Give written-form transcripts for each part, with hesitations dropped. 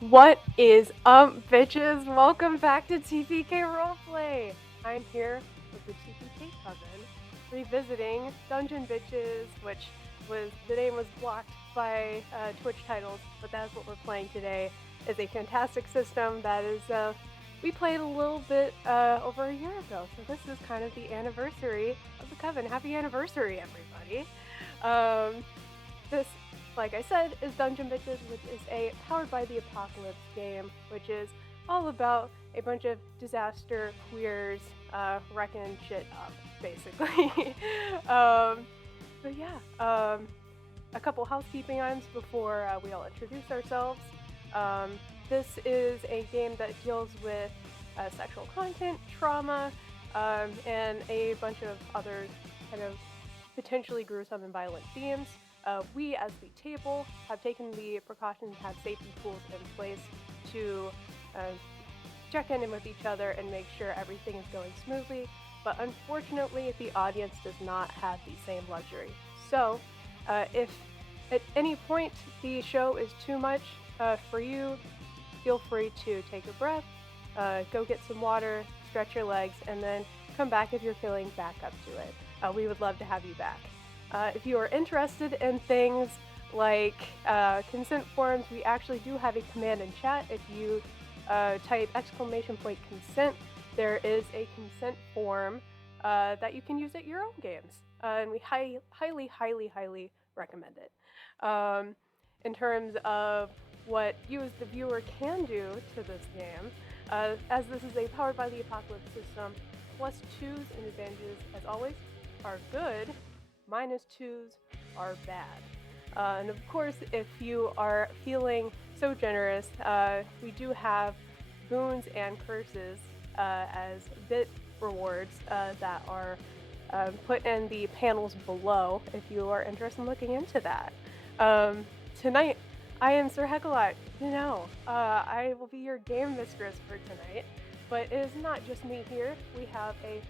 What is up, bitches? Welcome back to TPK Roleplay! I'm here with the TPK Coven, revisiting Dungeon Bitches, which the name was blocked by Twitch titles, but that's what we're playing today. It's a fantastic system that is, we played a little bit over a year ago, so this is kind of the anniversary of the Coven. Happy anniversary, everybody! This, like I said, is Dungeon Bitches, which is a Powered by the Apocalypse game, which is all about a bunch of disaster queers wrecking shit up, basically. But yeah, a couple housekeeping items before we all introduce ourselves. This is a game that deals with sexual content, trauma, and a bunch of other kind of potentially gruesome and violent themes. We, as the table, have taken the precautions to have safety tools in place to check in with each other and make sure everything is going smoothly. But unfortunately, the audience does not have the same luxury. So, if at any point the show is too much for you, feel free to take a breath, go get some water, stretch your legs, and then come back if you're feeling back up to it. We would love to have you back. If you are interested in things like consent forms, we actually do have a command in chat. If you type !consent, there is a consent form that you can use at your own games. And we highly recommend it. In terms of what you as the viewer can do to this game, as this is a Powered by the Apocalypse system, +2s and advantages, as always, are good. -2s are bad. And of course, if you are feeling so generous, we do have boons and curses as bit rewards that are put in the panels below if you are interested in looking into that. Tonight, I am Sir Heckelot. I will be your game mistress for tonight. But it is not just me here. We have a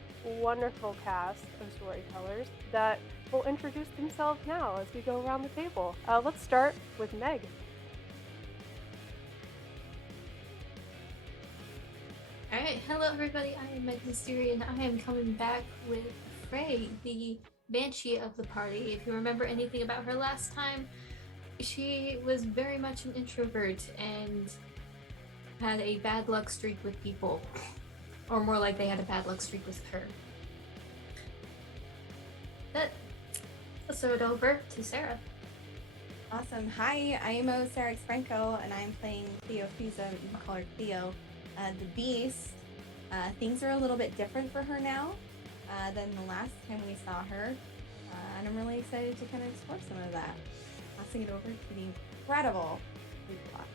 wonderful cast of storytellers that will introduce themselves now as we go around the table. Let's start with Meg. Alright, hello everybody, I am Meg Mystery and I am coming back with Frey, the banshee of the party. If you remember anything about her last time, she was very much an introvert and had a bad luck streak with people. Or more like they had a bad luck streak with her. But let's throw it over to Sarah. Awesome. Hi, I'm Sarah Franco, and I'm playing Theo Fusa. You can call her Theo, the Beast. Things are a little bit different for her now than the last time we saw her, and I'm really excited to kind of explore some of that. Passing it over to the incredible Luke Locke.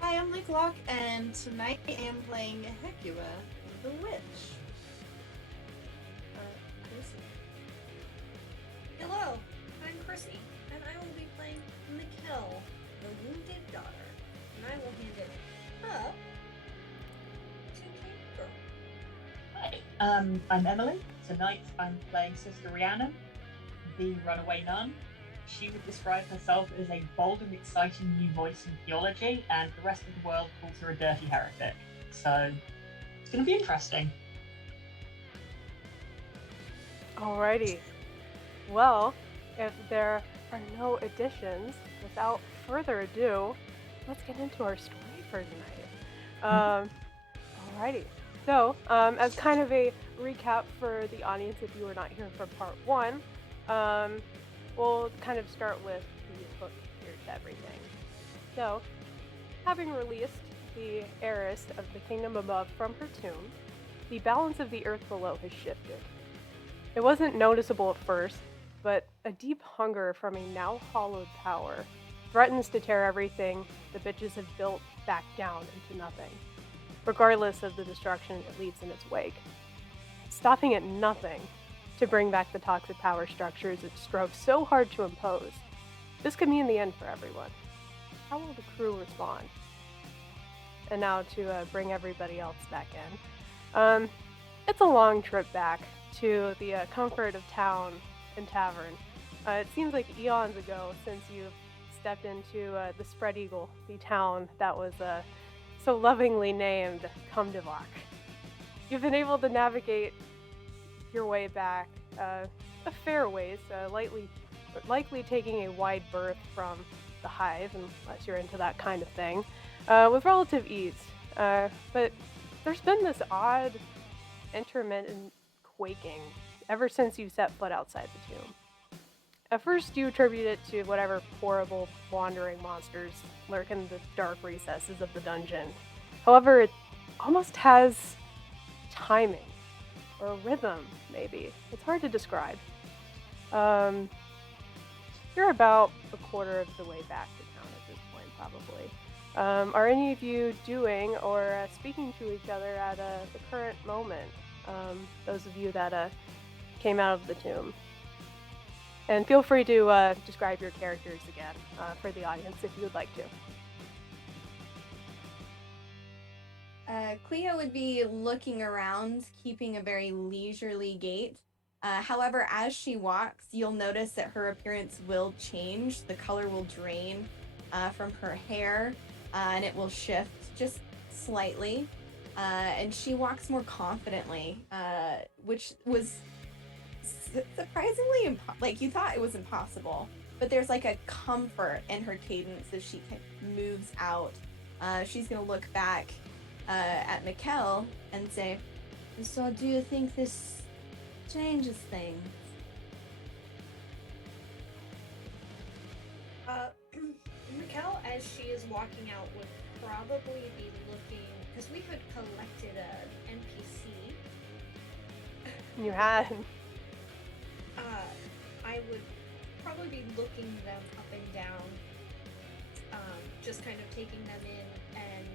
Hi, I'm Luke Locke, and tonight I am playing Hecua, the Witch. Chrissy. Hello, I'm Chrissy, and I will be playing Mikkel, the Wounded Daughter, and I will hand it up to Kate Girl. Hi, I'm Emily. Tonight I'm playing Sister Rhiannon, the runaway nun. She would describe herself as a bold and exciting new voice in theology, and the rest of the world calls her a dirty heretic. So it's going to be interesting. Alrighty. Well, if there are no additions, without further ado, let's get into our story for tonight. Alrighty. So, as kind of a recap for the audience, if you were not here for part 1, we'll kind of start with the hook here to everything. So, having released the heiress of the kingdom above from her tomb, the balance of the earth below has shifted. It wasn't noticeable at first, but a deep hunger from a now hollowed power threatens to tear everything the bitches have built back down into nothing, regardless of the destruction it leaves in its wake. Stopping at nothing to bring back the toxic power structures it strove so hard to impose. This could mean the end for everyone. How will the crew respond? And now to bring everybody else back in. It's a long trip back to the comfort of town and tavern. It seems like eons ago since you've stepped into the Spread Eagle, the town that was so lovingly named Kumdivok. You've been able to navigate your way back a fair ways, likely taking a wide berth from the hive, unless you're into that kind of thing, with relative ease. But there's been this odd, intermittent quaking ever since you set foot outside the tomb. At first, you attribute it to whatever horrible, wandering monsters lurk in the dark recesses of the dungeon. However, it almost has timing, or a rhythm, maybe. It's hard to describe. You're about a quarter of the way back to town at this point, probably. Are any of you doing or speaking to each other at the current moment? Those of you that came out of the tomb. And feel free to describe your characters again for the audience if you would like to. Cleo would be looking around, keeping a very leisurely gait. However, as she walks, you'll notice that her appearance will change. The color will drain from her hair, and it will shift just slightly. And she walks more confidently, which was surprisingly you thought it was impossible. But there's like a comfort in her cadence as she moves out. She's gonna look back at Mikkel and say, "So do you think this changes things?" Mikkel, as she is walking out, would probably be looking, because we had collected an NPC. You had. I would probably be looking them up and down, just kind of taking them in, and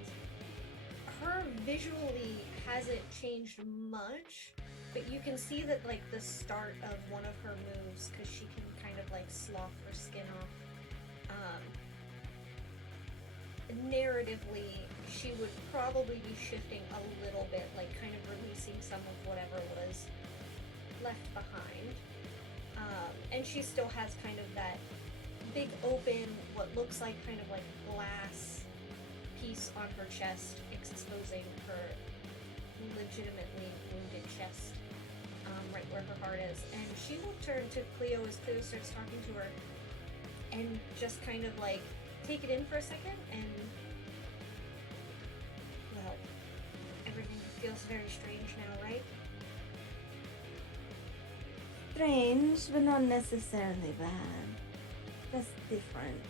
her visually hasn't changed much, but you can see that like the start of one of her moves, because she can kind of like slough her skin off. Narratively, she would probably be shifting a little bit, like kind of releasing some of whatever was left behind. And she still has kind of that big open, what looks like kind of like glass piece on her chest, exposing her legitimately wounded chest, right where her heart is. And she will turn to Cleo as Cleo starts talking to her, and just kind of like take it in for a second, and well, everything feels very strange now, right? Strange, but not necessarily bad. Just different.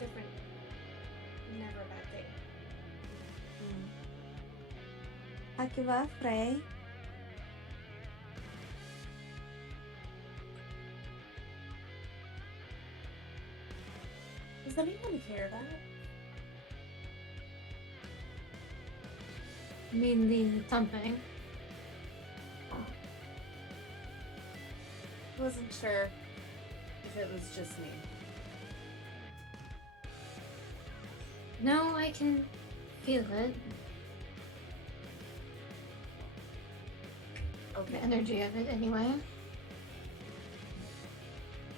Different. Never a bad thing. Akiva, Frey. Does anyone hear that? I mean the thumping. I wasn't sure if it was just me. No, I can feel it. Okay. The energy of it, anyway.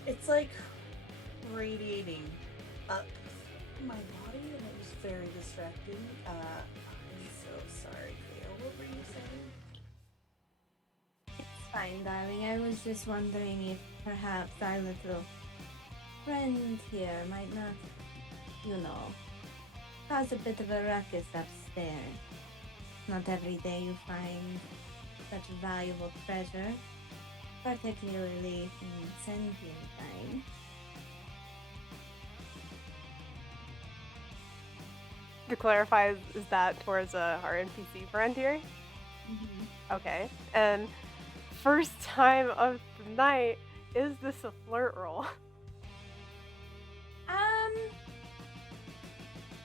It's like radiating up my body, and it was very distracting. I'm so sorry, Cleo. What were you saying? It's fine, darling. I was just wondering if perhaps our little friend here might not, cause a bit of a ruckus upstairs. Not every day you find such valuable treasure, particularly in sentient time. To clarify, is that towards our NPC friend here? Mm-hmm. Okay. And first time of the night, is this a flirt roll?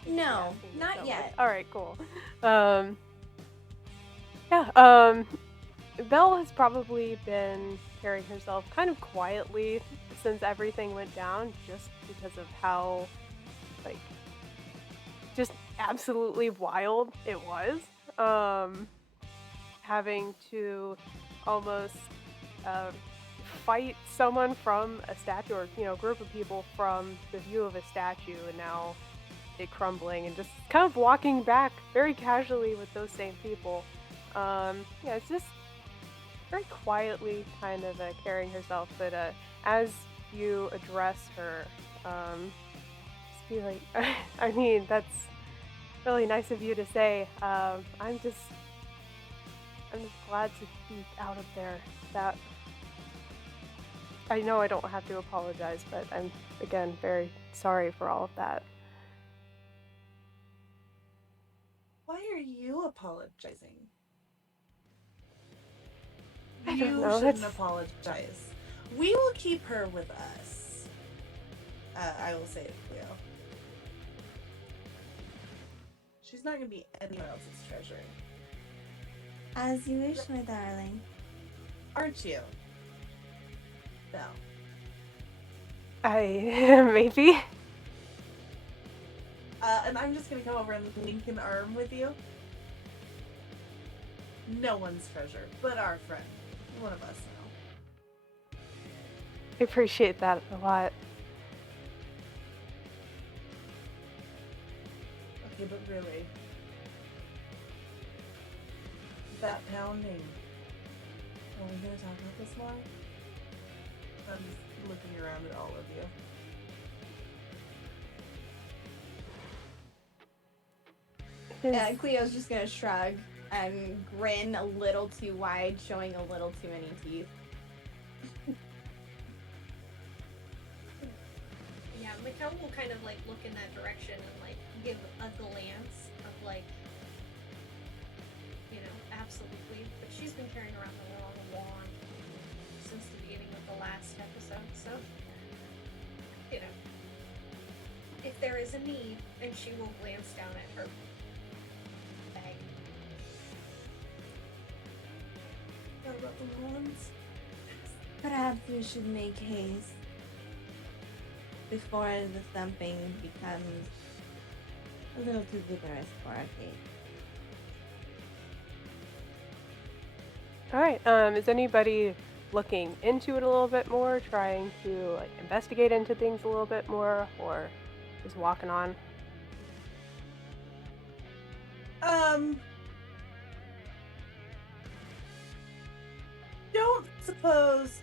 No, not yet. All right, cool. Belle has probably been carrying herself kind of quietly since everything went down, just because of how, just absolutely wild it was. Having to almost fight someone from a statue, or group of people from the view of a statue, and now it crumbling, and just kind of walking back very casually with those same people. Yeah, it's just very quietly kind of carrying herself, but as you address her, just be like, I mean, that's really nice of you to say. I'm just glad to be out of there. That I know I don't have to apologize, but I'm again very sorry for all of that. Why are you apologizing? I You don't know, shouldn't that's- apologize. We will keep her with us. I will say it, Cleo. She's not going to be anyone else's treasure. As you wish, my darling. Aren't you? Belle. Maybe. And I'm just going to come over and link an arm with you. No one's treasure, but our friend. One of us now. I appreciate that a lot. Okay, but really. That pounding. Are we going to talk about this more? I'm just looking around at all of you. Cleo's just gonna shrug and grin a little too wide, showing a little too many teeth. Yeah, Mikkel will kind of like look in that direction and like give a glance of like, absolutely. But she's been carrying around the wrong wand since the beginning of the last episode, so if there is a need, then she will glance down at her bag. What about the wands? Perhaps we should make haste before the thumping becomes a little too vigorous for our gate. Alright, is anybody looking into it a little bit more, trying to investigate into things a little bit more, or just walking on? Don't suppose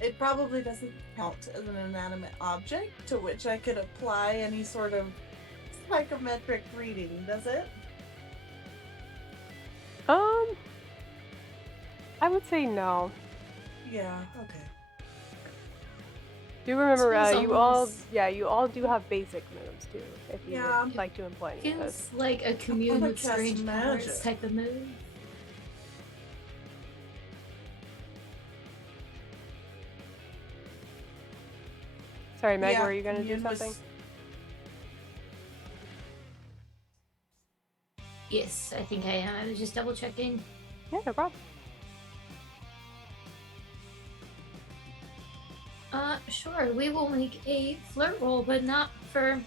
it probably doesn't count as an inanimate object to which I could apply any sort of psychometric reading, does it? I would say no. Yeah, okay. Do remember, Smells you all almost- do have basic moves too, if you Yeah. would like to employ any of those. It's like a commune wanna with cast strange magic. powers type of move. Sorry, Meg, Yeah, were you gonna do commune with- something? Yes, I think I am. I was just double checking. Yeah, no problem. Sure, we will make a flirt roll, but not for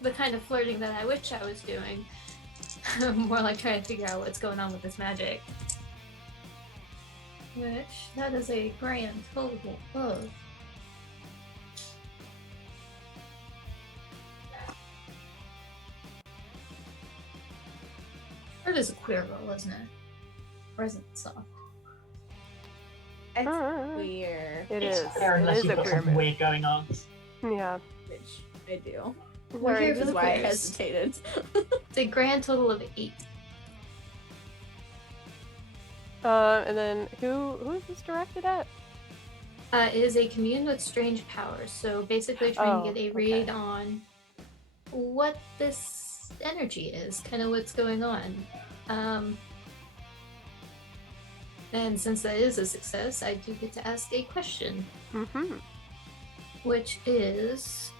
the kind of flirting that I wish I was doing. More like trying to figure out what's going on with this magic. Which, that is a grand total of... Flirt is a queer roll, isn't it? Or is it soft? It's Alright. queer, It It's is. fair It unless is you've a got queer something move. weird going on. Yeah. which I do. We're here Which for is the why I queers. hesitated. It's a grand total of 8. And then who is this directed at? It is a commune with strange powers, so basically trying to Oh, get a okay. read on what this energy is, kind of what's going on. And since that is a success, I do get to ask a question, Mm-hmm. which is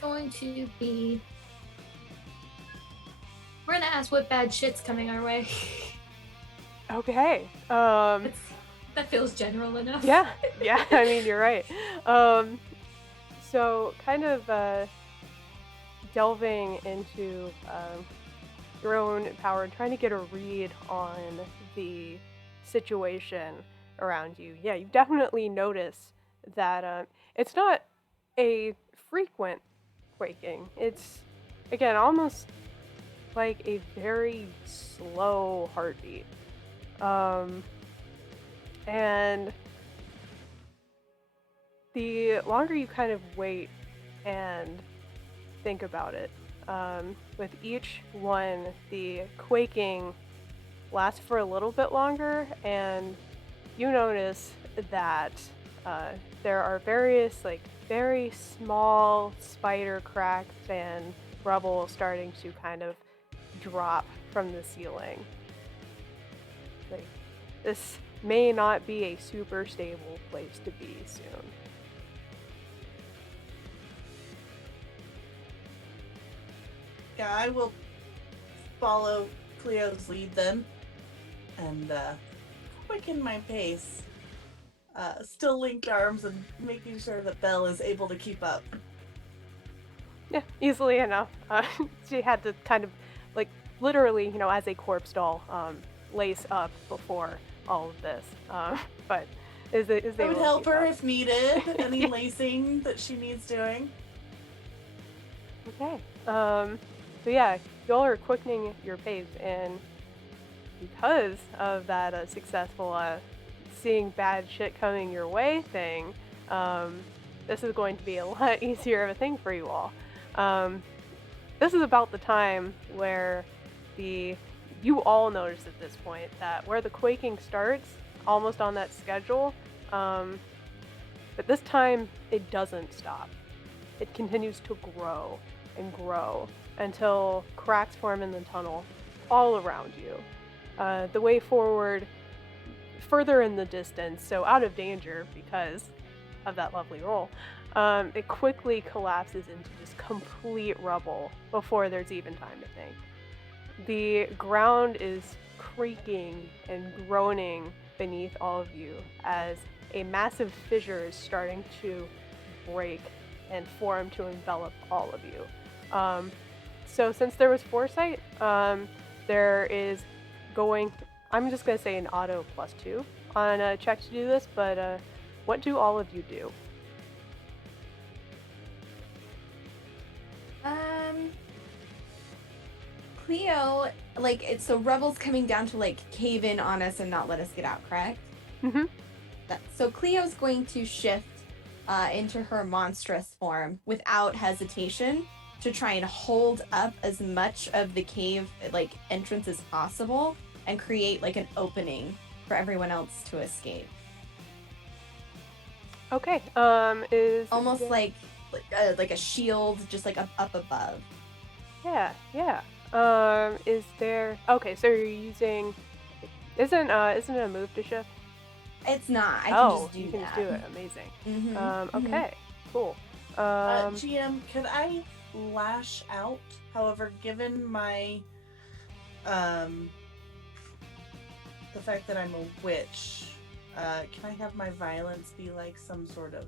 going to be... We're gonna ask what bad shit's coming our way. Okay. That feels general enough. Yeah, I mean, you're right. So kind of delving into your own power and trying to get a read on the situation around you, yeah, you definitely notice that it's not a frequent quaking. It's, again, almost like a very slow heartbeat. And the longer you kind of wait and think about it, with each one, the quaking lasts for a little bit longer, and you notice that there are various, like, very small spider cracks and rubble starting to kind of drop from the ceiling. Like, this may not be a super stable place to be soon. Yeah, I will follow Cleo's lead then, and quicken my pace. Still linked arms and making sure that Belle is able to keep up. Yeah, easily enough. She had to kind of, like, literally, as a corpse doll, lace up before all of this. But is I would able to help keep her up. if needed. Any lacing that she needs doing. Okay. So yeah, y'all are quickening your pace, and because of that successful seeing bad shit coming your way thing, this is going to be a lot easier of a thing for you all. This is about the time where you all notice at this point that where the quaking starts, almost on that schedule, but this time it doesn't stop. It continues to grow and grow until cracks form in the tunnel all around you. The way forward, further in the distance, so out of danger because of that lovely roll, it quickly collapses into just complete rubble before there's even time to think. The ground is creaking and groaning beneath all of you as a massive fissure is starting to break and form to envelop all of you. So since there was foresight, there is going, I'm just going to say an auto +2 on a check to do this, but what do all of you do? Cleo, so rubble's coming down to, cave in on us and not let us get out, correct? Mm-hmm. So Cleo's going to shift into her monstrous form without hesitation to try and hold up as much of the cave, entrance as possible and create, an opening for everyone else to escape. Okay, is... Almost like a shield, just, up above. Yeah. Is there... Okay, so you're using... Isn't it a move to shift? It's not. I can just do you can that. just do it. Amazing. Mm-hmm. Okay, cool. GM, could I lash out? However, given my the fact that I'm a witch, can I have my violence be like some sort of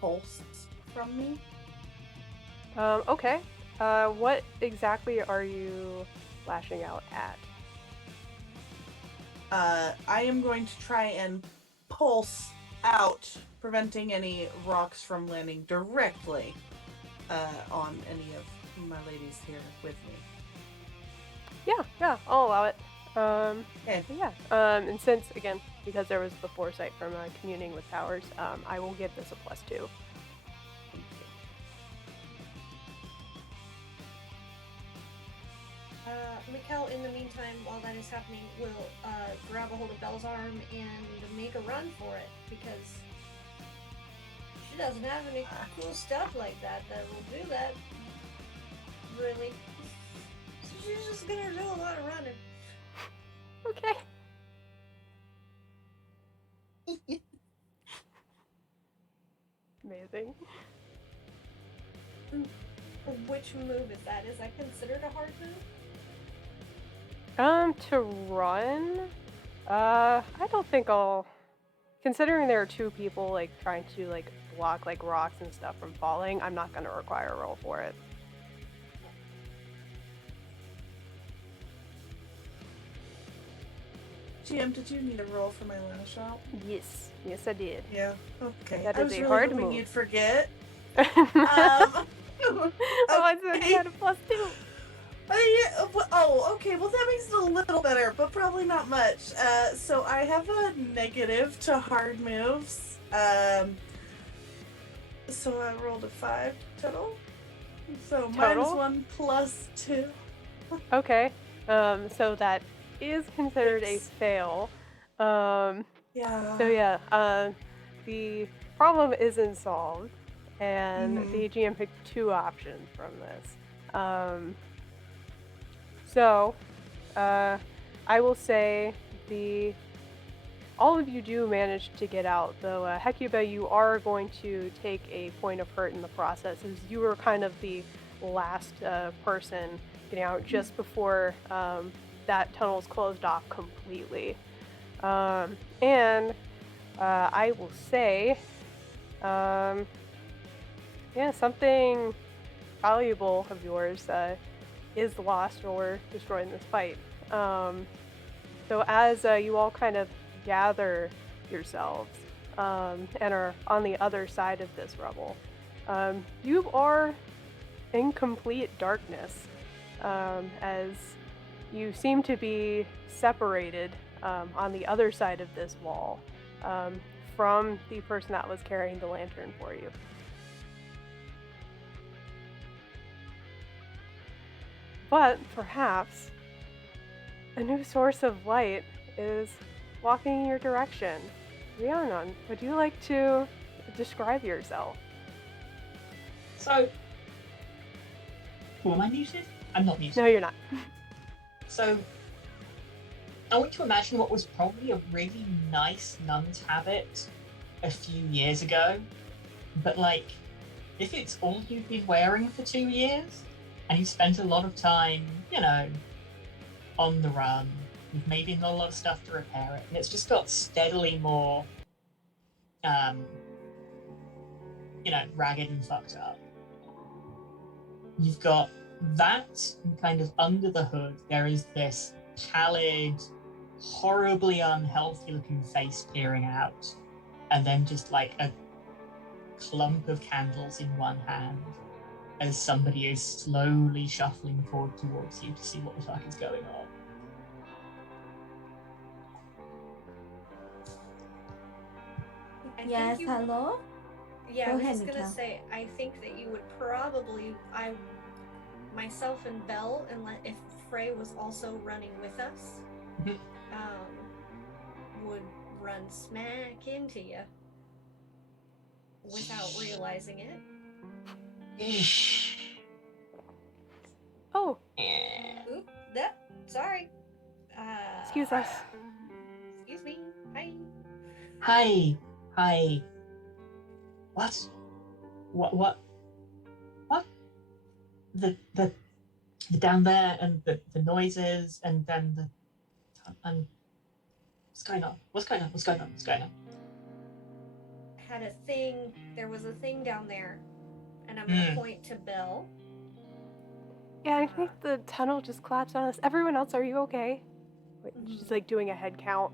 pulse from me? Okay. What exactly are you lashing out at? I am going to try and pulse out, preventing any rocks from landing directly on any of my ladies here with me. Yeah, I'll allow it. Okay. Yeah. And since, again, because there was the foresight from communing with powers, I will give this a +2. Mikkel, in the meantime, while that is happening, will grab a hold of Belle's arm and make a run for it, because she doesn't have any cool stuff like that will do that. Really. So she's just gonna do a lot of running. Okay. Amazing. Which move is that? Is that considered a hard move? To run? I don't think I'll... Considering there are two people, trying to, block, rocks and stuff from falling, I'm not gonna require a roll for it. GM, did you need a roll for my last shot? Yes, I did. Yeah. Okay. That I is was a really hard hoping move. you'd forget. Oh, I said Okay. you had a +2. Okay. Well, that makes it a little better, but probably not much. So I have a negative to hard moves. So I rolled a 5 total. So Total? -1 +2. Okay. So that is considered a Yes. fail. Yeah. So yeah, the problem isn't solved, and Mhm. the GM picked 2 options from this. So, I will say all of you do manage to get out, though Hecuba, you are going to take a point of hurt in the process, as you were kind of the last person getting out just before that tunnel is closed off completely. And I will say, something valuable of yours is lost or destroyed in this fight. So as you all kind of gather yourselves and are on the other side of this rubble, you are in complete darkness as you seem to be separated on the other side of this wall from the person that was carrying the lantern for you. But perhaps a new source of light is walking in your direction. Rhiannon, would you like to describe yourself? So, am I muted? I'm not muted. No, you're not. So, I want to imagine what was probably a really nice nun's habit a few years ago, but like, if it's all you've been wearing for 2 years, and you spent a lot of time, on the run, with maybe not a lot of stuff to repair it, and it's just got steadily more, ragged and fucked up. You've got that, and kind of under the hood, there is this pallid, horribly unhealthy looking face peering out, and then just like a clump of candles in one hand as somebody is slowly shuffling forward towards you to see what the fuck is going on. Yes, hello? Yeah, Go I was ahead, just gonna Mikhail. say, I think that you would probably, myself and Belle, and if Frey was also running with us, Mhm. would run smack into you without realizing it. Oh, Oop, sorry. excuse us. Excuse me. Hi. What? The down there, and the noises, and then and what's going on? There was a thing down there, and I'm gonna point to Belle. Yeah, I think the tunnel just collapsed on us. Everyone else, are you okay? Wait, she's like doing a head count.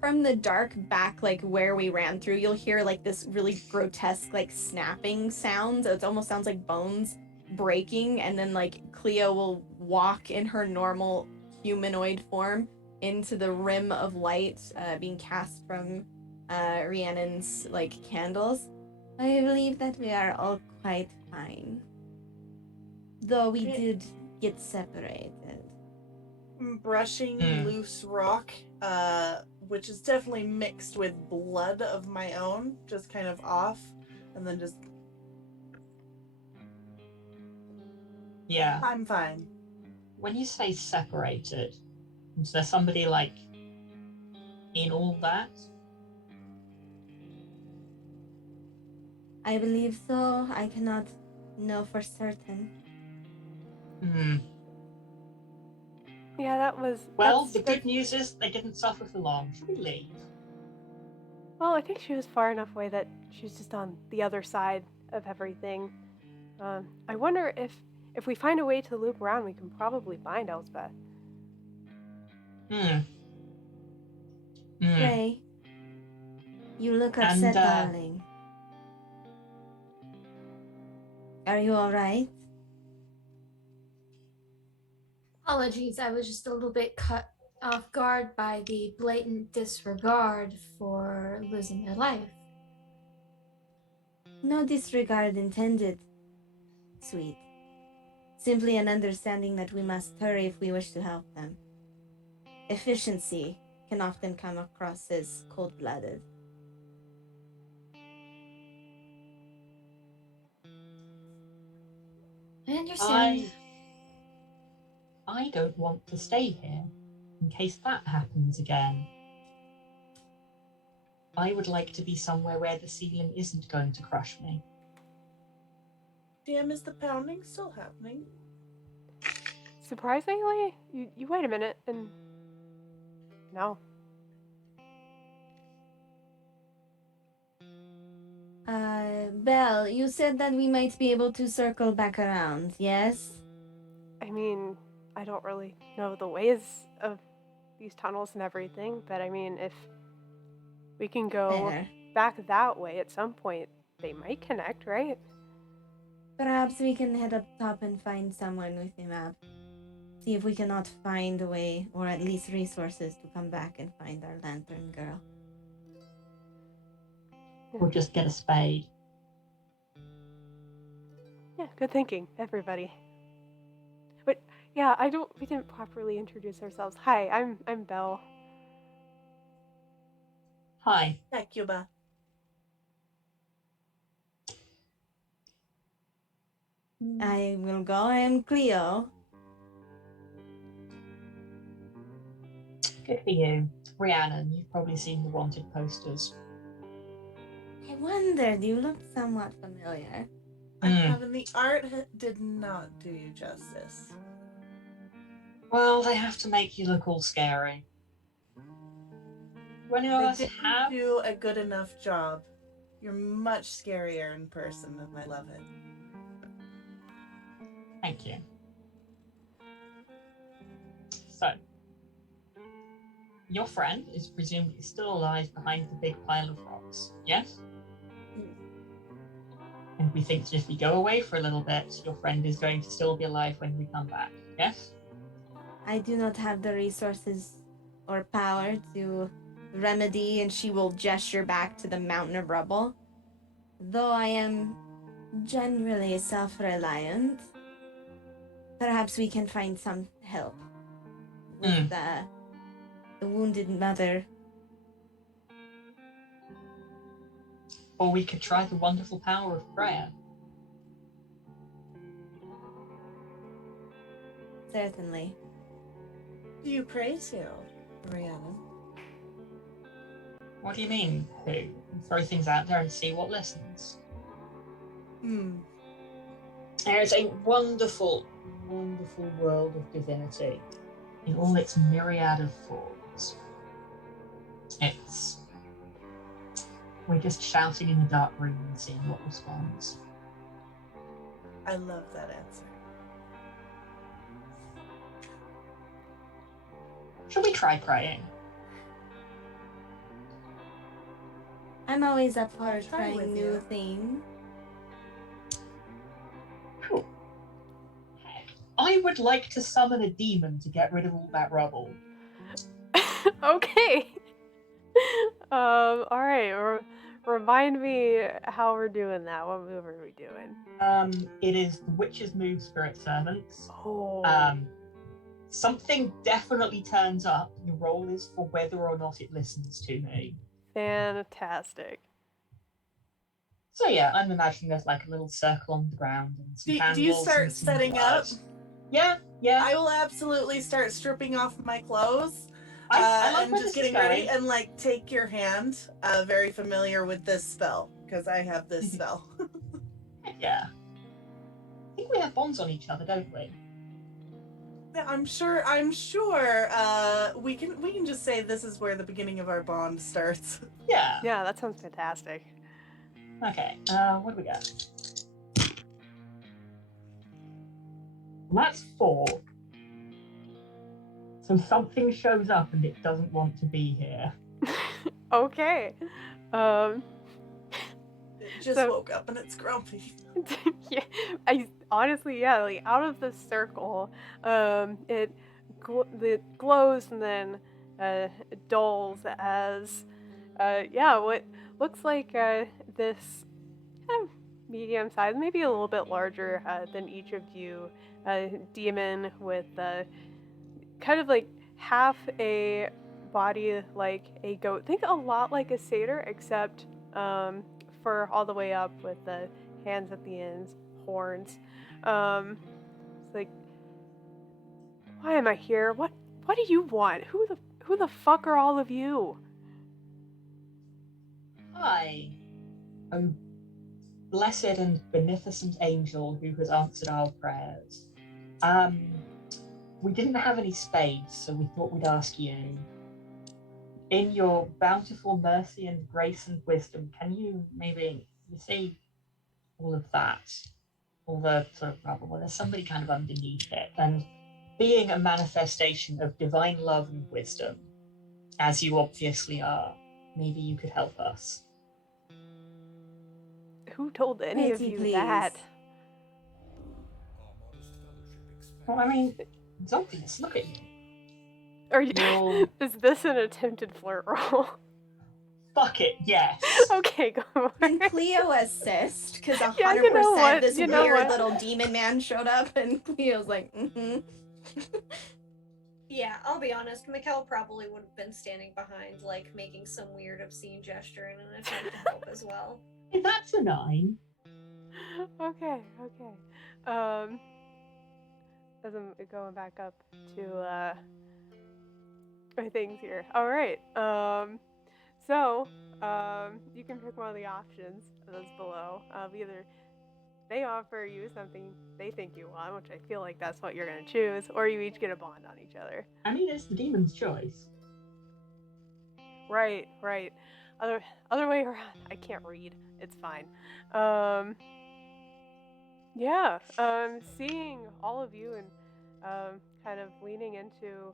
From the dark back, like where we ran through, you'll hear like this really grotesque, like snapping sound. It almost sounds like bones breaking, and then like Cleo will walk in her normal humanoid form into the rim of light being cast from Rhiannon's like candles. I believe that we are all quite fine, though we did get separated. Brushing loose rock, which is definitely mixed with blood of my own, just kind of off, and then just... Yeah. I'm fine. When you say separated, is there somebody like in all that? I believe so. I cannot know for certain. Yeah, that was... Well, the good news is they didn't suffer for long. Should we leave? Well, I think she was far enough away that she was just on the other side of everything. I wonder if we find a way to loop around, we can probably find Elspeth. Ray, you look And, upset, darling. Are you alright? Apologies, I was just a little bit cut off guard by the blatant disregard for losing their life. No disregard intended, sweet. Simply an understanding that we must hurry if we wish to help them. Efficiency can often come across as cold-blooded. I understand. I don't want to stay here in case that happens again. I would like to be somewhere where the ceiling isn't going to crush me. Damn, is the pounding still happening? Surprisingly, you wait a minute and no. Belle, you said that we might be able to circle back around, yes? I mean, I don't really know the ways of these tunnels and everything, but I mean, if we can go Fair. back that way at some point, they might connect, right? Perhaps we can head up top and find someone with a map. See if we cannot find a way, or at least resources, to come back and find our lantern girl. Or just get a spade. Yeah, good thinking, everybody. But yeah, we didn't properly introduce ourselves. Hi, I'm Belle. Hi. Yeah, Cuba. I will go. I am Cleo. Good for you. Rhiannon, you've probably seen the wanted posters. I wondered, you looked somewhat familiar. I haven't. The art did not do you justice. Well, they have to make you look all scary. Do any of They us didn't have? do a good enough job. You're much scarier in person, and I love it. Thank you. So, your friend is presumably still alive behind the big pile of rocks, yes? And we think that if we go away for a little bit, your friend is going to still be alive when we come back, yes? I do not have the resources or power to remedy, and she will gesture back to the mountain of rubble. Though I am generally self-reliant, perhaps we can find some help with the wounded mother. Or we could try the wonderful power of prayer. Certainly. Do you pray to, Rhiannon? What do you mean, who? Throw things out there and see what listens. There is a wonderful, wonderful world of divinity in all its myriad of forms. We're just shouting in the dark room and seeing what responds. I love that answer. Should we try praying? I'm always up for I'll try with trying new you. things. Cool. I would like to summon a demon to get rid of all that rubble. Okay. All right. Remind me how we're doing that. What move are we doing? It is the witch's move, spirit servants. Oh. Something definitely turns up. The roll is for whether or not it listens to me. Fantastic. So yeah, I'm imagining there's like a little circle on the ground and some candles. Do you start and some setting blood. up? Yeah. I will absolutely start stripping off my clothes. I love and where just this is getting ready going. and like take your hand. Very familiar with this spell because I have this spell. Yeah. I think we have bonds on each other, don't we? Yeah, I'm sure. We can just say this is where the beginning of our bond starts. Yeah. Yeah, that sounds fantastic. Okay. What do we got? Well, that's 4. So something shows up and it doesn't want to be here. Okay. Um, It just So- woke up and it's grumpy. yeah, honestly, yeah, like out of the circle, it glows and then dulls as, yeah, what looks like this kind of medium size, maybe a little bit larger than each of you, demon with kind of like half a body like a goat. Think a lot like a satyr, except fur all the way up with the hands at the ends, horns. It's like, why am I here? What do you want? Who the fuck are all of you? Hi, O blessed and beneficent angel who has answered our prayers. We didn't have any spades, so we thought we'd ask you. In your bountiful mercy and grace and wisdom, can you maybe, you see all of that, all the sort of rubble, well, there's somebody kind of underneath it, and being a manifestation of divine love and wisdom, as you obviously are, maybe you could help us. Who told any of Pretty you please. that? Well, I mean, it's obvious, look at you. Are you? You're... Is this an attempted flirt roll? Fuck it, yes. Okay, go for Can it. Cleo assist? Because 100% Yeah, you know what? this You know weird what? little demon man showed up, and Cleo's like, mm-hmm. Yeah, I'll be honest, Mikkel probably would have been standing behind, like, making some weird obscene gesture in an attempt to help as well. Hey, that's a 9. Okay. As I'm going back up to my things here. All right. So you can pick one of the options that's below. Either they offer you something they think you want, which I feel like that's what you're gonna choose, or you each get a bond on each other. I mean, it's the demon's choice. Right. Other way around. I can't read. It's fine. Yeah. Seeing all of you and kind of leaning into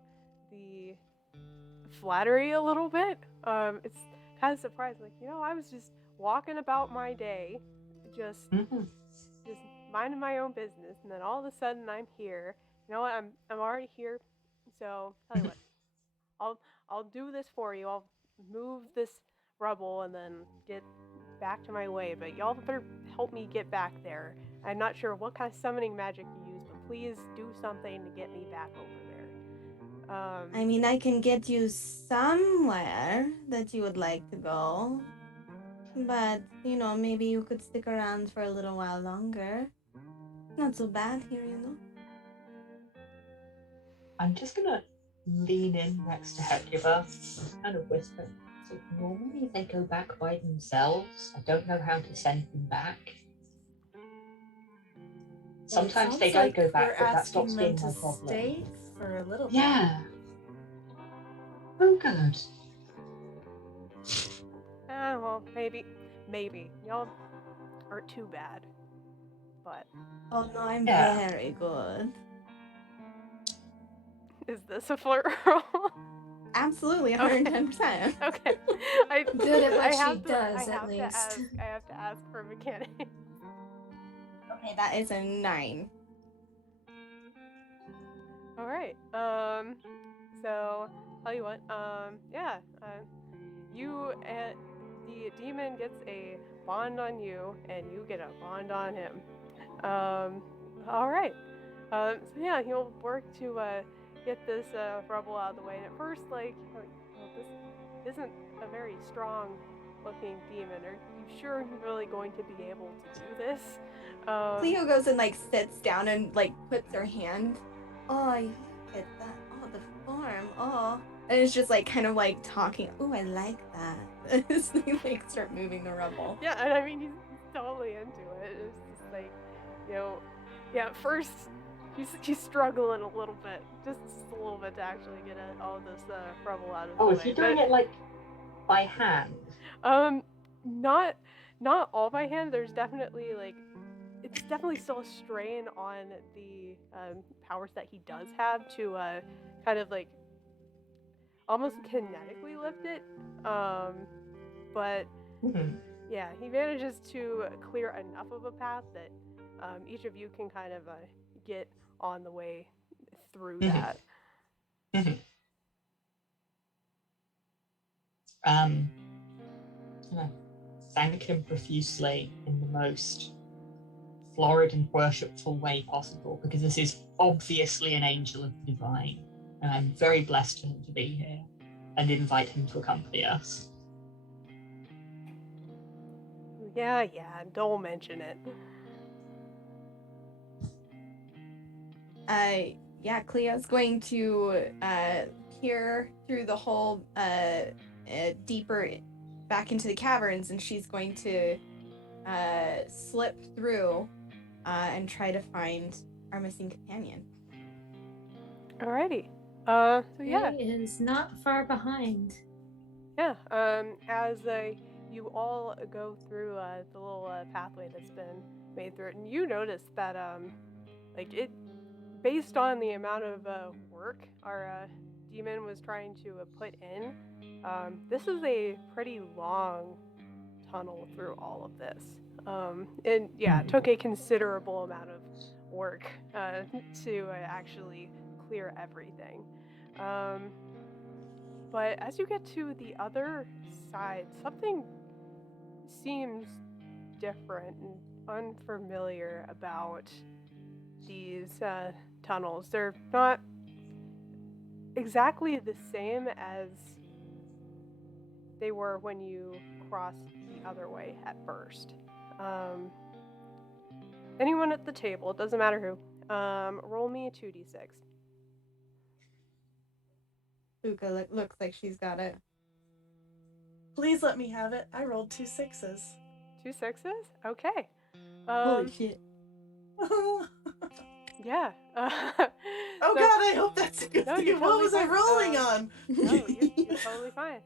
the flattery a little bit. It's kind of surprising. Like, I was just walking about my day, just minding my own business, and then all of a sudden I'm here. You know what? I'm already here. So tell you what, I'll do this for you. I'll move this rubble and then get back to my way. But y'all better help me get back there. I'm not sure what kind of summoning magic you use, but please do something to get me back over there. I mean, I can get you somewhere that you would like to go. But, maybe you could stick around for a little while longer. Not so bad here, I'm just gonna lean in next to Hecuba and kind of whisper. So normally they go back by themselves. I don't know how to send them back. Sometimes they don't go back, but that stops being my problem. Stay for a little bit. Yeah. Oh, good. Well, maybe. Y'all aren't too bad. But Oh no, I'm Yeah. very good. is this a flirt roll? Absolutely, Okay. 110%. Okay. Good at what I she have to, does, I at have least. I have to ask for mechanics. Okay, that is a 9. All right. So tell you what. Yeah. You the demon gets a bond on you, and you get a bond on him. All right. So yeah, he'll work to get this rubble out of the way. And at first, this isn't a very strong-looking demon. Are you sure you're really going to be able to do this? Cleo goes and sits down and puts her hand. Oh, you look at that. Oh, the form. Oh, and it's just kind of talking. Oh, I like that. As they start moving the rubble. Yeah, and I mean he's totally into it. It's just yeah. At first he's struggling a little bit, just a little bit to actually get all of this rubble out of the way. Oh, is he doing it by hand? Not all by hand. There's definitely it's definitely still a strain on the powers that he does have to kind of almost kinetically lift it. But Mhm. yeah, he manages to clear enough of a path that each of you can kind of get on the way through Mhm. that. Mhm. And I thank him profusely in the most florid and worshipful way possible, because this is obviously an angel of the divine, and I'm very blessed for him to be here, and invite him to accompany us. Yeah, don't mention it. Yeah, Cleo's going to peer through the hole deeper back into the caverns, and she's going to slip through and try to find our missing companion. Alrighty. So yeah. Ray is not far behind. Yeah, as you all go through the little pathway that's been made through it, and you notice that, based on the amount of work our demon was trying to put in, this is a pretty long tunnel through all of this. And yeah, it took a considerable amount of work to actually clear everything. But as you get to the other side, something seems different and unfamiliar about these tunnels. They're not exactly the same as they were when you crossed the other way at first. Anyone at the table, it doesn't matter who, roll me a 2d6. Luca looks like she's got it. Please let me have it. I rolled 2 6s. 2 6s? Okay. Holy shit. Yeah. Oh god, I hope that's a good No, thing. you're What totally was I fine. rolling on? No, you're totally fine.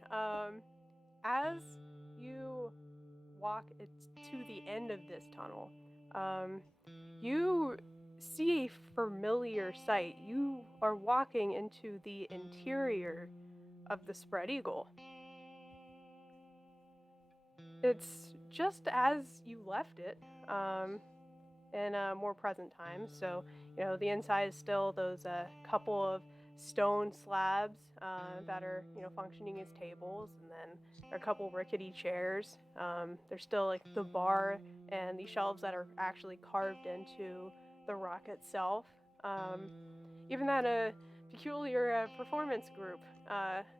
As you walk to the end of this tunnel, you see a familiar sight. You are walking into the interior of the Spread Eagle. It's just as you left it, in a more present time. So, the inside is still those couple of stone slabs that are, functioning as tables, and then there are a couple rickety chairs. There's still like the bar and the shelves that are actually carved into the rock itself. Even that peculiar performance group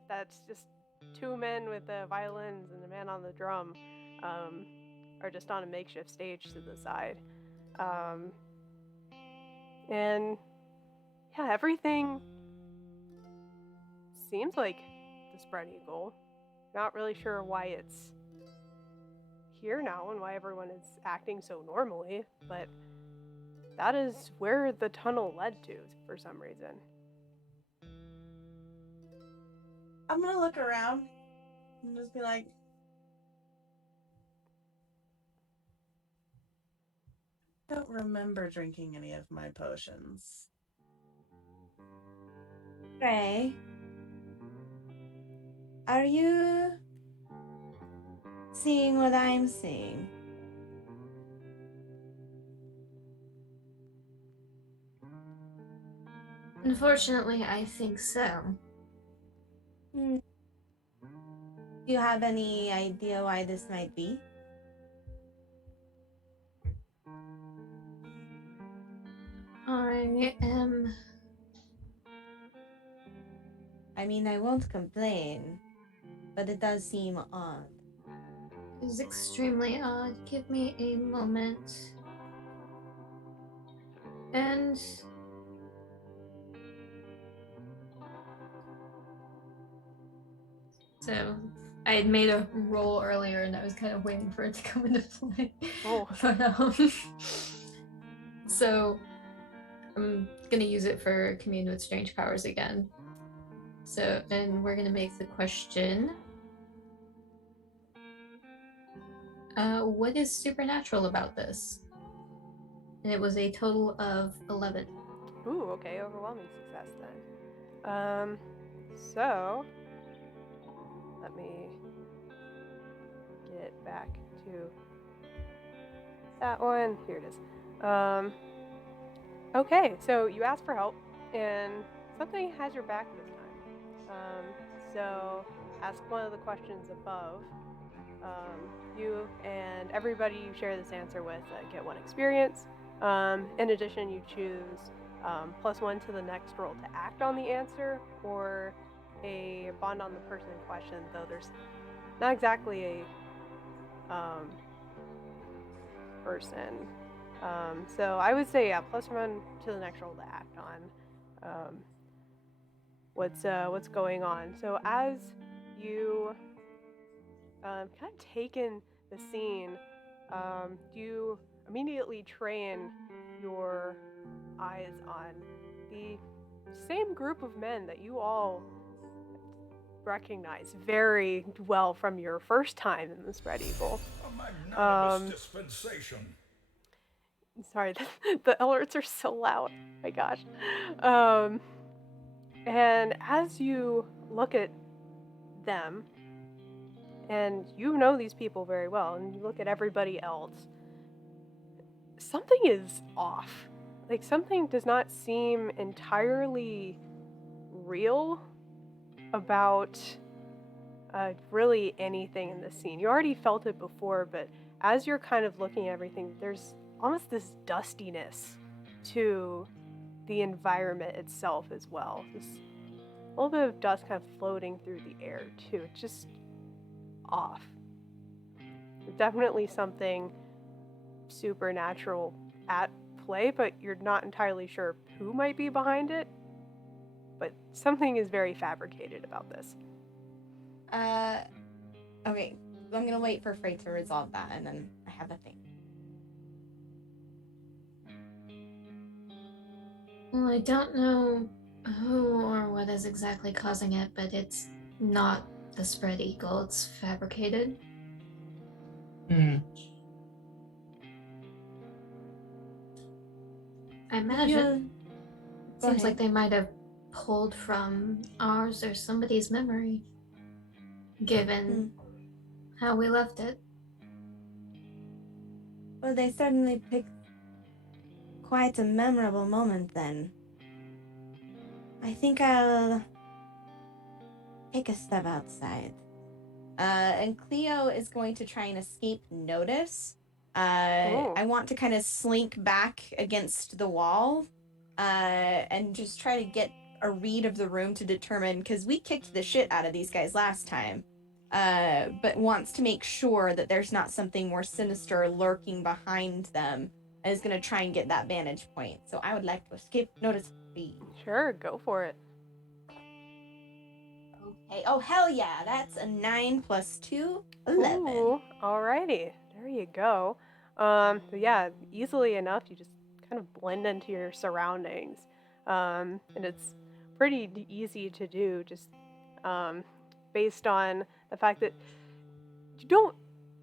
that's just two men with violins and a man on the drum are just on a makeshift stage to the side. And yeah, everything seems like the Spread Eagle. Not really sure why it's here now and why everyone is acting so normally, but that is where the tunnel led to for some reason. I'm gonna look around and just be like, I don't remember drinking any of my potions. Ray, are you seeing what I'm seeing? Unfortunately, I think so. Do you have any idea why this might be? I mean, I won't complain, but it does seem odd. It's extremely odd. Give me a moment. And so I had made a roll earlier, and I was kind of waiting for it to come into play. Oh. But so I'm gonna use it for commune with strange powers again. So, and we're gonna make the question: what is supernatural about this? And it was a total of 11. Ooh, okay, overwhelming success then. So let me get back to that one. Here it is. Okay, so you ask for help, and something has your back this time. So ask one of the questions above. You and everybody you share this answer with get 1 experience. In addition, you choose +1 to the next roll to act on the answer, or a bond on the person in question, though there's not exactly a person. So I would say, yeah, +1 to the next roll to act on what's going on. So as you kind of take in the scene, you immediately train your eyes on the same group of men that you all recognize very well from your first time in the Spread Eagle. A magnanimous dispensation. Sorry, the alerts are so loud. My gosh. And as you look at them, and you know these people very well, and you look at everybody else, something is off. Like, something does not seem entirely real about really anything in this scene. You already felt it before, but as you're kind of looking at everything, there's almost this dustiness to the environment itself as well. This little bit of dust kind of floating through the air too. It's just off. There's definitely something supernatural at play, but you're not entirely sure who might be behind it. But something is very fabricated about this. Okay. I'm gonna wait for Frey to resolve that, and then I have a thing. Well, I don't know who or what is exactly causing it, but it's not the Spread Eagle. It's fabricated. I imagine it seems like they might have pulled from ours or somebody's memory, given how we left it. Well, they certainly picked quite a memorable moment then. I think I'll take a step outside. And Cleo is going to try and escape notice. I want to kind of slink back against the wall and just try to get a read of the room to determine, because we kicked the shit out of these guys last time, but wants to make sure that there's not something more sinister lurking behind them, and is going to try and get that vantage point. So I would like to escape notice, please. Sure, go for it. Okay. Oh, hell yeah. That's a 9 + 2, 11. Ooh, alrighty. There you go. But yeah, easily enough, you just kind of blend into your surroundings. And it's pretty easy to do, just based on the fact that you don't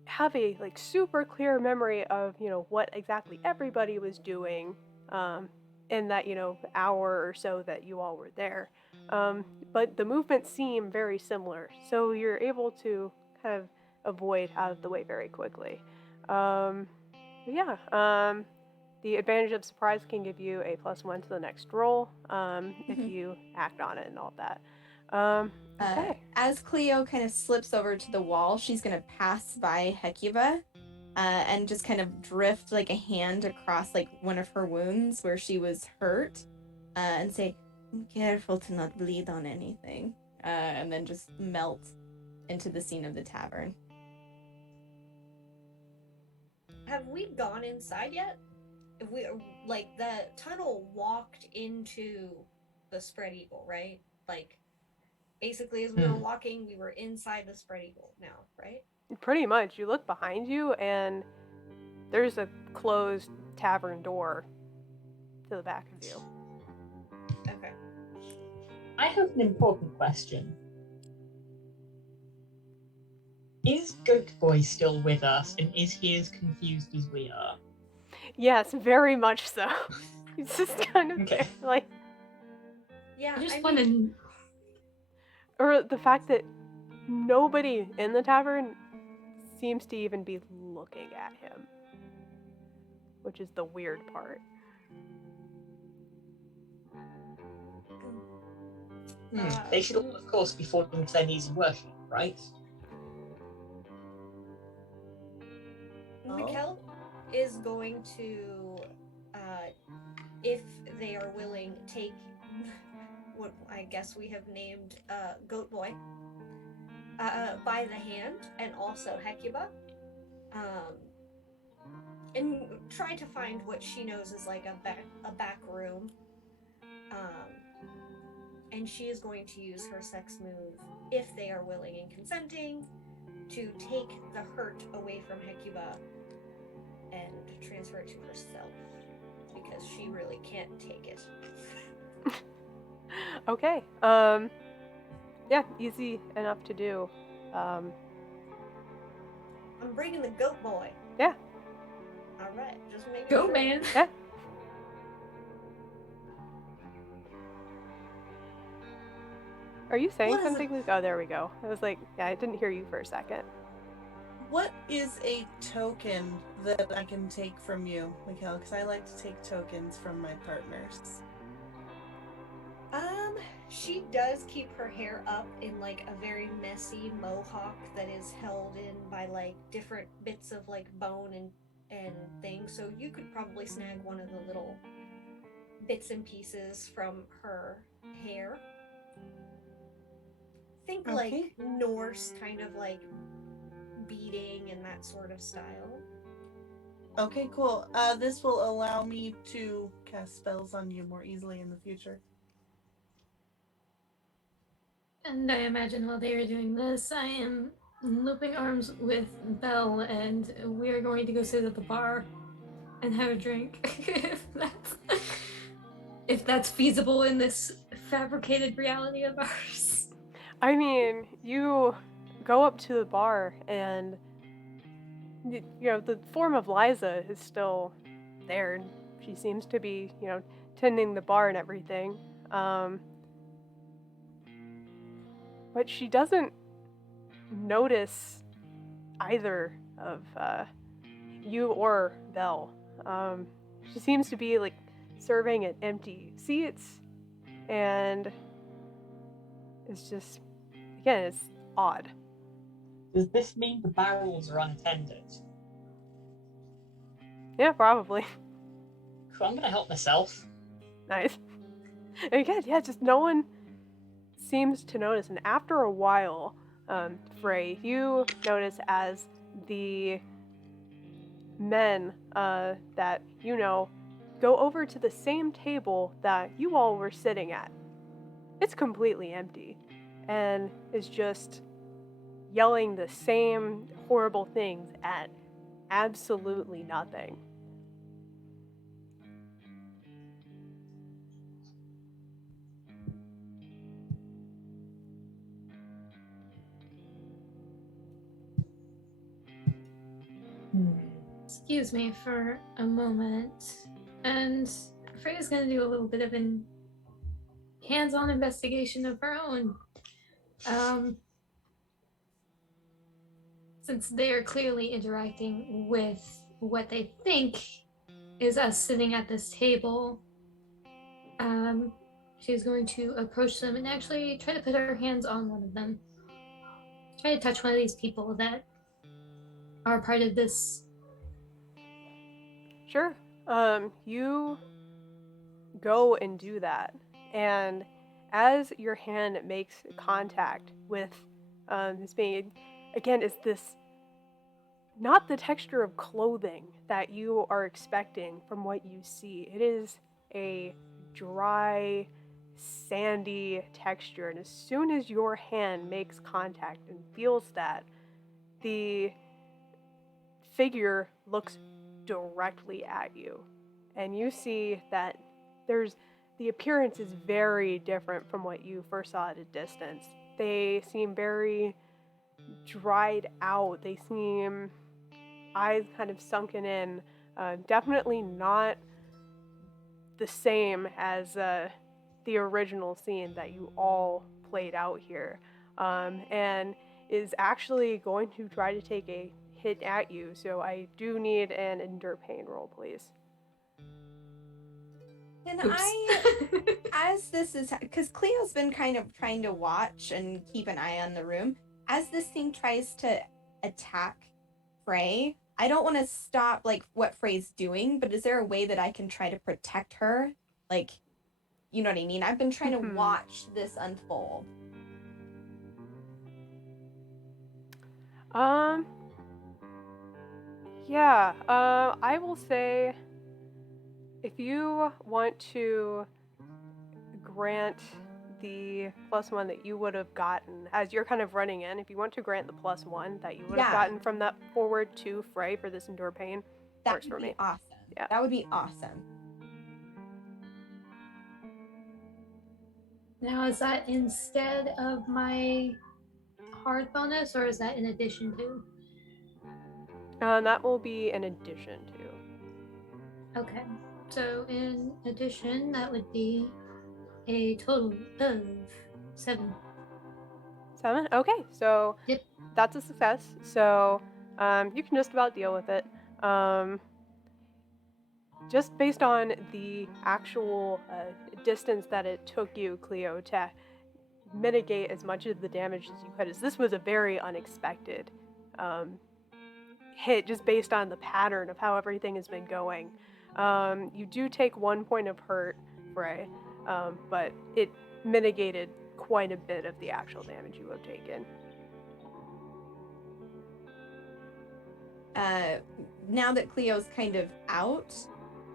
have a like super clear memory of, what exactly everybody was doing in that, hour or so that you all were there. But the movements seem very similar, so you're able to kind of avoid out of the way very quickly. The advantage of surprise can give you a +1 to the next roll if you act on it and all that. Okay. As Cleo kind of slips over to the wall, she's going to pass by Hecuba and just kind of drift like a hand across like one of her wounds where she was hurt and say, "Careful to not bleed on anything," and then just melt into the scene of the tavern. Have we gone inside yet? If we the tunnel walked into the Spread Eagle, right? Like, basically, as we were walking, we were inside the Spread Eagle now, right? Pretty much. You look behind you, and there's a closed tavern door to the back of you. Okay. I have an important question. Is Goat Boy still with us, and is he as confused as we are? Yes, very much so. He's just kind of Okay. Yeah, I just I want mean, to. or the fact that nobody in the tavern seems to even be looking at him, which is the weird part. They should all, of course, be falling to their knees and worship, right? Mikkel is going to, if they are willing, take what I guess we have named Goat Boy by the hand, and also Hecuba, and try to find what she knows is like a back room. And she is going to use her sex move, if they are willing and consenting, to take the hurt away from Hecuba and transfer it to herself, because she really can't take it. Okay. Yeah, easy enough to do. I'm bringing the Goat Boy. Yeah. All right, just make Go, sure. man. Yeah. Are you saying What is something, Luke? Oh, there we go. I was like, yeah, I didn't hear you for a second. What is a token that I can take from you, Mikkel? Because I like to take tokens from my partners. She does keep her hair up in like a very messy mohawk that is held in by like different bits of like bone and things. So you could probably snag one of the little bits and pieces from her hair. Think like Okay. Norse kind of like beading and that sort of style. Okay, cool. This will allow me to cast spells on you more easily in the future. And I imagine while they are doing this, I am looping arms with Belle, and we are going to go sit at the bar and have a drink. if that's feasible in this fabricated reality of ours. I mean, you go up to the bar and, you know, the form of Liza is still there. She seems to be, you know, tending the bar and everything. But she doesn't notice either of you or Belle. She seems to be like serving at empty seats, and it's just, again, it's odd. Does this mean the barrels are unattended? Yeah, probably. Cool, I'm gonna help myself. Nice. And again, yeah, just no one seems to notice. And after a while, Frey, you notice as the men that you know go over to the same table that you all were sitting at. It's completely empty and is just yelling the same horrible things at absolutely nothing. Excuse me for a moment. And Freya's gonna do a little bit of an hands-on investigation of her own. Since they are clearly interacting with what they think is us sitting at this table, she's going to approach them and actually try to put her hands on one of them. Try to touch one of these people that are part of this. Sure. You go and do that. And as your hand makes contact with this being, again, is this not the texture of clothing that you are expecting from what you see. It is a dry, sandy texture. And as soon as your hand makes contact and feels that, the figure looks directly at you. And you see that the appearance is very different from what you first saw at a distance. They seem very dried out. They seem eyes kind of sunken in. Definitely not the same as the original scene that you all played out here. And is actually going to try to take a hit at you. So I do need an endure pain roll, please. Can Oops. I, as this is, because Cleo's been kind of trying to watch and keep an eye on the room, as this thing tries to attack Frey, I don't want to stop, like, what Frey's doing, but is there a way that I can try to protect her? Like, you know what I mean? I've been trying to watch this unfold. Yeah, I will say if you want to grant the +1 that you would have gotten as you're kind of running in, if you want to grant the +1 that you would have gotten from that forward to Frey for this endure pain, that works would for be me. awesome. Yeah. That would be awesome. Now, is that instead of my hard bonus, or is that in addition to? That will be in addition to. Okay. So, in addition, that would be a total of 7. 7? Okay, so Yep. that's a success. So you can just about deal with it. Just based on the actual distance that it took you, Cleo, to mitigate as much of the damage as you could, as this was a very unexpected hit, just based on the pattern of how everything has been going. You do take 1 point of hurt, Frey, but it mitigated quite a bit of the actual damage you have taken. Now that Cleo's kind of out,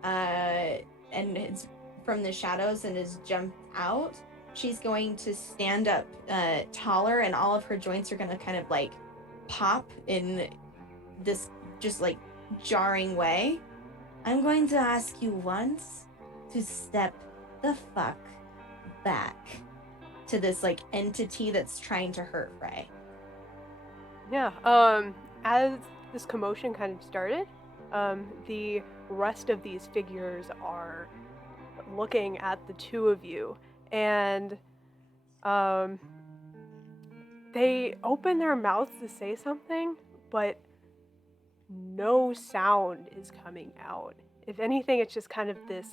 and it's from the shadows and has jumped out, she's going to stand up taller, and all of her joints are going to kind of like pop in this just like jarring way. I'm going to ask you once to step the fuck back to this like entity that's trying to hurt Frey. Yeah, as this commotion kind of started, the rest of these figures are looking at the two of you, and they open their mouths to say something, but no sound is coming out. If anything, it's just kind of this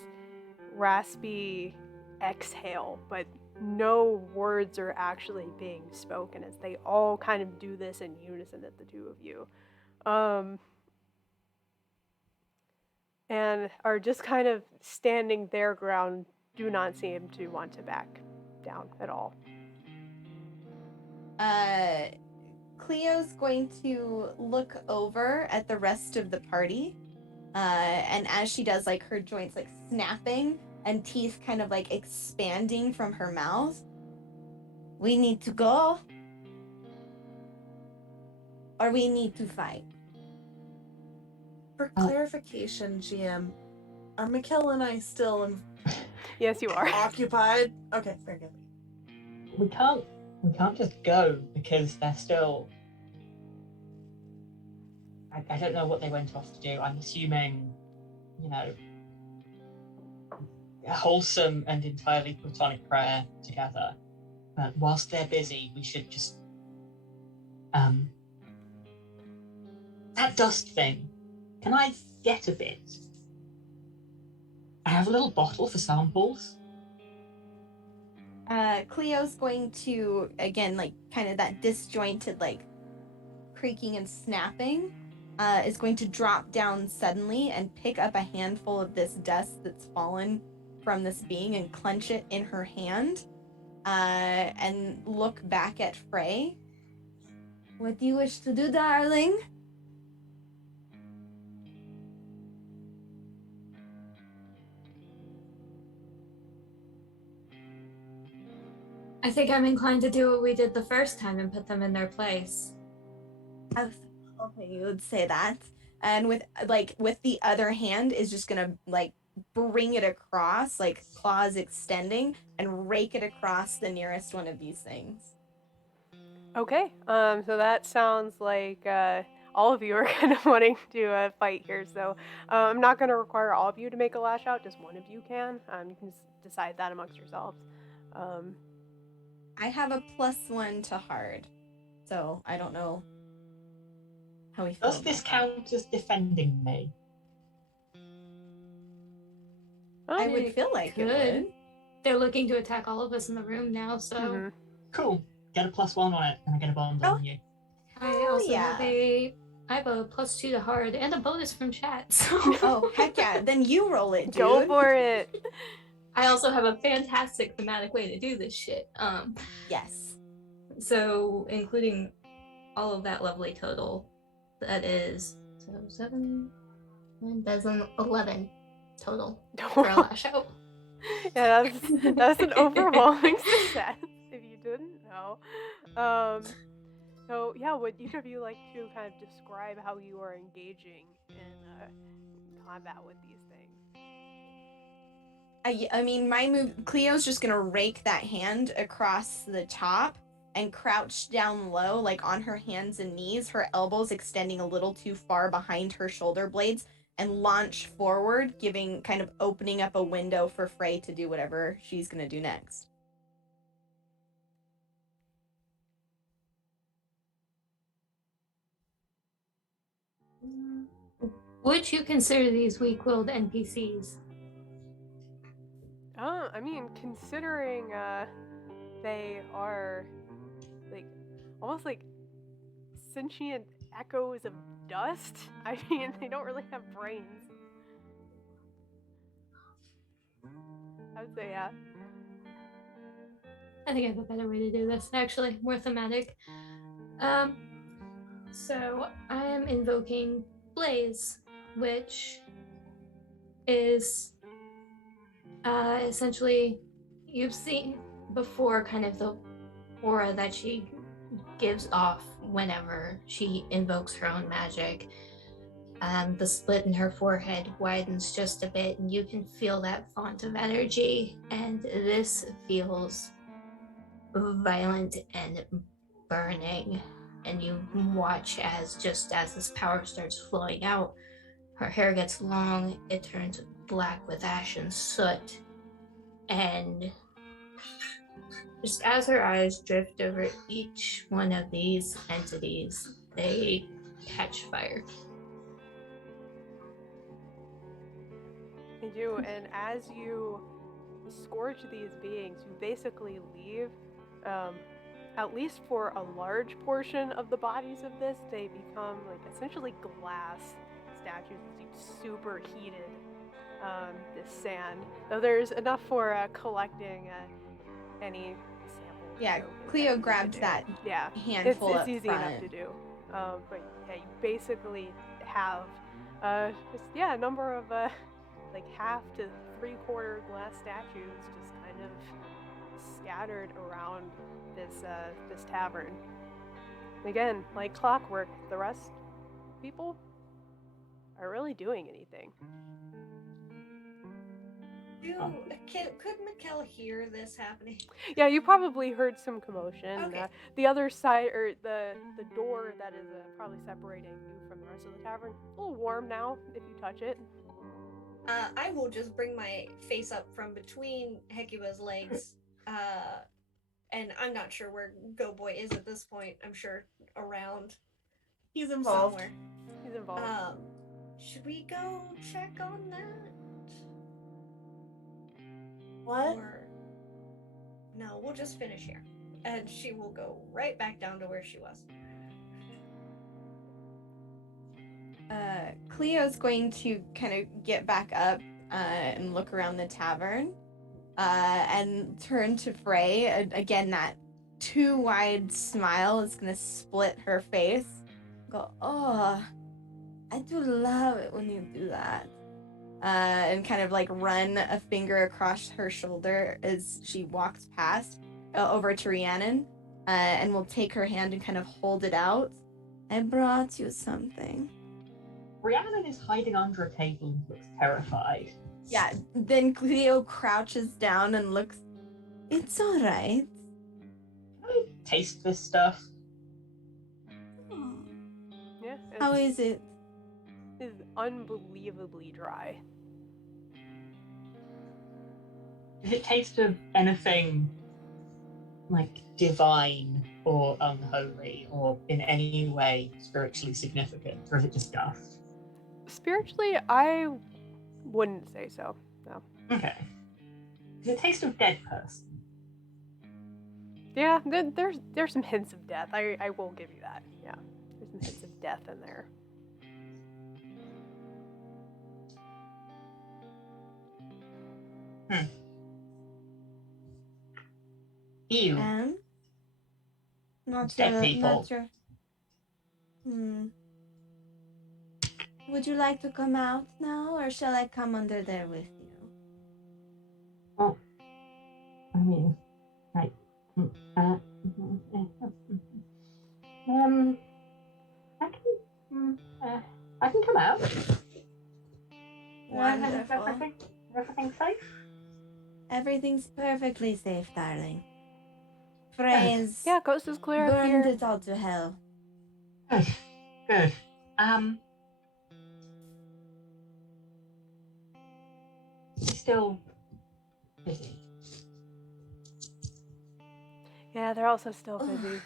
raspy exhale, but no words are actually being spoken as they all kind of do this in unison at the two of you. And are just kind of standing their ground, do not seem to want to back down at all. Cleo's going to look over at the rest of the party, and as she does, like, her joints like snapping and teeth kind of like expanding from her mouth. We need to go, or we need to fight. For clarification, GM, are Mikkel and I still Yes, you are. occupied? Okay, very good. We can't just go because they're still. I don't know what they went off to do. I'm assuming, a wholesome and entirely platonic prayer together. But whilst they're busy, we should just that dust thing. Can I get a bit? I have a little bottle for samples. Cleo's going to, again, like, kind of that disjointed, like, creaking and snapping, is going to drop down suddenly and pick up a handful of this dust that's fallen from this being and clench it in her hand, and look back at Frey. What do you wish to do, darling? I think I'm inclined to do what we did the first time and put them in their place. I was hoping you would say that. And with the other hand is just gonna like bring it across, like claws extending, and rake it across the nearest one of these things. Okay, so that sounds like all of you are kind of wanting to fight here, so I'm not going to require all of you to make a lash out, just one of you can. You can decide that amongst yourselves. I have a +1 to hard, So I don't know how he feels. Does this count as defending me? I would feel like it would. They're looking to attack all of us in the room now, so Mhm. Cool. Get a +1 on it, and I get a bond on you. I also have yeah. I have a +2 to hard and a bonus from chat. So Oh, heck yeah. Then you roll it, dude. Go for it. I also have a fantastic thematic way to do this shit. Yes. So including all of that lovely total, that is 7, and that's an 11 total for a lash out. Yeah, that's an overwhelming success. If you didn't know. So yeah, would each of you like to kind of describe how you are engaging in combat with these things? I mean, my move, Cleo's just gonna rake that hand across the top and crouch down low, like on her hands and knees, her elbows extending a little too far behind her shoulder blades, and launch forward, opening up a window for Frey to do whatever she's gonna do next. Would you consider these weak-willed NPCs? I mean, considering they are like almost like sentient echoes of dust. I mean, they don't really have brains. I would say yeah. I think I have a better way to do this, actually, more thematic. So I am invoking Blaze, which is essentially, you've seen before kind of the aura that she gives off whenever she invokes her own magic. The split in her forehead widens just a bit, and you can feel that font of energy, and this feels violent and burning. And you watch as just as this power starts flowing out, her hair gets long, it turns black with ash and soot, and just as her eyes drift over each one of these entities, they catch fire. They do, and as you scorch these beings, you basically leave, at least for a large portion of the bodies of this, they become like essentially glass statues as you superheated this sand. Though there's enough for collecting any samples. Yeah, Cleo grabbed that handful it's up easy front. enough to do. But yeah, you basically have a number of like half to 3/4 glass statues just kind of scattered around this tavern. Again, like clockwork, the rest people are really doing anything. Could Mikkel hear this happening? Yeah, you probably heard some commotion. Okay. The other side, or the door that is probably separating you from the rest of the tavern, a little warm now if you touch it. I will just bring my face up from between Hecuba's legs, and I'm not sure where Go Boy is at this point. I'm sure around. He's involved. Somewhere. He's involved. Should we go check on that? What? Or no, we'll just finish here, and she will go right back down to where she was. Cleo's going to kind of get back up and look around the tavern and turn to Frey. Again, that too wide smile is going to split her face. Go, oh, I do love it when you do that. And kind of like run a finger across her shoulder as she walks past over to Rhiannon and will take her hand and kind of hold it out. I brought you something. Rhiannon is hiding under a table and looks terrified. Yeah, then Cleo crouches down and looks, it's all right. Can I taste this stuff? Oh. Yeah. How is it? It's unbelievably dry. Does it taste of anything like divine or unholy or in any way spiritually significant, or is it just dust? Spiritually, I wouldn't say so. No. Okay. Does it taste of dead person? Yeah, there's some hints of death. I will give you that. Yeah, there's some hints of death in there. Ew. Not Dead sure. people. Not sure. Would you like to come out now, or shall I come under there with you? Well, I mean, right. I can come out. Wonderful. Everything safe? Everything's perfectly safe, darling. Frey's Yeah, coast is clear up burned here. it all to hell. Good. Still busy. Yeah, they're also still busy.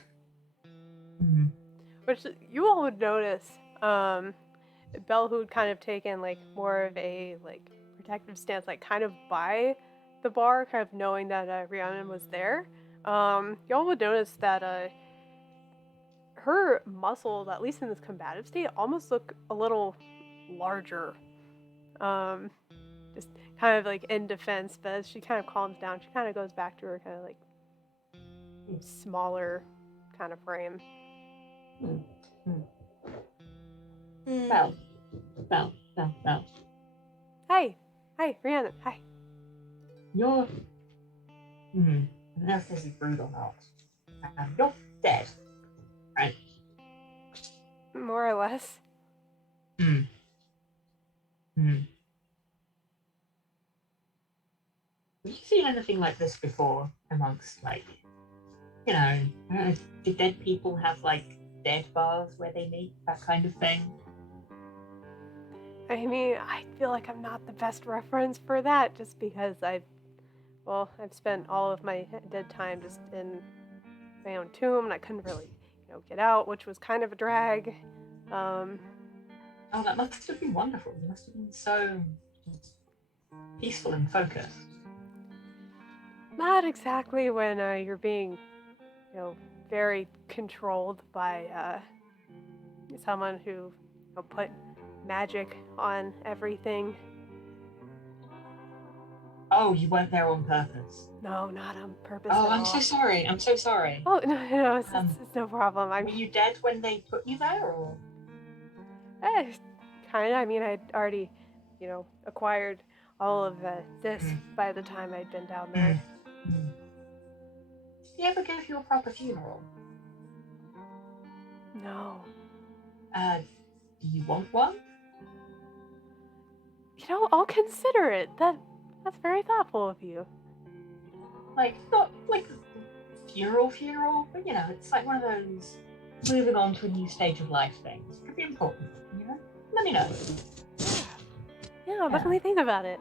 Mm. Which you all would notice. Belle, who'd kind of taken like more of a like protective stance, like kind of by the bar, kind of knowing that Rhiannon was there. Y'all would notice that her muscles, at least in this combative state, almost look a little larger. Just kind of like in defense, but as she kind of calms down, she kind of goes back to her kind of like smaller kind of frame. Belle. Hi, Rhiannon. Hi. You're. I don't know if this is rude or not. You're dead, right? More or less. Have you seen anything like this before amongst, like, you know, do dead people have, like, dead bars where they meet, that kind of thing? I mean, I feel like I'm not the best reference for that, just because I've spent all of my dead time just in my own tomb, and I couldn't really, get out, which was kind of a drag. Oh, that must have been wonderful. You must have been so peaceful and focused. Not exactly when you're being, very controlled by someone who put magic on everything. Oh, you weren't there on purpose? No, not on purpose Oh, at I'm all. so sorry. I'm so sorry. Oh, no, it's no problem. Were you dead when they put you there, or? Kind of. I mean, I'd already, acquired all of this by the time I'd been down there. Did he ever give you a proper funeral? No. Do you want one? I'll consider it. That's very thoughtful of you. Like, not like funeral, but it's like one of those moving on to a new stage of life things. It could be important, Let me know. Yeah, I'll definitely think about it.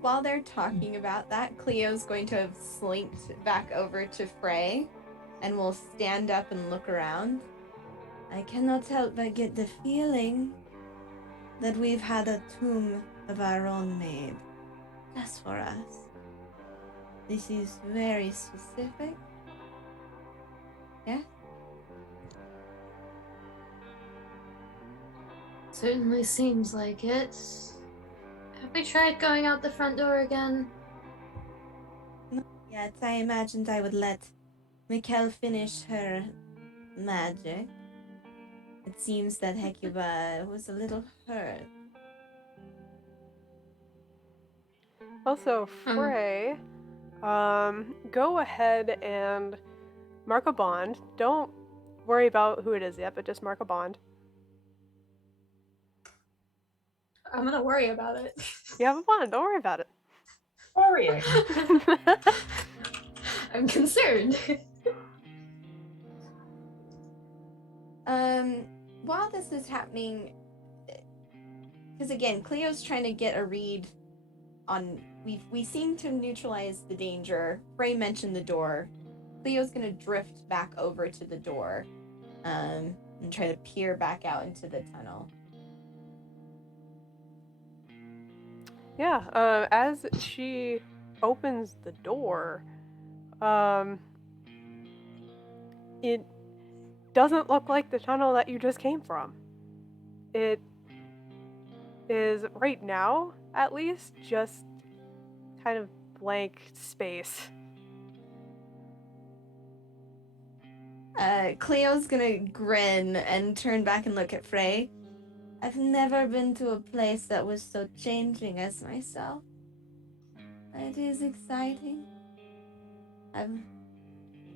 While they're talking about that, Cleo's going to have slinked back over to Frey and will stand up and look around. I cannot help but get the feeling that we've had a tomb of our own made just for us. This is very specific. Yeah? Certainly seems like it. Have we tried going out the front door again? Not yet. I imagined I would let Mikkel finish her magic. It seems that Hecuba was a little hurt. Also, Frey, go ahead and mark a bond. Don't worry about who it is yet, but just mark a bond. I'm gonna worry about it. You have a bond. Don't worry about it. Worrying. I'm concerned. While this is happening, because again, Cleo's trying to get a read on. We seem to neutralize the danger. Frey mentioned the door. Cleo's gonna drift back over to the door, and try to peer back out into the tunnel. Yeah, as she opens the door, it doesn't look like the tunnel that you just came from. It is, right now, at least, just kind of blank space. Cleo's gonna grin and turn back and look at Frey. I've never been to a place that was so changing as myself. It is exciting. I'm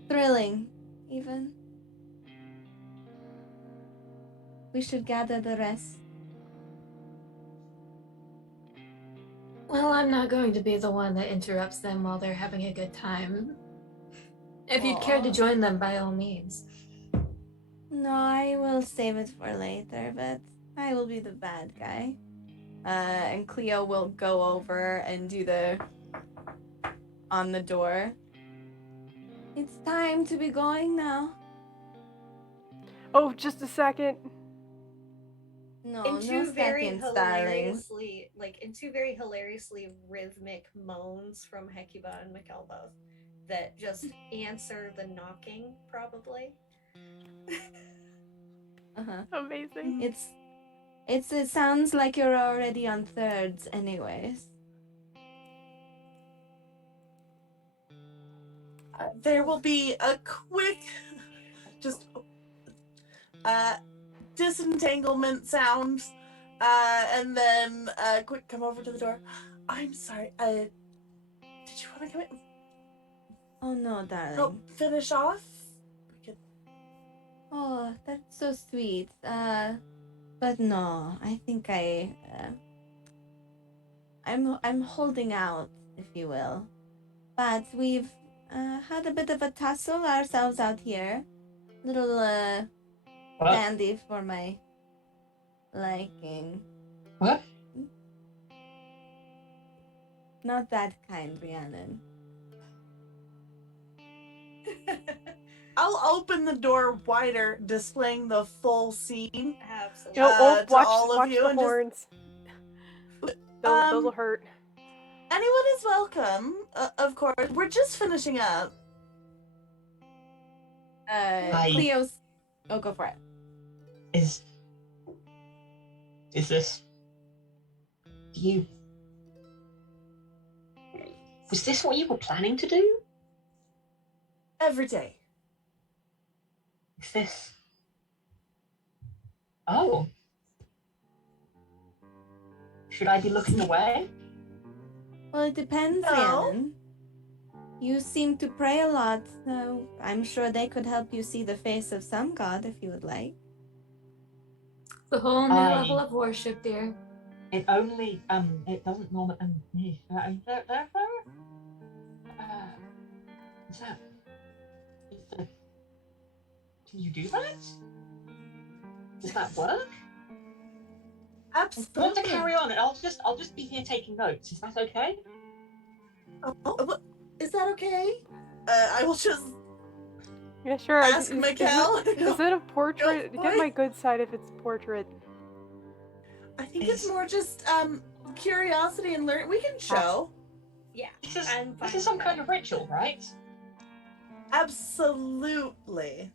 thrilling, even. We should gather the rest. Well, I'm not going to be the one that interrupts them while they're having a good time. If you'd care to Aw. join them, by all means. No, I will save it for later, but I will be the bad guy. And Cleo will go over and do the on the door. It's time to be going now. Oh, just a second. No, In no two very seconds, darling. hilariously, rhythmic moans from Hecuba and Mikkel both that just answer the knocking, probably. Uh-huh. Amazing. It sounds like you're already on thirds anyways. There will be a quick, just disentanglement sound, and then a quick come over to the door. I'm sorry. Did you want to come in? Oh no, darling. Help finish off? We could... Oh, that's so sweet. But no, I think I'm holding out, if you will. But we've had a bit of a tussle ourselves out here. Little What? dandy for my liking. What? Not that kind, Rhiannon. I'll open the door wider, displaying the full scene. Absolutely. Oh, To watch, all of watch you the and just- horns. Those will hurt. Anyone is welcome, of course. We're just finishing up. Cleo's... Oh, go for it. Is this... Was this what you were planning to do? Every day. Is this... Oh. Should I be looking away? Well, it depends, No. Rhiannon. You seem to pray a lot, so I'm sure they could help you see the face of some god if you would like. The whole new level of worship, dear. It only, it doesn't normally, is that... Can you do that? Does that work? Absolutely. I want to carry on, and I'll just be here taking notes. Is that okay? Is that okay? I will just Yeah, sure. ask Mikkel. Is it a portrait? Go, Get boy. my good side if it's portrait. I think it's more just curiosity and learn. We can show. Yeah. This is I'm fine some with kind that. of ritual, right? Absolutely.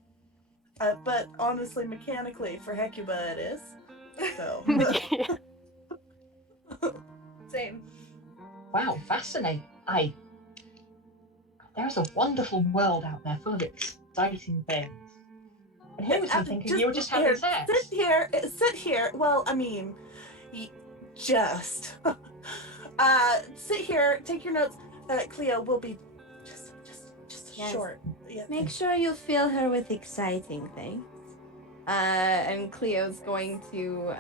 But honestly, mechanically, for Hecuba it is. So. Yeah. Same. Wow, fascinating. There's a wonderful world out there full of exciting things. And here was me thinking you were just having sex. Sit here. Well, I mean, just. Sit here, take your notes. Cleo will be just Yes. short. Yeah. Make sure you fill her with exciting things. And Cleo's going to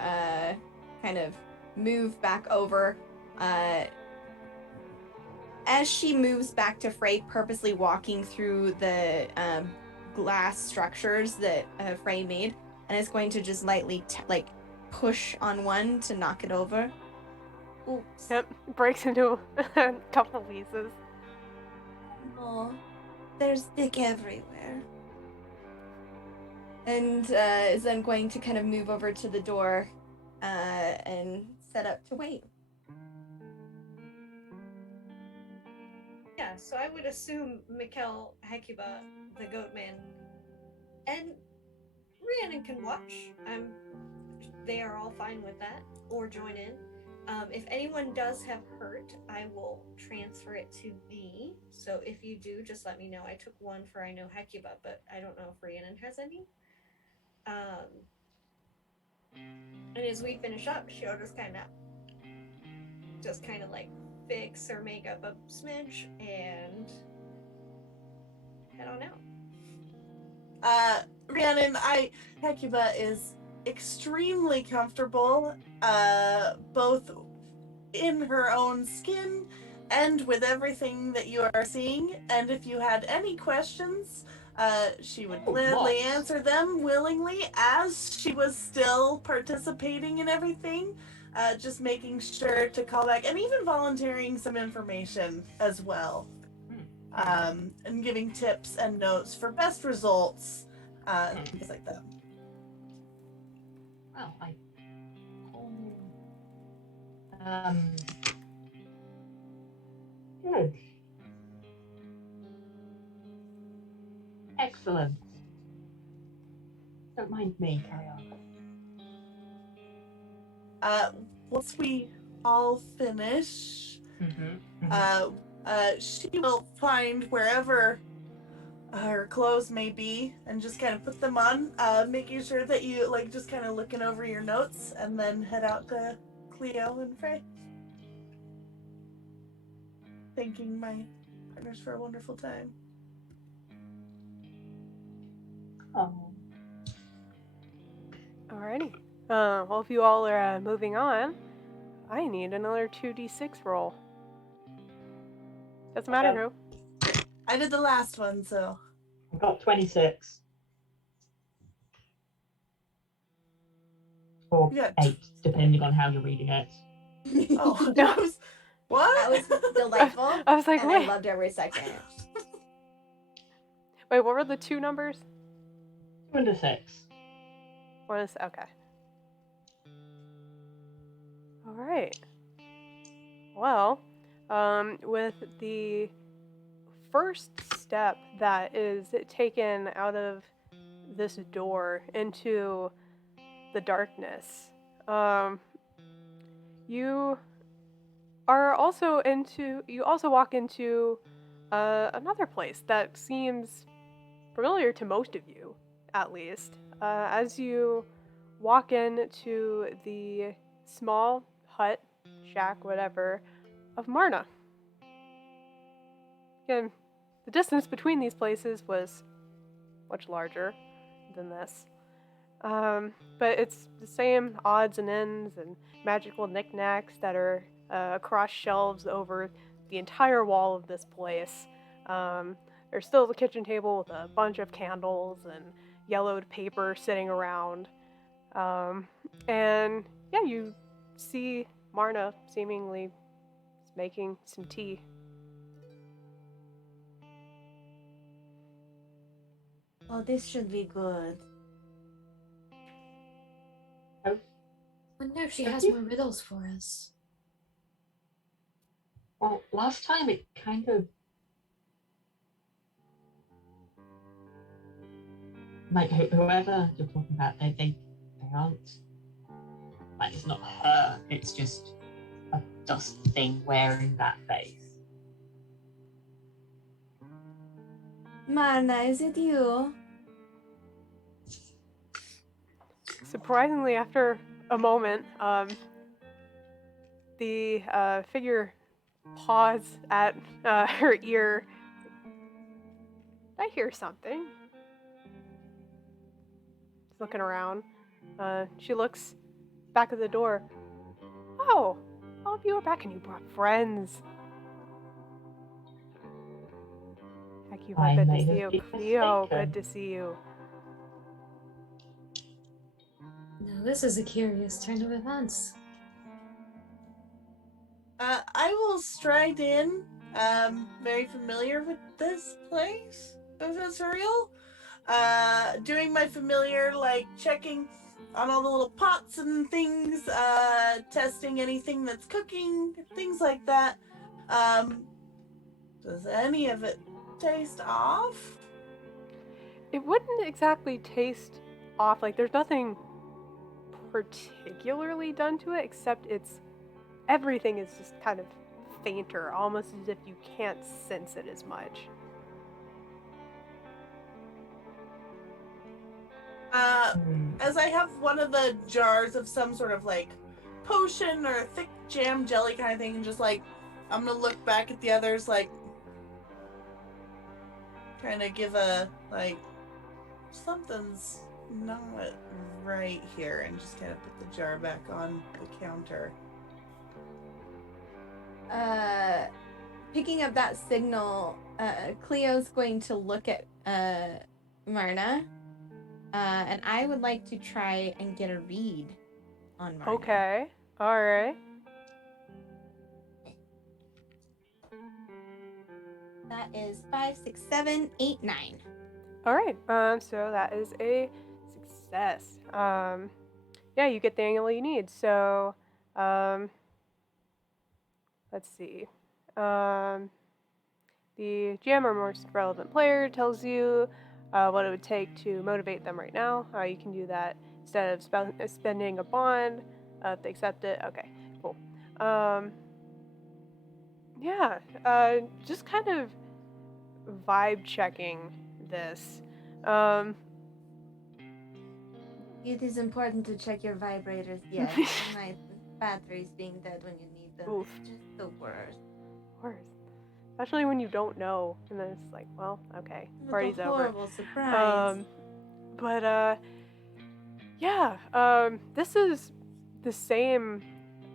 kind of move back over. As she moves back to Frey, purposely walking through the glass structures that Frey made, and is going to just lightly push on one to knock it over. Oops. Yep, breaks into a couple pieces. Oh, There's dick everywhere. And is then going to kind of move over to the door and set up to wait. Yeah, so I would assume Mikkel, Hecuba, the Goatman, and Rhiannon can watch. They are all fine with that, or join in. If anyone does have hurt, I will transfer it to me. So if you do, just let me know. I took one for I know Hecuba, but I don't know if Rhiannon has any. And as we finish up, she'll just kind of like fix her makeup a smidge and head on out. Rhiannon, Hecuba is extremely comfortable, both in her own skin and with everything that you are seeing. And if you had any questions, she would gladly answer them willingly, as she was still participating in everything. Just making sure to call back and even volunteering some information as well. And giving tips and notes for best results, things like that. Well, good. Excellent. Don't mind me, carry on. Once we all finish, she will find wherever her clothes may be and just kind of put them on, making sure that you just kind of looking over your notes, and then head out to Cleo and Frey. Thanking my partners for a wonderful time. Alrighty. Well, if you all are moving on, I need another 2d6 roll. Doesn't matter who. I did the last one, so. I got 26. Or 8, depending on how you're reading it. Oh, what? That was delightful. I was like, and wait. I loved every second. Wait, what were the two numbers? 2 and a 6. Okay. All right. Well, with the first step that is taken out of this door into the darkness, you also walk into another place that seems familiar to most of you, at least. As you walk into the small hut, shack, whatever, of Marna. Again, the distance between these places was much larger than this. But it's the same odds and ends and magical knickknacks that are across shelves over the entire wall of this place. There's still the kitchen table with a bunch of candles and yellowed paper sitting around. And yeah, you see Marna seemingly making some tea. Oh, this should be good. I wonder if she has more riddles for us. Well, last time it kind of... Like, whoever you're talking about, they aren't... Like, it's not her, it's just a dust thing wearing that face. Marna, is it you? Surprisingly, after a moment, the figure paws at her ear. I hear something. She's looking around. She looks back at the door. Oh, all of you are back and you brought friends. Hecuba, good to see you. Cleo, good to see you. No, this is a curious turn of events. I will stride in very familiar with this place, if it's real. Doing my familiar, like checking on all the little pots and things, testing anything that's cooking, things like that. Does any of it taste off? It wouldn't exactly taste off. Like, there's nothing particularly done to it, except everything is just kind of fainter, almost as if you can't sense it as much. As I have one of the jars of some sort of like potion or thick jam jelly kind of thing, and just like I'm gonna look back at the others, like kind of give a like something's not right here, and just kind of put the jar back on the counter. Picking up that signal, Cleo's going to look at Marna, and I would like to try and get a read on Marna. Okay, alright. That is 5, 6, 7, 8, 9. Alright, so that is a success. Yeah, you get the angle you need. So, let's see. The GM or most relevant player tells you what it would take to motivate them right now. You can do that instead of spending a bond. If they accept it, okay, cool. Yeah, just kind of vibe checking this. It is important to check your vibrators, yes. My batteries being dead when you need them. Oof. It's just the worst. Worse. Especially when you don't know, and then it's like, well, okay, party's It's a over. horrible surprise. This is the same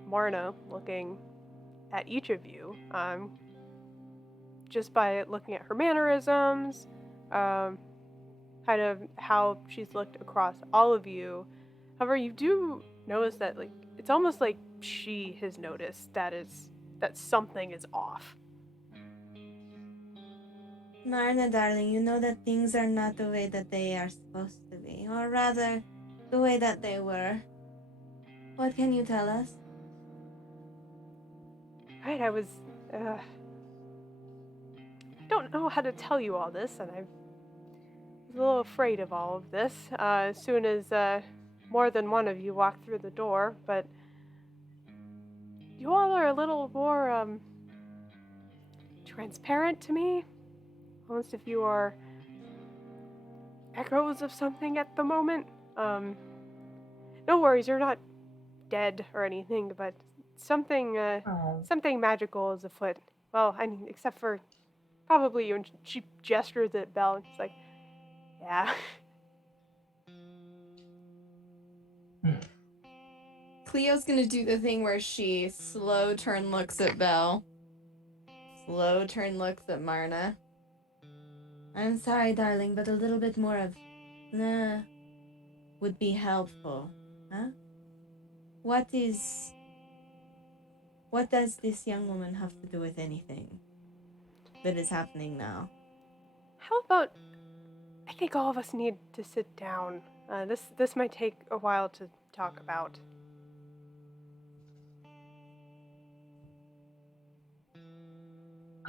Marna looking at each of you, just by looking at her mannerisms, kind of how she's looked across all of you. However, you do notice that, like, it's almost like she has noticed that something is off. Marna, darling, you know that things are not the way that they are supposed to be, or rather, the way that they were. What can you tell us? Right, I don't know how to tell you all this, and I was a little afraid of all of this as soon as more than one of you walked through the door, but you all are a little more transparent to me, almost if you are echoes of something at the moment. No worries, you're not dead or anything, but something magical is afoot. Well, I mean, except for probably you. And she gestures at Belle, and she's like, yeah. Cleo's gonna do the thing where she slow turn looks at Belle. Slow turn looks at Marna. I'm sorry, darling, but a little bit more of would be helpful. Huh? What does this young woman have to do with anything that is happening now? How about, I think all of us need to sit down. This might take a while to talk about.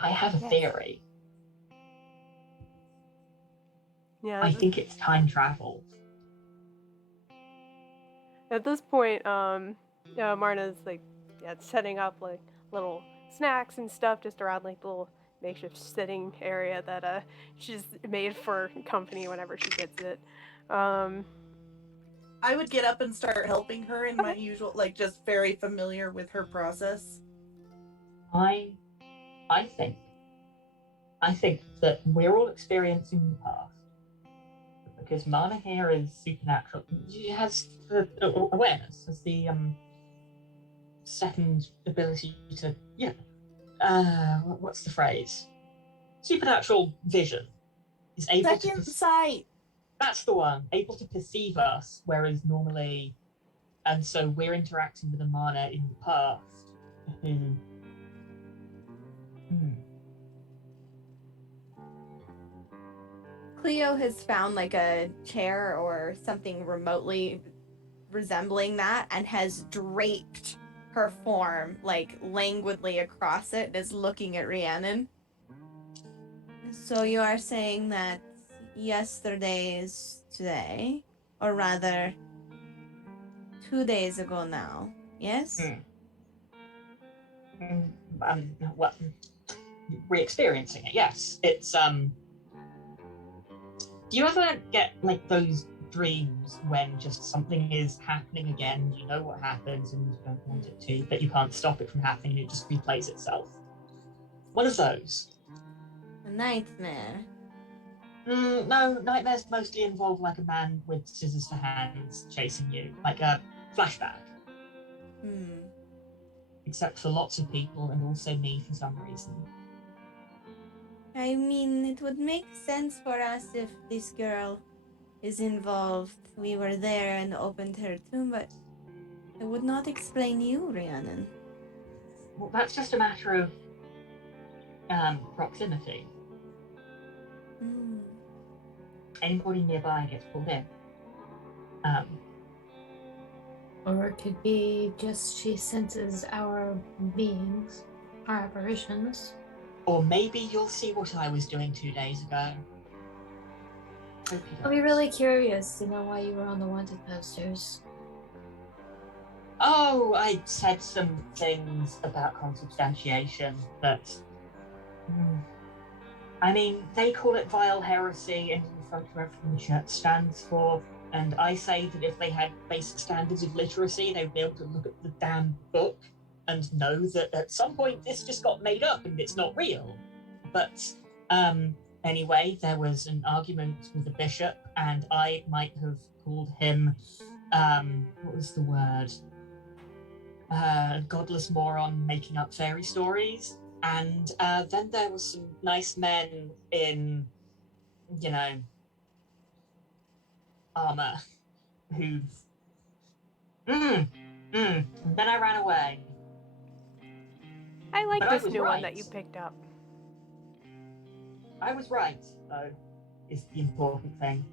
I have a theory. Yeah. I think it's time travel. At this point, Marna's like, setting up like little snacks and stuff just around like the little makeshift sitting area that she's made for company whenever she gets it. I would get up and start helping her in my usual, like, just very familiar with her process. I think that we're all experiencing the past. Because Marna here is supernatural. She has awareness, has the second ability to, what's the phrase? Supernatural vision. Is able Second sight. That's the one. Able to perceive us, whereas normally, and so we're interacting with a Marna in the past who Cleo has found like a chair or something remotely resembling that and has draped her form like languidly across it and is looking at Rhiannon. So you are saying that yesterday is today, or rather 2 days ago now, yes? Well, re-experiencing it, yes. It's do you ever get like those dreams when just something is happening again, you know what happens and you don't want it to, but you can't stop it from happening and it just replays itself? One of those. A nightmare. No, nightmares mostly involve like a man with scissors for hands chasing you, like a flashback. Except for lots of people and also me for some reason. I mean, it would make sense for us if this girl is involved. We were there and opened her tomb, but it would not explain you, Rhiannon. Well, that's just a matter of proximity. Anybody nearby gets pulled in. Or it could be just she senses our beings, our apparitions. Or maybe you'll see what I was doing 2 days ago. I'll be really curious to know why you were on the wanted posters. Oh, I said some things about consubstantiation that... I mean, they call it vile heresy and in the front of everything the church stands for, and I say that if they had basic standards of literacy, they'd be able to look at the damn book and know that at some point this just got made up and it's not real. But anyway, there was an argument with the bishop and I might have called him, what was the word? Godless moron making up fairy stories. And then there was some nice men in, you know, armor who... And then I ran away. I like But this I was new right. one that you picked up. I was right, though, is the important thing.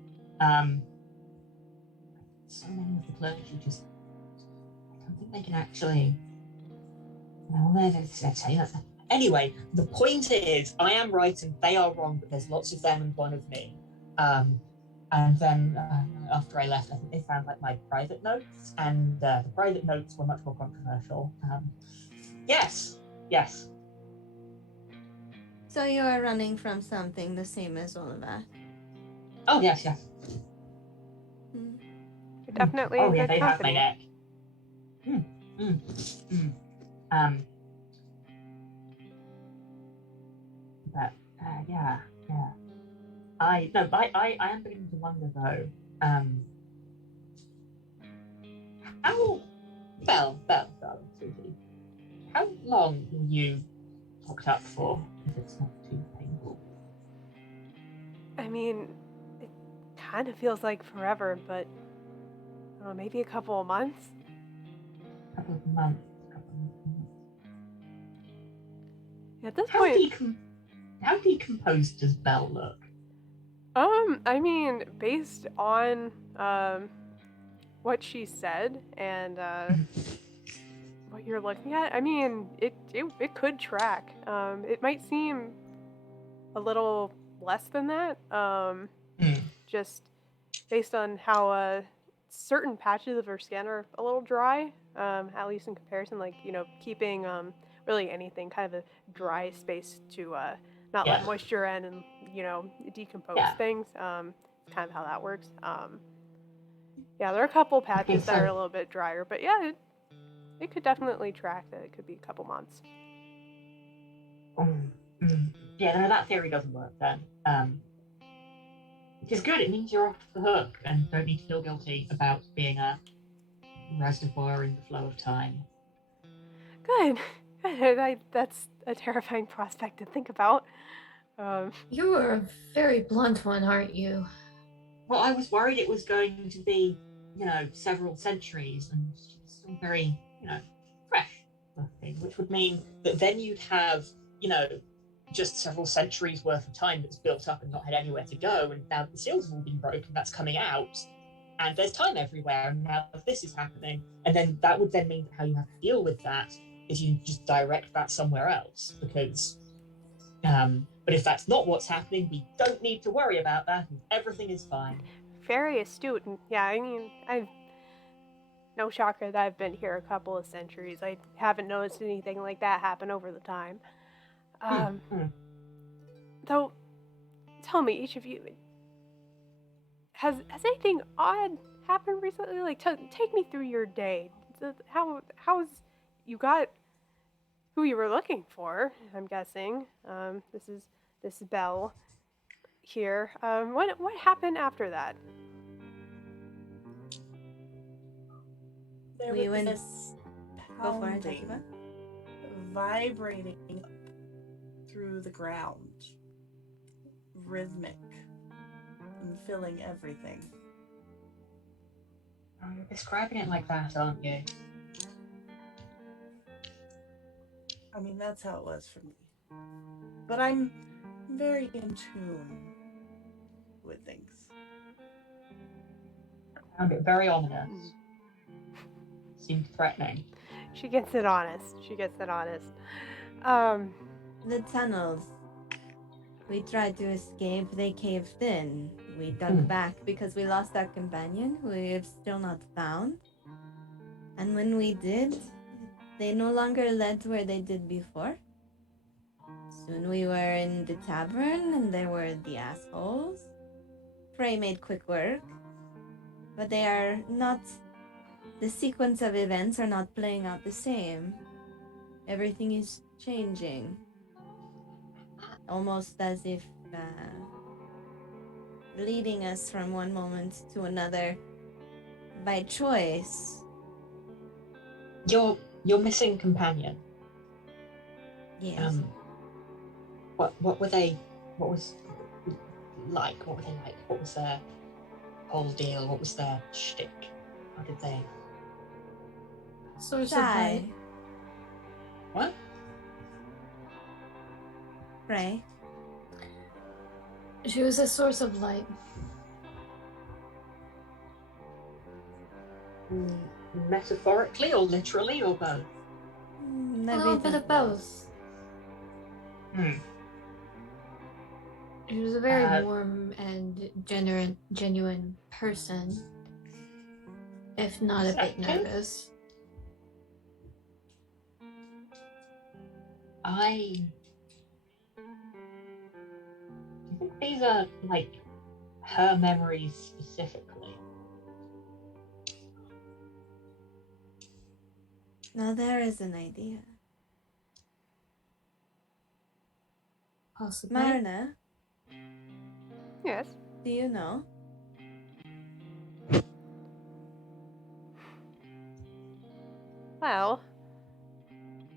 So many of the clergy just... I don't think they can actually... No, let's say that. Anyway, the point is, I am right and they are wrong, but there's lots of them and one of me. And then after I left, I think they found like my private notes, and the private notes were much more controversial. Yes. So you are running from something the same as all of us. Oh, yes. You're definitely in good they company. have my neck. But yeah. I am beginning to wonder though. How Belle, sweetie, how long were you locked up for? If it's not too painful. I mean, it kind of feels like forever, but I don't know, maybe a couple of months. Couple of months. At this point, How decomposed does Belle look? I mean, based on what she said and what you're looking at, I mean, it could track. It might seem a little less than that, just based on how certain patches of her skin are a little dry, at least in comparison, like, you know, keeping really anything kind of a dry space to not let moisture in and, you know, decompose things. Kind of how that works. Yeah, there are a couple patches that are a little bit drier, but yeah, it could definitely track that it could be a couple months. Yeah, no, that theory doesn't work then. Which is good, it means you're off the hook and don't need to feel guilty about being a reservoir in the flow of time. Good. That's a terrifying prospect to think about. You are a very blunt one, aren't you? Well, I was worried it was going to be, you know, several centuries and still very, you know, fresh looking, which would mean that then you'd have, you know, just several centuries worth of time that's built up and not had anywhere to go, and now the seals have all been broken, that's coming out, and there's time everywhere, and now this is happening. And then that would then mean that how you have to deal with that is you just direct that somewhere else, because but if that's not what's happening, we don't need to worry about that, and everything is fine. Very astute. And yeah, I mean, I've no shocker that I've been here a couple of centuries. I haven't noticed anything like that happen over the time. Though, tell me, each of you, has anything odd happened recently? Like, take me through your day. How's you got who you were looking for? I'm guessing. This is Belle here. What happened after that? There We was went- this Go for it, pounding, Akiba. vibrating through the ground, rhythmic, and filling everything. You're describing it like that, aren't you? I mean, that's how it was for me. But I'm very in tune with things. I found it very ominous. Seemed threatening. She gets it honest. The tunnels. We tried to escape, they caved in. We dug back because we lost our companion, who we have still not found. And when we did, they no longer led to where they did before. Soon we were in the tavern, and there were the assholes. Frey made quick work, but they are not... The sequence of events are not playing out the same. Everything is changing. Almost as if leading us from one moment to another by choice. Your missing companion. Yes. What were they? What was like? What were they like? What was their whole deal? What was their shtick? How did they? Source of Shy. light. What? Frey. She was a source of light. Metaphorically or literally or both? A little bit of both. She was a very warm and genuine person, if not a bit nervous. Do you think these are like her memories specifically? Now there is an idea. Possibly. Marna, Yes. do you know? Well,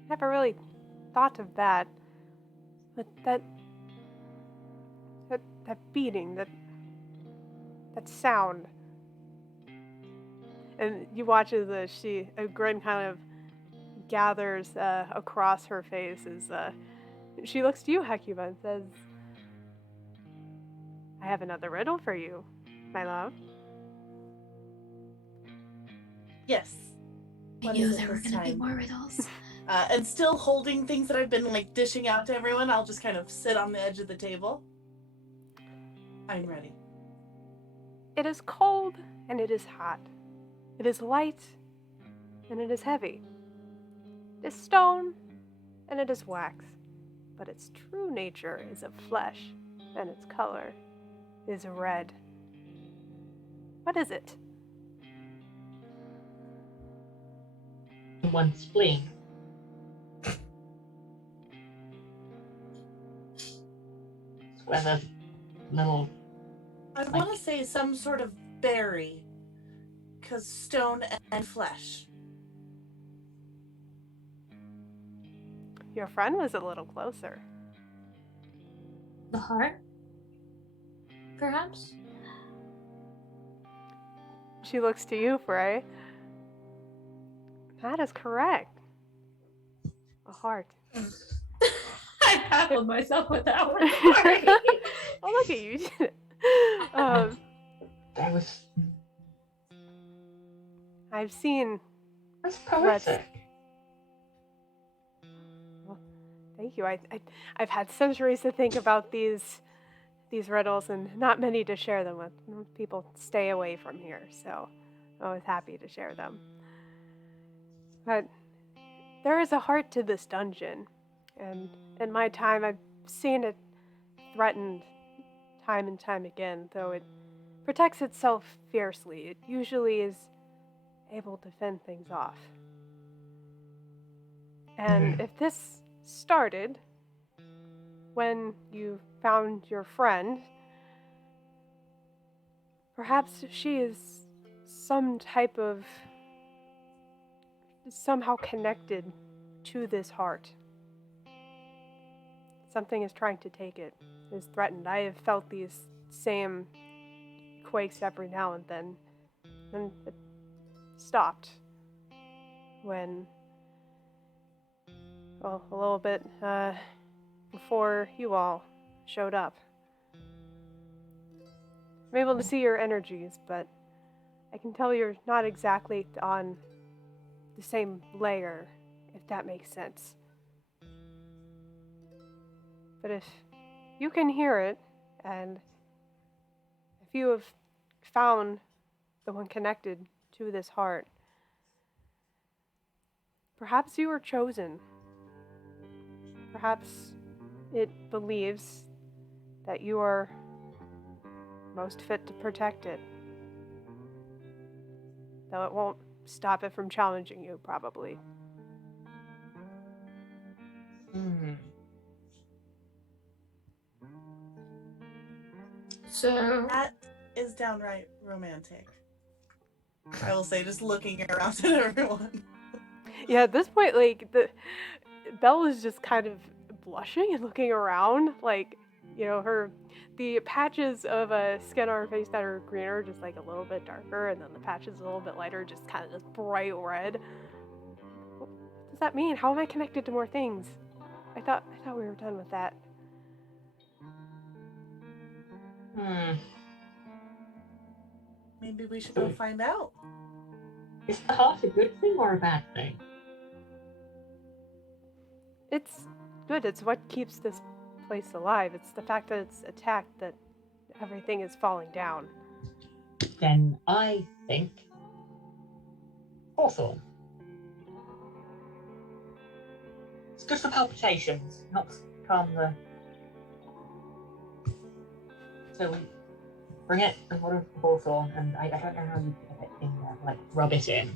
never really thought of that. But that beating, that sound. And you watch as a grin kind of gathers across her face as she looks to you, Hecuba, and says, I have another riddle for you, my love. Yes. I What knew is it there were this going to be time? more riddles. And still holding things that I've been like dishing out to everyone, I'll just kind of sit on the edge of the table. I'm ready. It is cold and it is hot. It is light and it is heavy. It is stone and it is wax. But its true nature is of flesh, and its color is red. What is it? One spleen. It's where the little. I want to say some sort of berry, because stone and flesh. Your friend was a little closer. The heart? Perhaps? She looks to you, Frey. That is correct. A heart. I tackled myself with that one. Sorry. Oh, look at you. There was... I've seen. That's poetic. Well, thank you. I've had centuries to think about these riddles, and not many to share them with. Most people stay away from here, so I was happy to share them. But there is a heart to this dungeon, and in my time I've seen it threatened time and time again, though it protects itself fiercely. It usually is able to fend things off. And if this started when you found your friend, perhaps she is some type of somehow connected to this heart. Something is trying to take it, is threatened. I have felt these same quakes every now and then, and it stopped when, well, a little bit before you all showed up. I'm able to see your energies, but I can tell you're not exactly on the same layer, if that makes sense. But if you can hear it, and if you have found the one connected to this heart, perhaps you were chosen. Perhaps it believes that you are most fit to protect it. Though it won't stop it from challenging you, probably. So That is downright romantic. I will say, just looking around at everyone. Yeah, at this point, like, Belle is just kind of blushing and looking around, like, you know, the patches of skin on her face that are greener, just like a little bit darker, and then the patches a little bit lighter, just kind of this bright red. What does that mean? How am I connected to more things? I thought we were done with that. Maybe we should go find out. Is the heart a good thing or a bad thing? It's good. It's what keeps this place alive. It's the fact that it's attacked that everything is falling down. Then I think hawthorn. It's good for palpitations, helps calm the... So we bring it a lot of hawthorn, and I don't know how you get it in there, like rub it in.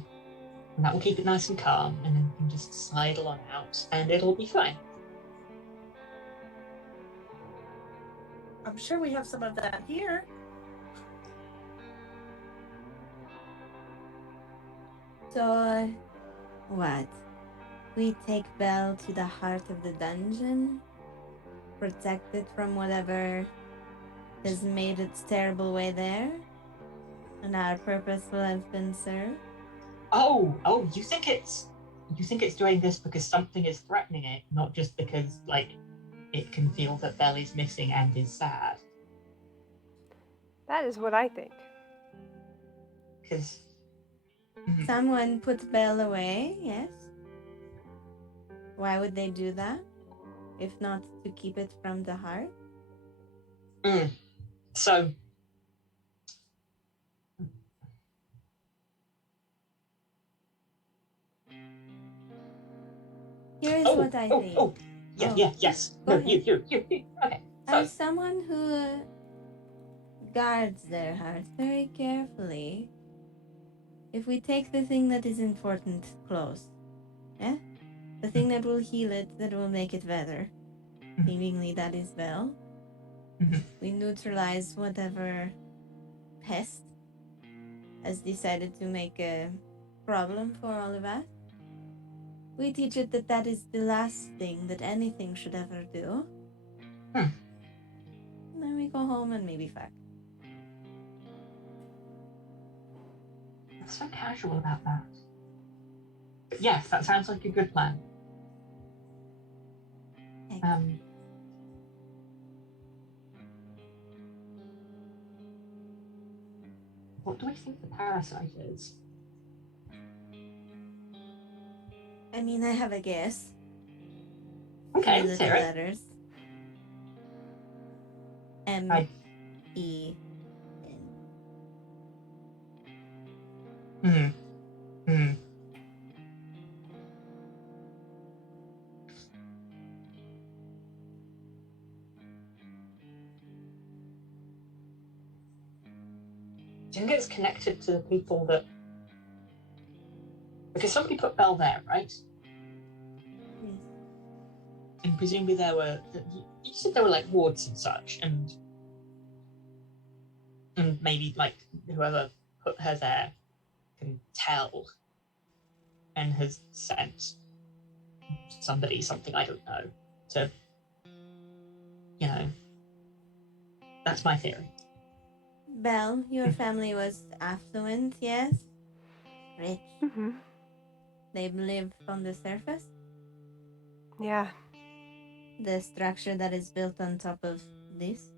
And that will keep it nice and calm, and then you can just sidle on out, and it'll be fine. I'm sure we have some of that here. So, what? We take Belle to the heart of the dungeon, protect it from whatever has made its terrible way there, and our purpose will have been served. Oh, you think it's doing this because something is threatening it, not just because, like, it can feel that Belle is missing and is sad. That is what I think. Because... Someone put Belle away, yes? Why would they do that? If not to keep it from the heart? So... Here's what I think. Yes. Go No, ahead. you. Okay. So, As someone who guards their heart very carefully, if we take the thing that is important close, the thing that will heal it, that will make it better, seemingly that is Belle, we neutralize whatever pest has decided to make a problem for all of us. We teach it that that is the last thing that anything should ever do. And then we go home and maybe fuck. That's so casual about that. But yes, that sounds like a good plan. What do we think the parasite is? I mean, I have a guess. Okay, 3 let's little hear it. letters. I- M-E-N. Hmm. Do you think it's connected to the people that... Because somebody put Belle there, right? Yes. And presumably there were... You said there were, like, wards and such, and maybe, like, whoever put her there can tell and has sent somebody something, I don't know, to... You know... That's my theory. Belle, your family was affluent, yes? Rich. Mm-hmm. They live on the surface? Yeah. The structure that is built on top of this?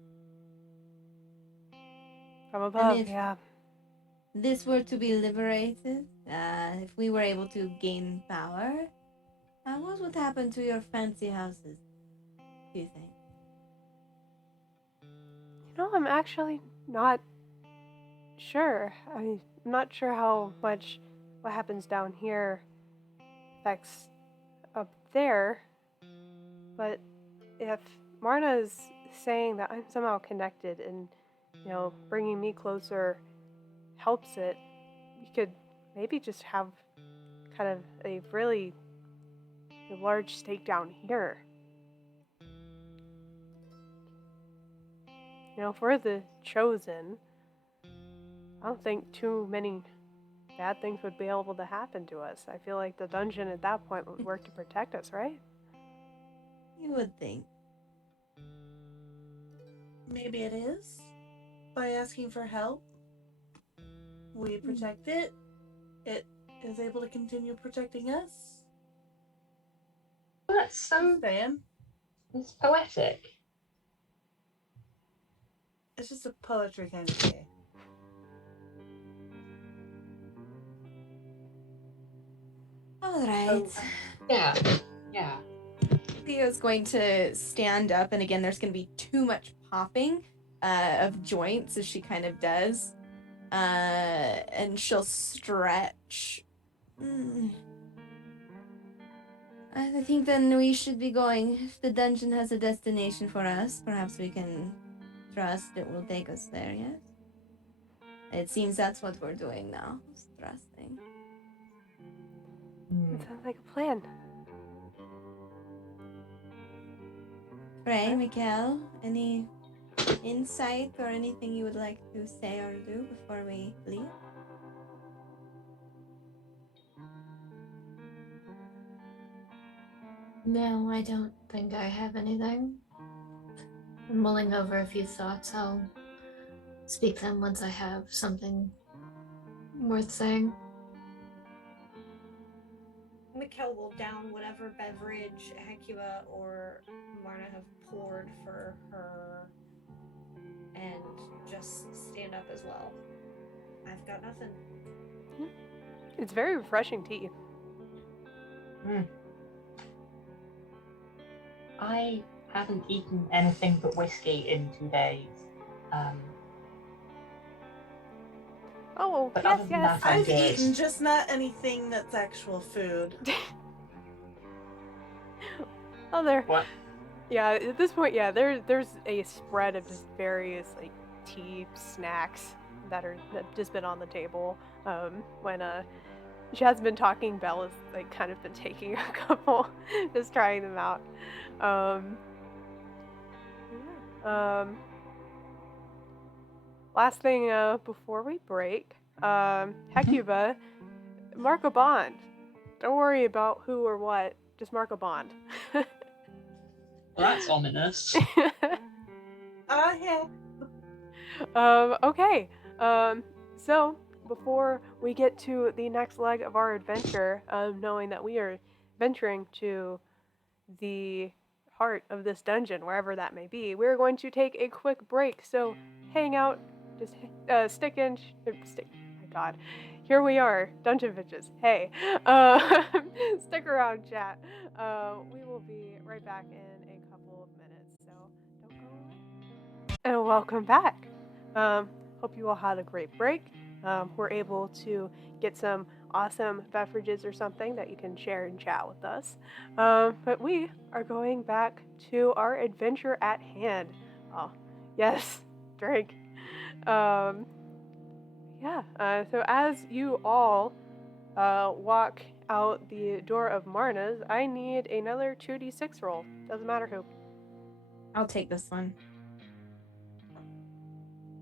From above, if- yeah. This were to be liberated, if we were able to gain power, what would happen to your fancy houses, do you think? You know, I'm actually not sure. I'm not sure how much what happens down here affects up there. But if Marna's saying that I'm somehow connected and, you know, bringing me closer helps it, we could maybe just have kind of a really large stake down here. You know, if we're the chosen, I don't think too many bad things would be able to happen to us. I feel like the dungeon at that point would work to protect us, right? You would think. Maybe it is. By asking for help, we protect it. It is able to continue protecting us. Well, that's so... Saying. It's poetic. It's just a poetry kind of day. All right. Yeah. Theo's going to stand up, and again, there's going to be too much popping of joints as she kind of does. And she'll stretch. I think then we should be going. If the dungeon has a destination for us, perhaps we can trust it will take us there, yes? It seems that's what we're doing now, is trusting. It sounds like a plan. Frey, Mikkel, any insight or anything you would like to say or do before we leave? No, I don't think I have anything. I'm mulling over a few thoughts. I'll speak them once I have something worth saying. Mikkel will down whatever beverage Hecua or Marna have poured for her and just stand up as well. I've got nothing. It's very refreshing tea. I haven't eaten anything but whiskey in 2 days. Oh, But yes, other than yes. that, I'm I've good. eaten, just not anything that's actual food. Oh, there. What? Yeah, at this point, yeah, there's a spread of just various like tea snacks that have just been on the table. When she has been talking, Belle has like kind of been taking a couple, just trying them out. Last thing before we break, Hecuba, mark a bond. Don't worry about who or what, just mark a bond. Well, that's ominous. Yeah. Okay. So before we get to the next leg of our adventure, knowing that we are venturing to the heart of this dungeon, wherever that may be, we're going to take a quick break. So hang out just stick in. Stick. My God, here we are, Dungeon Bitches. Hey, stick around, chat. We will be right back in a couple of minutes, so don't go away. And welcome back. Hope you all had a great break. We're able to get some awesome beverages or something that you can share and chat with us. But we are going back to our adventure at hand. Oh, yes, drink. So as you all walk out the door of Marna's, I need another 2d6 roll. Doesn't matter who. I'll take this one.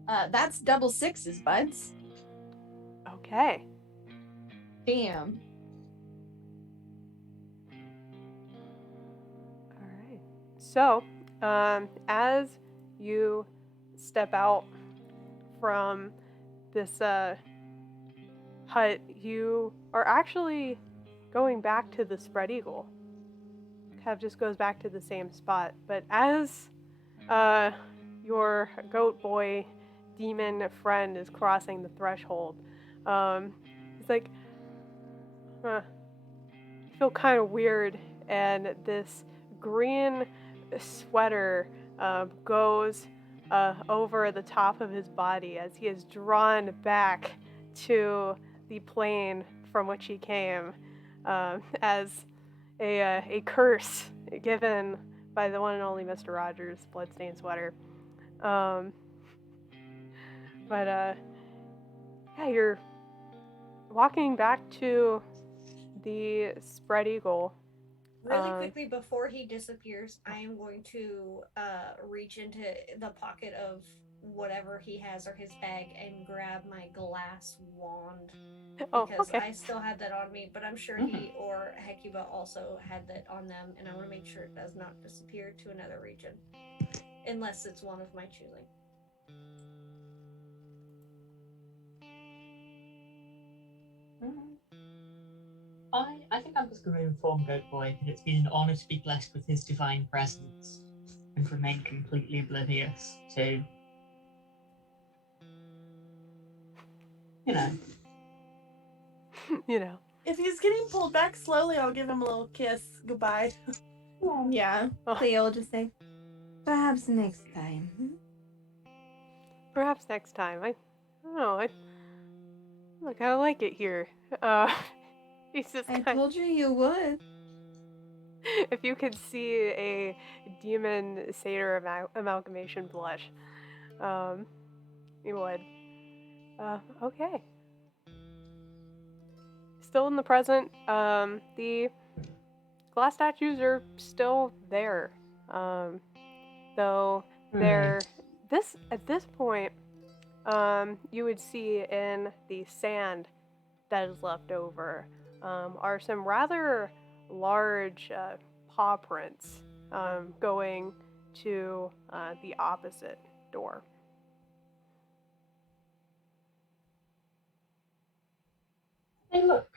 That's double sixes, buds. Okay. Damn. All right. So, as you step out from this hut, you are actually going back to the spread eagle. Kind of just goes back to the same spot. But as your goat boy demon friend is crossing the threshold, he's like, I feel kind of weird, and this green sweater goes over the top of his body as he is drawn back to the plane from which he came, as a curse given by the one and only Mr. Rogers' bloodstained sweater. You're walking back to the spread eagle. Really quickly before he disappears, I am going to reach into the pocket of whatever he has or his bag and grab my glass wand. Because I still had that on me, but I'm sure he or Hecuba also had that on them, and I want to make sure it does not disappear to another region. Unless it's one of my choosing. I think I'm just going to inform Goat Boy that it's been an honor to be blessed with his divine presence and remain completely oblivious to, you know. You know. If he's getting pulled back slowly, I'll give him a little kiss. Goodbye. Yeah. Cleo will just say, perhaps next time. Perhaps next time. I don't know. I kind of like it here. He's just I told you would. If you could see a demon satyr amalgamation blush, you would. Okay. Still in the present. The glass statues are still there. Though they're at this point, you would see in the sand that is left over are some rather large paw prints going to the opposite door. They look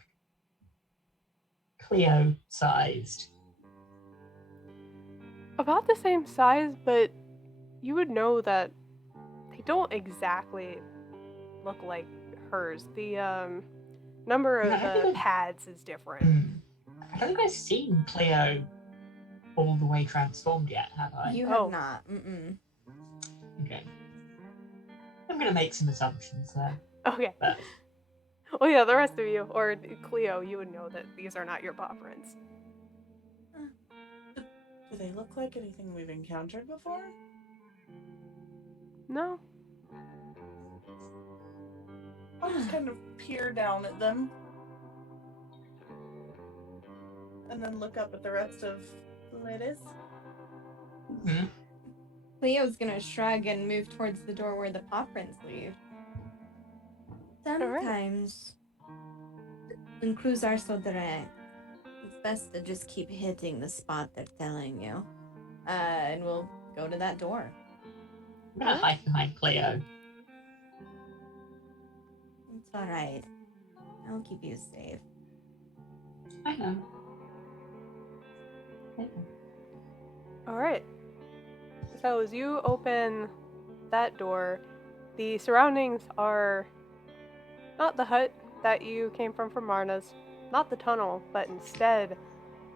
Cleo-sized. About the same size, but you would know that they don't exactly look like hers. The number of pads is different. I don't think I've seen Cleo all the way transformed yet, have I? You have not. Okay. I'm going to make some assumptions there. Okay. But... Well, yeah, the rest of you, or Cleo, you would know that these are not your paw prints. Do they look like anything we've encountered before? No. I'll just kind of peer down at them. And then look up at the rest of the ladies. Cleo's gonna shrug and move towards the door where the paw prints lead. Sometimes, when clues are so direct, it's best to just keep hitting the spot they're telling you. And we'll go to that door. I'm gonna hide behind Cleo. It's alright. I'll keep you safe. I know. Alright. So as you open that door, The surroundings are not the hut that you came from Marna's, not the tunnel, but instead,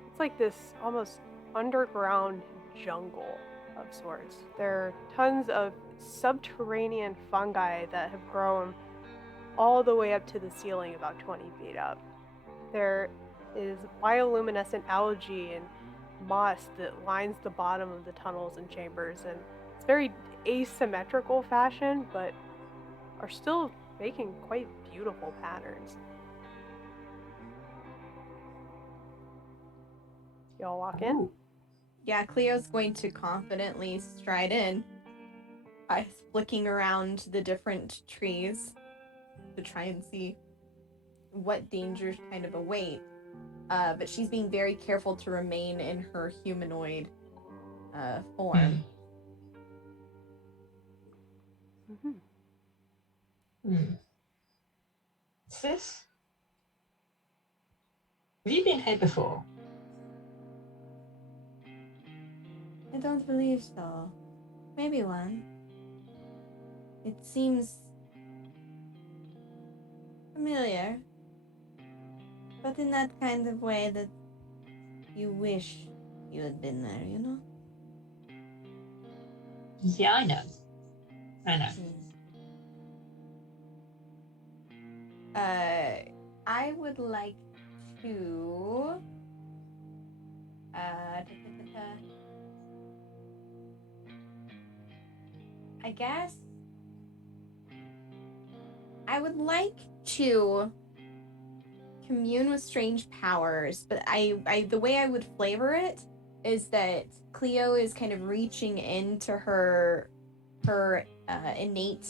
it's like this almost underground jungle of sorts. There are tons of subterranean fungi that have grown all the way up to the ceiling, about 20 feet up. There is bioluminescent algae and moss that lines the bottom of the tunnels and chambers, and it's very asymmetrical fashion, but are still making quite beautiful patterns. Y'all walk in? Ooh. Yeah, Cleo's going to confidently stride in by flicking around the different trees to try and see what dangers kind of await. But she's being very careful to remain in her humanoid form. Sis? Have you been here before? I don't believe so. Maybe one. It seems familiar, but in that kind of way that you wish you had been there, you know? Yeah, I know. I would like to I guess I would like to commune with strange powers, but I the way I would flavor it is that Cleo is kind of reaching into her innate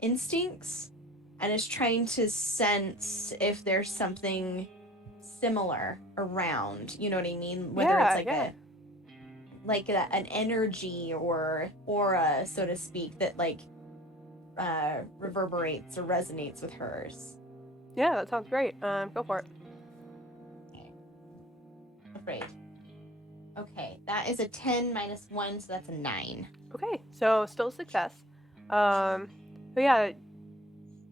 instincts and is trying to sense if there's something similar around. You know what I mean? Whether it's an energy or aura, so to speak, that reverberates or resonates with hers. Yeah, that sounds great. Go for it. Afraid. Okay, that is a 10 minus 1, so that's a 9. Okay, so still success. But yeah,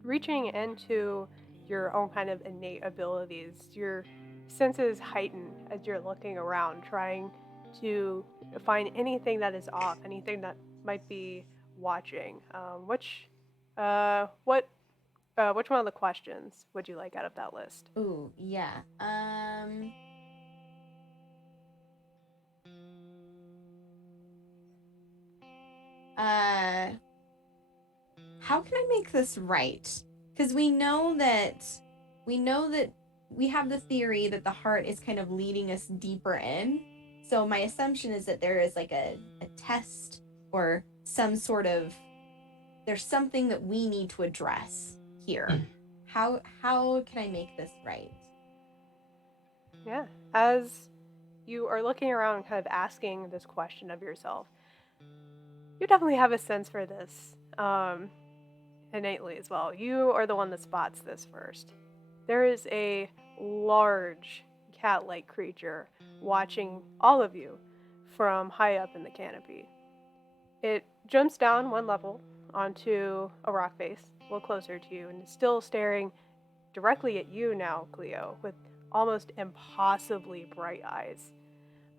reaching into your own kind of innate abilities, your senses heighten as you're looking around, trying to find anything that is off, anything that might be watching. Which one of the questions would you like out of that list? Ooh, yeah. How can I make this right? Because we know that we have the theory that the heart is kind of leading us deeper in. So my assumption is that there is like a test or some sort of there's something that we need to address here. How can I make this right? Yeah, as you are looking around and kind of asking this question of yourself, you definitely have a sense for this innately as well. You are the one that spots this first. There is a large cat-like creature watching all of you from high up in the canopy. It jumps down one level onto a rock face, a little closer to you, and is still staring directly at you now, Cleo, with almost impossibly bright eyes.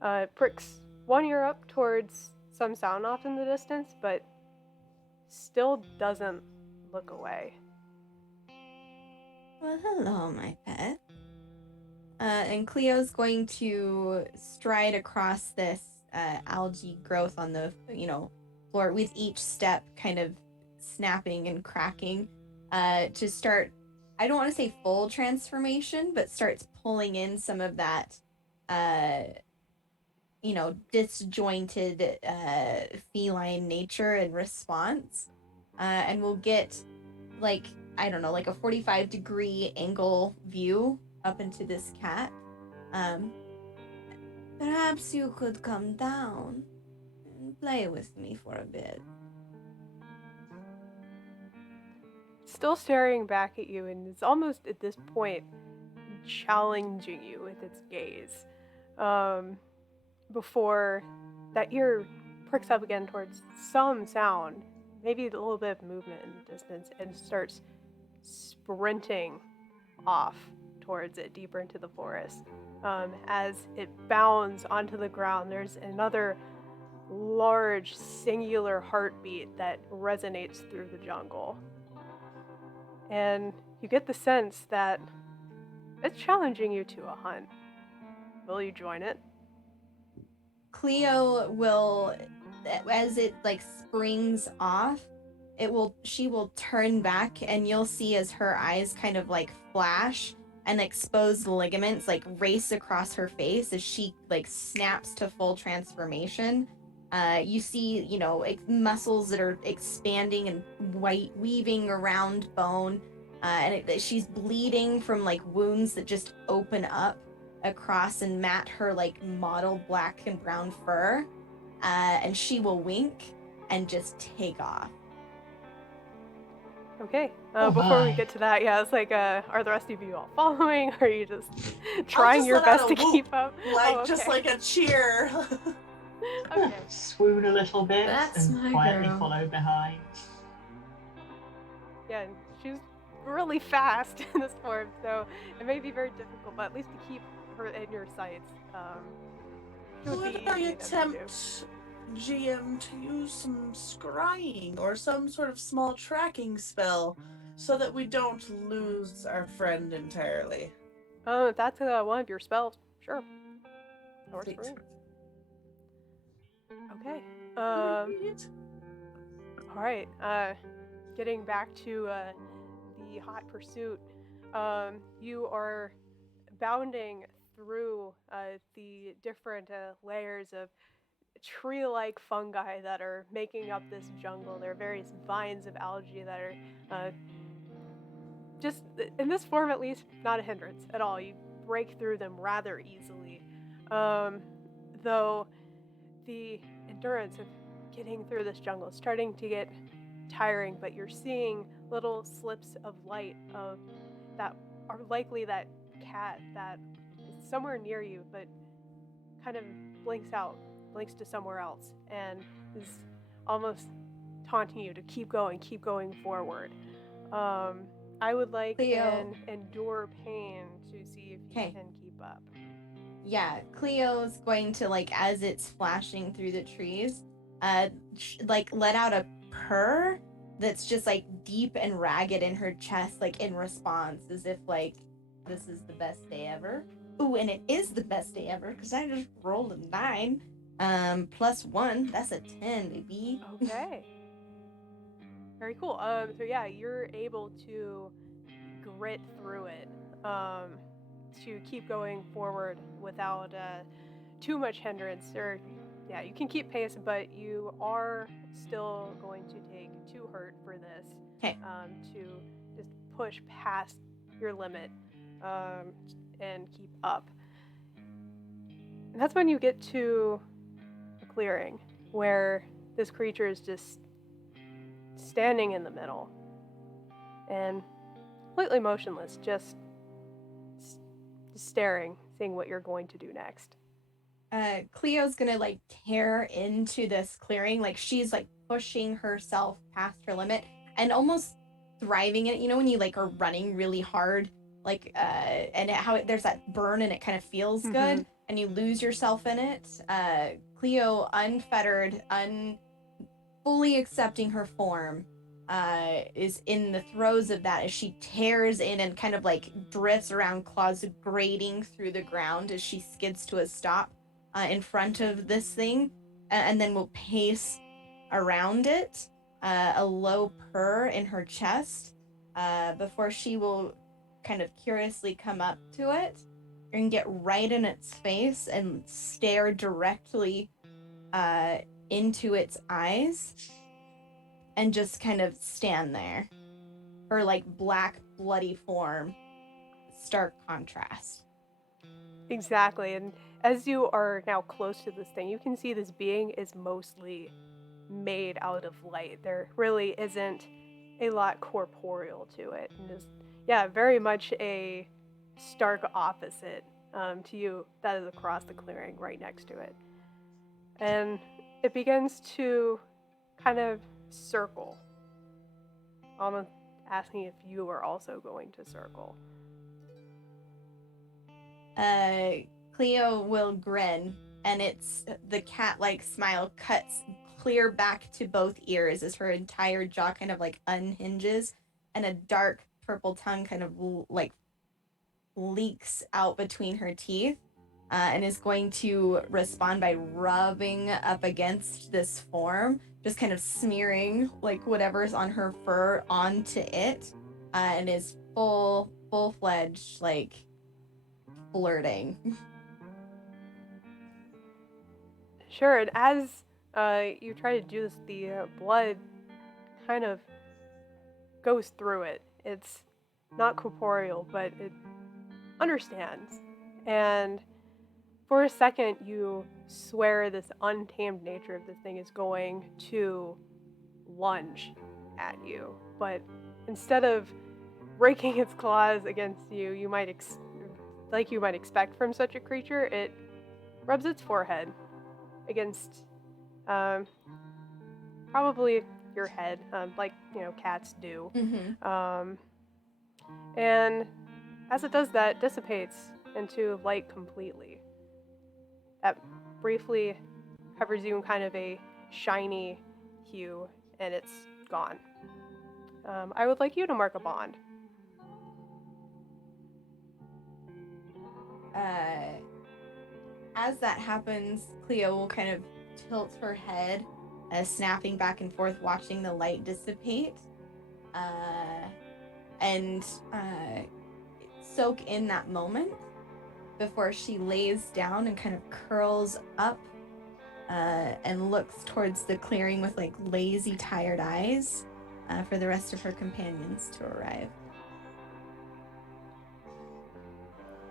It pricks one ear up towards some sound off in the distance, but still doesn't look away. Well, hello, my pet. And Cleo's going to stride across this algae growth on the floor, with each step kind of snapping and cracking to start, I don't want to say full transformation, but starts pulling in some of that disjointed feline nature and response, and we'll get like a 45-degree angle view up into this cat. Perhaps you could come down and play with me for a bit. Still staring back at you, and it's almost at this point challenging you with its gaze. Before that ear pricks up again towards some sound, maybe a little bit of movement in the distance, and starts sprinting off towards it, deeper into the forest. As it bounds onto the ground, there's another large, singular heartbeat that resonates through the jungle. And you get the sense that it's challenging you to a hunt. Will you join it? Cleo will, as it like springs off, she will turn back, and you'll see as her eyes kind of like flash and exposed ligaments like race across her face as she like snaps to full transformation. You see, muscles that are expanding and weaving around bone, and she's bleeding from like wounds that just open up across and mat her like mottled black and brown fur, and she will wink and just take off. Okay. Before we get to that, it's like, are the rest of you all following? Or are you just trying your best to keep up? Just like a cheer. Okay. Swoon a little bit That's and my quietly girl. follow behind. Yeah, and she's really fast in this form, so it may be very difficult, but at least to keep her in your sights. Would I attempt, GM, to use some scrying or some sort of small tracking spell so that we don't lose our friend entirely? Oh, if that's one of your spells, sure. That works for me. Okay. Alright, getting back to the hot pursuit, you are bounding through the different layers of tree-like fungi that are making up this jungle. There are various vines of algae that are just, in this form at least, not a hindrance at all. You break through them rather easily. Though the endurance of getting through this jungle is starting to get tiring, but you're seeing little slips of light that are likely that cat that is somewhere near you, but kind of blinks to somewhere else, and is almost taunting you to keep going forward. I would like an endure pain to see if you can keep up. Yeah, Cleo's going to, like, as it's flashing through the trees, let out a purr that's just, like, deep and ragged in her chest, like, in response, as if, like, this is the best day ever. Ooh, and it is the best day ever, because I just rolled a 9. Plus 1, that's a 10, baby. Okay. Very cool. So yeah, you're able to grit through it, to keep going forward without too much hindrance. Or yeah, you can keep pace, but you are still going to take 2 hurt for this. Okay. To just push past your limit, and keep up. And that's when you get to a clearing where this creature is just standing in the middle and completely motionless, just staring, seeing what you're going to do next. Cleo's gonna, like, tear into this clearing, like, she's, like, pushing herself past her limit and almost thriving in it. You know when you, like, are running really hard, like, and there's that burn and it kind of feels good, and you lose yourself in it. Cleo, unfettered, fully accepting her form, is in the throes of that as she tears in and kind of, like, drifts around, claws grating through the ground as she skids to a stop in front of this thing, and then will pace around it, a low purr in her chest, before she will kind of curiously come up to it and get right in its face and stare directly into its eyes and just kind of stand there. Her, like, black, bloody form, stark contrast. Exactly, and as you are now close to this thing, you can see this being is mostly made out of light. There really isn't a lot corporeal to it, and just, very much a stark opposite to you that is across the clearing right next to it. And it begins to kind of circle. Almost asking if you are also going to circle. Cleo will grin, and it's the cat-like smile cuts clear back to both ears as her entire jaw kind of like unhinges, and a dark purple tongue kind of like leaks out between her teeth, and is going to respond by rubbing up against this form, just kind of smearing like whatever's on her fur onto it, and is full-fledged like flirting. Sure, and as you try to do this, the blood kind of goes through it. It's not corporeal, but it understands. And for a second, you swear this untamed nature of this thing is going to lunge at you. But instead of raking its claws against you, you might expect from such a creature, it rubs its forehead against probably your head, like cats do. Mm-hmm. And as it does that, dissipates into light completely. That briefly covers you in kind of a shiny hue, and it's gone. I would like you to mark a bond. As that happens, Cleo will kind of tilt her head, snapping back and forth, watching the light dissipate, and soak in that moment before she lays down and kind of curls up and looks towards the clearing with like lazy, tired eyes for the rest of her companions to arrive.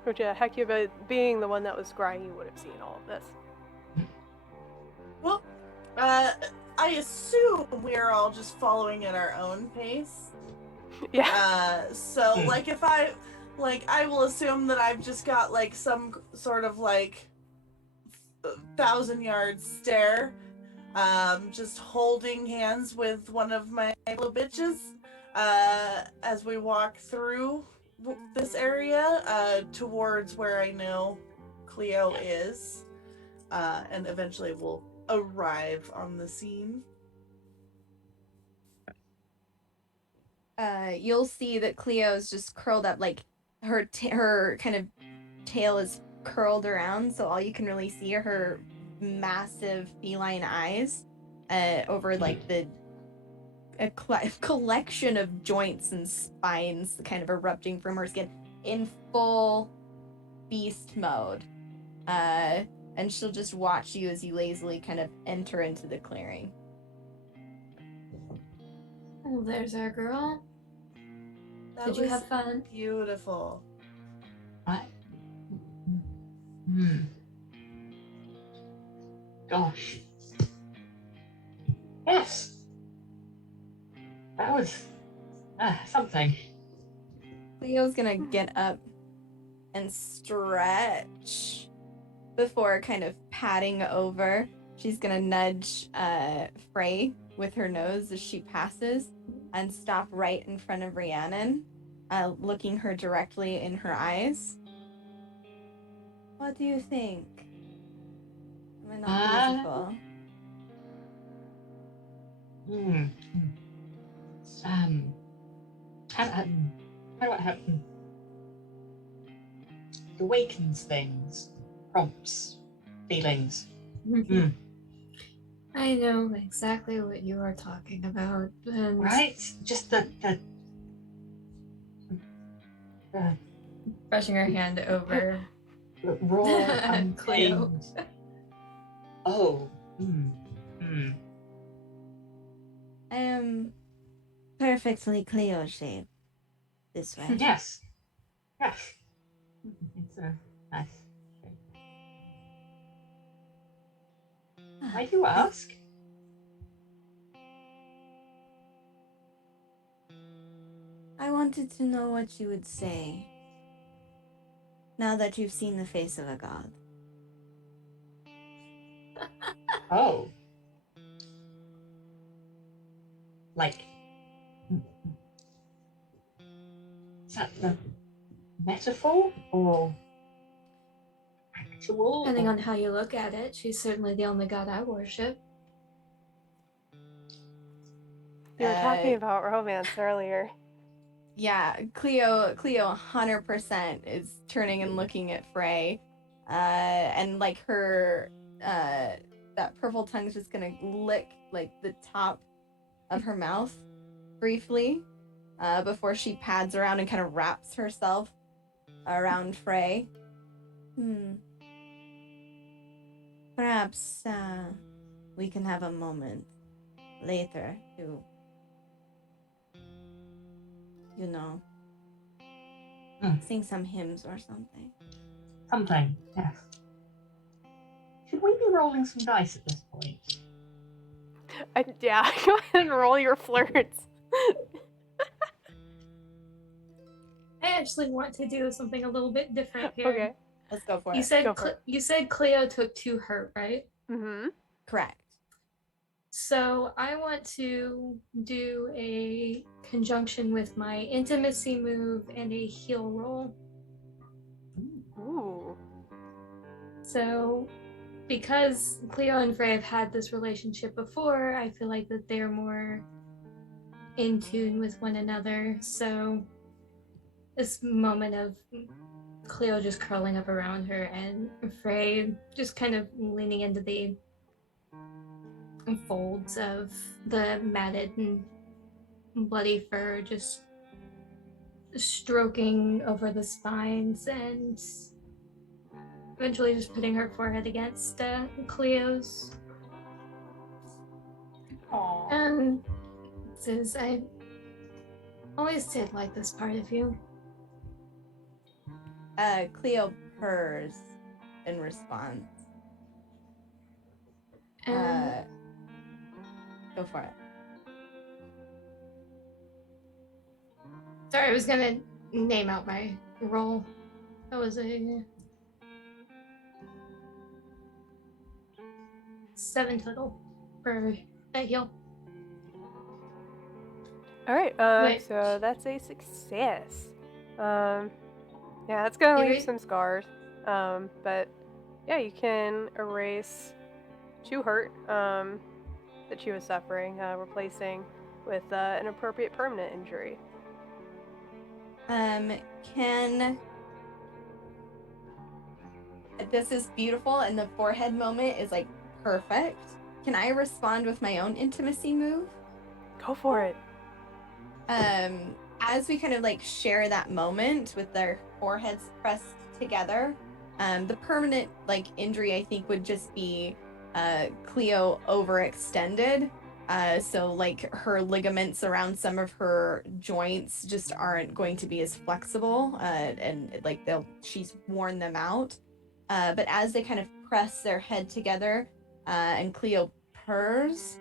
Which, Hecuba, being the one that was scrying, you would have seen all of this. Well, I assume we're all just following at our own pace. Yeah. So, like, if I will assume that I've just got, like, some sort of, like, 1,000-yard stare, just holding hands with one of my little bitches, as we walk through this area, towards where I know Cleo is, and eventually we'll arrive on the scene. You'll see that Cleo's just curled up, like her kind of tail is curled around, so all you can really see are her massive feline eyes over like a collection of joints and spines kind of erupting from her skin in full beast mode. And she'll just watch you as you lazily kind of enter into the clearing. Oh, there's our girl. That Did you was have fun? beautiful. Gosh. Yes. That was something. Cleo's gonna get up and stretch before kind of patting over. She's gonna nudge Frey with her nose as she passes and stop right in front of Rhiannon, looking her directly in her eyes. What do you think? Am I not beautiful? How do I have it awakens things, prompts, feelings. I know exactly what you are talking about. And Right? Just the brushing her hand over raw Cleo. Oh. I am perfectly Cleo shaped this way. Yes. Yes. It's a nice shape. Why do you ask? I wanted to know what you would say now that you've seen the face of a god. Oh. like, is that the metaphor or actual? Depending on how you look at it, she's certainly the only god I worship. You were talking about romance earlier. Yeah, Cleo 100% is turning and looking at Frey. And like her that purple tongue's just gonna lick like the top of her mouth briefly, before she pads around and kind of wraps herself around Frey. Perhaps we can have a moment later to, you know, sing some hymns or something. Something, yes. Should we be rolling some dice at this point? Yeah, go ahead and roll your flirts. I actually want to do something a little bit different here. Okay. Let's go for You it. said Go for it. you said Cleo took 2 hurt, right? Mm-hmm. Correct. So I want to do a conjunction with my intimacy move and a heal roll. Ooh. So because Cleo and Frey have had this relationship before, I feel like that they're more in tune with one another. So this moment of Cleo just curling up around her and Frey just kind of leaning into the folds of the matted and bloody fur, just stroking over the spines and eventually just putting her forehead against Cleo's. Aww. And says, I always did like this part of you. Cleo purrs in response. Go for it. Sorry, I was gonna name out my roll. That was a 7 total for that heal. All right. Wait. So that's a success. Yeah, that's gonna leave some scars. But yeah, you can erase 2 hurt that she was suffering, replacing with an appropriate permanent injury. This is beautiful, and the forehead moment is like perfect. Can I respond with my own intimacy move? Go for it. As we kind of like share that moment with their foreheads pressed together, the permanent like injury I think would just be Cleo overextended. So like her ligaments around some of her joints just aren't going to be as flexible, and like she's worn them out. But as they kind of press their head together, and Cleo purrs,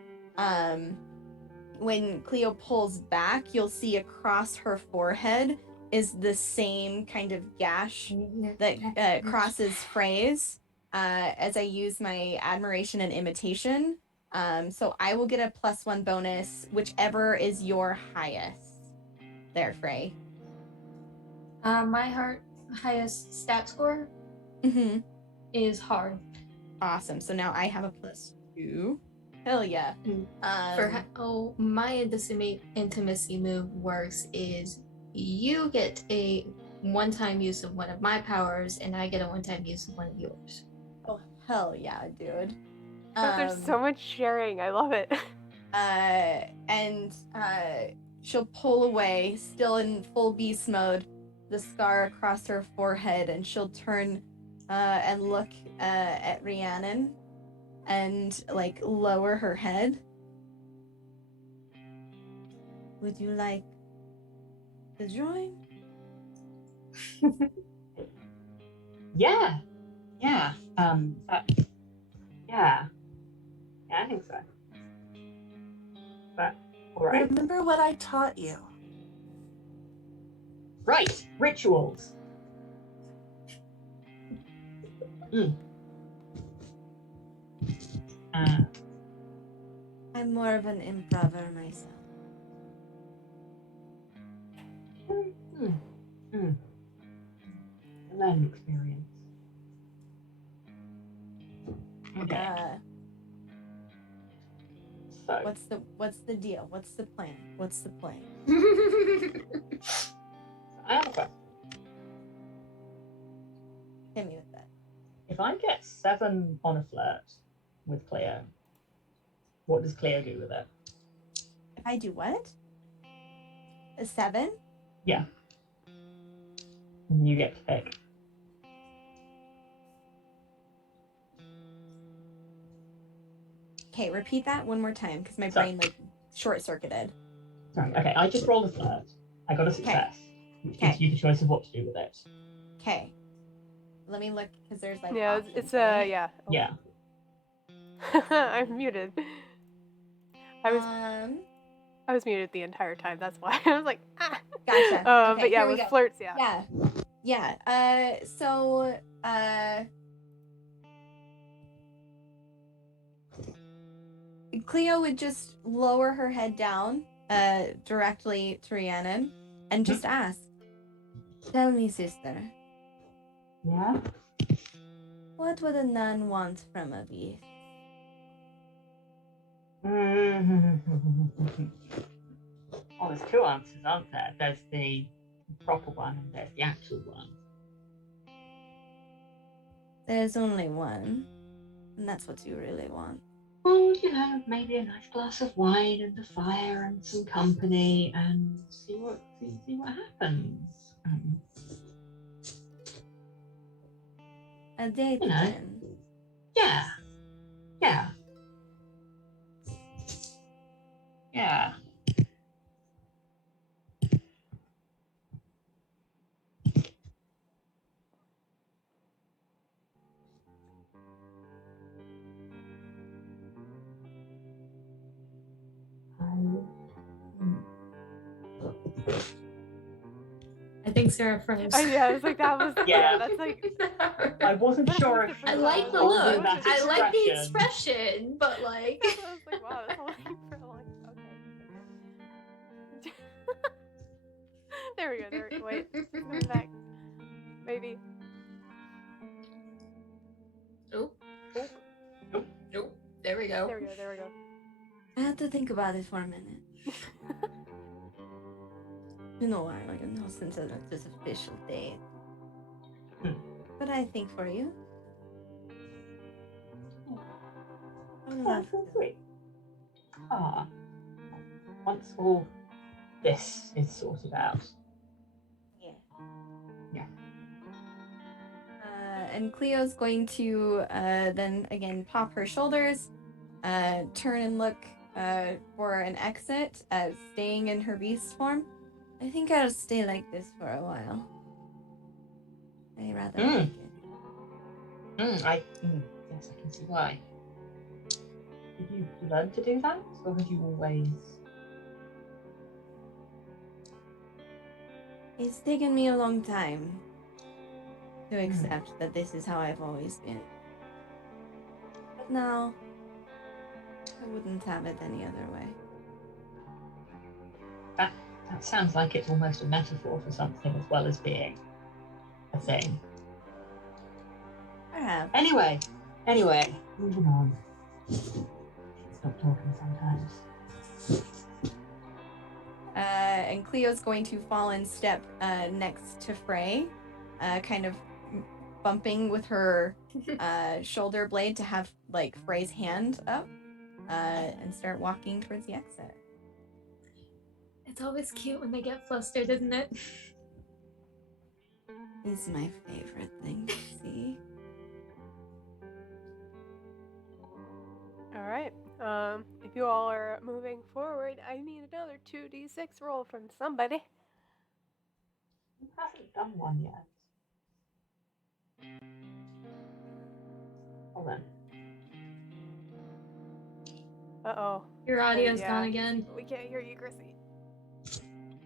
when Cleo pulls back, you'll see across her forehead is the same kind of gash that crosses Frey's, as I use my admiration and imitation. So I will get a +1 bonus, whichever is your highest. There, Frey. My highest stat score is hard. Awesome. So now I have a +2. Hell yeah. My intimacy move works is you get a one-time use of one of my powers, and I get a one-time use of one of yours. Oh, hell yeah, dude. There's so much sharing. I love it. And she'll pull away, still in full beast mode, the scar across her forehead, and she'll turn and look at Rhiannon and like lower her head. Would you like to join? Yeah. Yeah, I think so. But, alright. Remember what I taught you. Right, rituals. I'm more of an improver myself. learning experience. Okay. So What's the deal? What's the plan? What's the plan? I have a question. Hit me with that. If I get 7 on a flirt with Cleo, what does Cleo do with it? If I do what? A 7? Yeah. And you get to pick. Okay, repeat that one more time because my So- brain like short-circuited. Sorry. Okay, I just rolled a flirt. I got a success, which gives you the choice of what to do with it. Okay. Let me look because there's like Yeah, options, it's right? yeah. Yeah. I'm muted. I was muted the entire time. That's why I was like, ah. Gotcha. Okay, but yeah, here we with go. flirts, yeah. Yeah. So Cleo would just lower her head down directly to Rhiannon and just ask, "Tell me, sister, Yeah? what would a nun want from a beast?" Oh, there's 2 answers, aren't there? There's the proper one and there's the actual one. There's only one, and that's what you really want. Well, you know, maybe a nice glass of wine and a fire and some company and see what happens. A date, You know. then. Yeah. Yeah. Yeah. I think Sarah froze. Yeah, I was like, that was Yeah. that's like I wasn't sure if I like the holding look. that I like the expression. expression, but like. I was like, wow, that's holding for like okay. There we go. Wait, come back. Maybe. Oh. There we go. There we go. I had to think about it for a minute. You know why? Like, no sense of this official date. But I think for you. I would love so to. sweet. Ah. Once all this is sorted out. Yeah. Yeah. And Cleo's going to then again pop her shoulders, turn and look for an exit, staying in her beast form. I think I'll stay like this for a while. I rather like it. Yes, I can see why. Did you learn to do that, or had you always? It's taken me a long time to accept that this is how I've always been. But now, I wouldn't have it any other way. That sounds like it's almost a metaphor for something as well as being a thing. Perhaps. Anyway, moving on. Stop talking sometimes. And Cleo's going to fall in step next to Frey, kind of bumping with her shoulder blade to have like Frey's hand up, and start walking towards the exit. It's always cute when they get flustered, isn't it? It's my favorite thing to see. All right. If you all are moving forward, I need another 2d6 roll from somebody. Who hasn't done one yet? Hold on. Uh-oh. Your audio's Yeah. gone again. We can't hear you, Chrissy.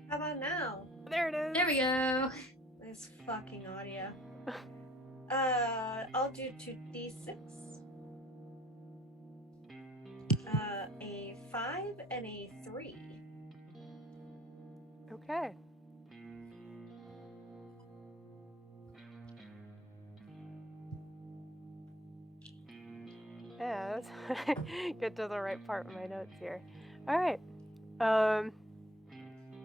How about now? There it is. There we go. This fucking audio. I'll do 2d6. A 5 and a 3. Okay. as get to the right part of my notes here. All right.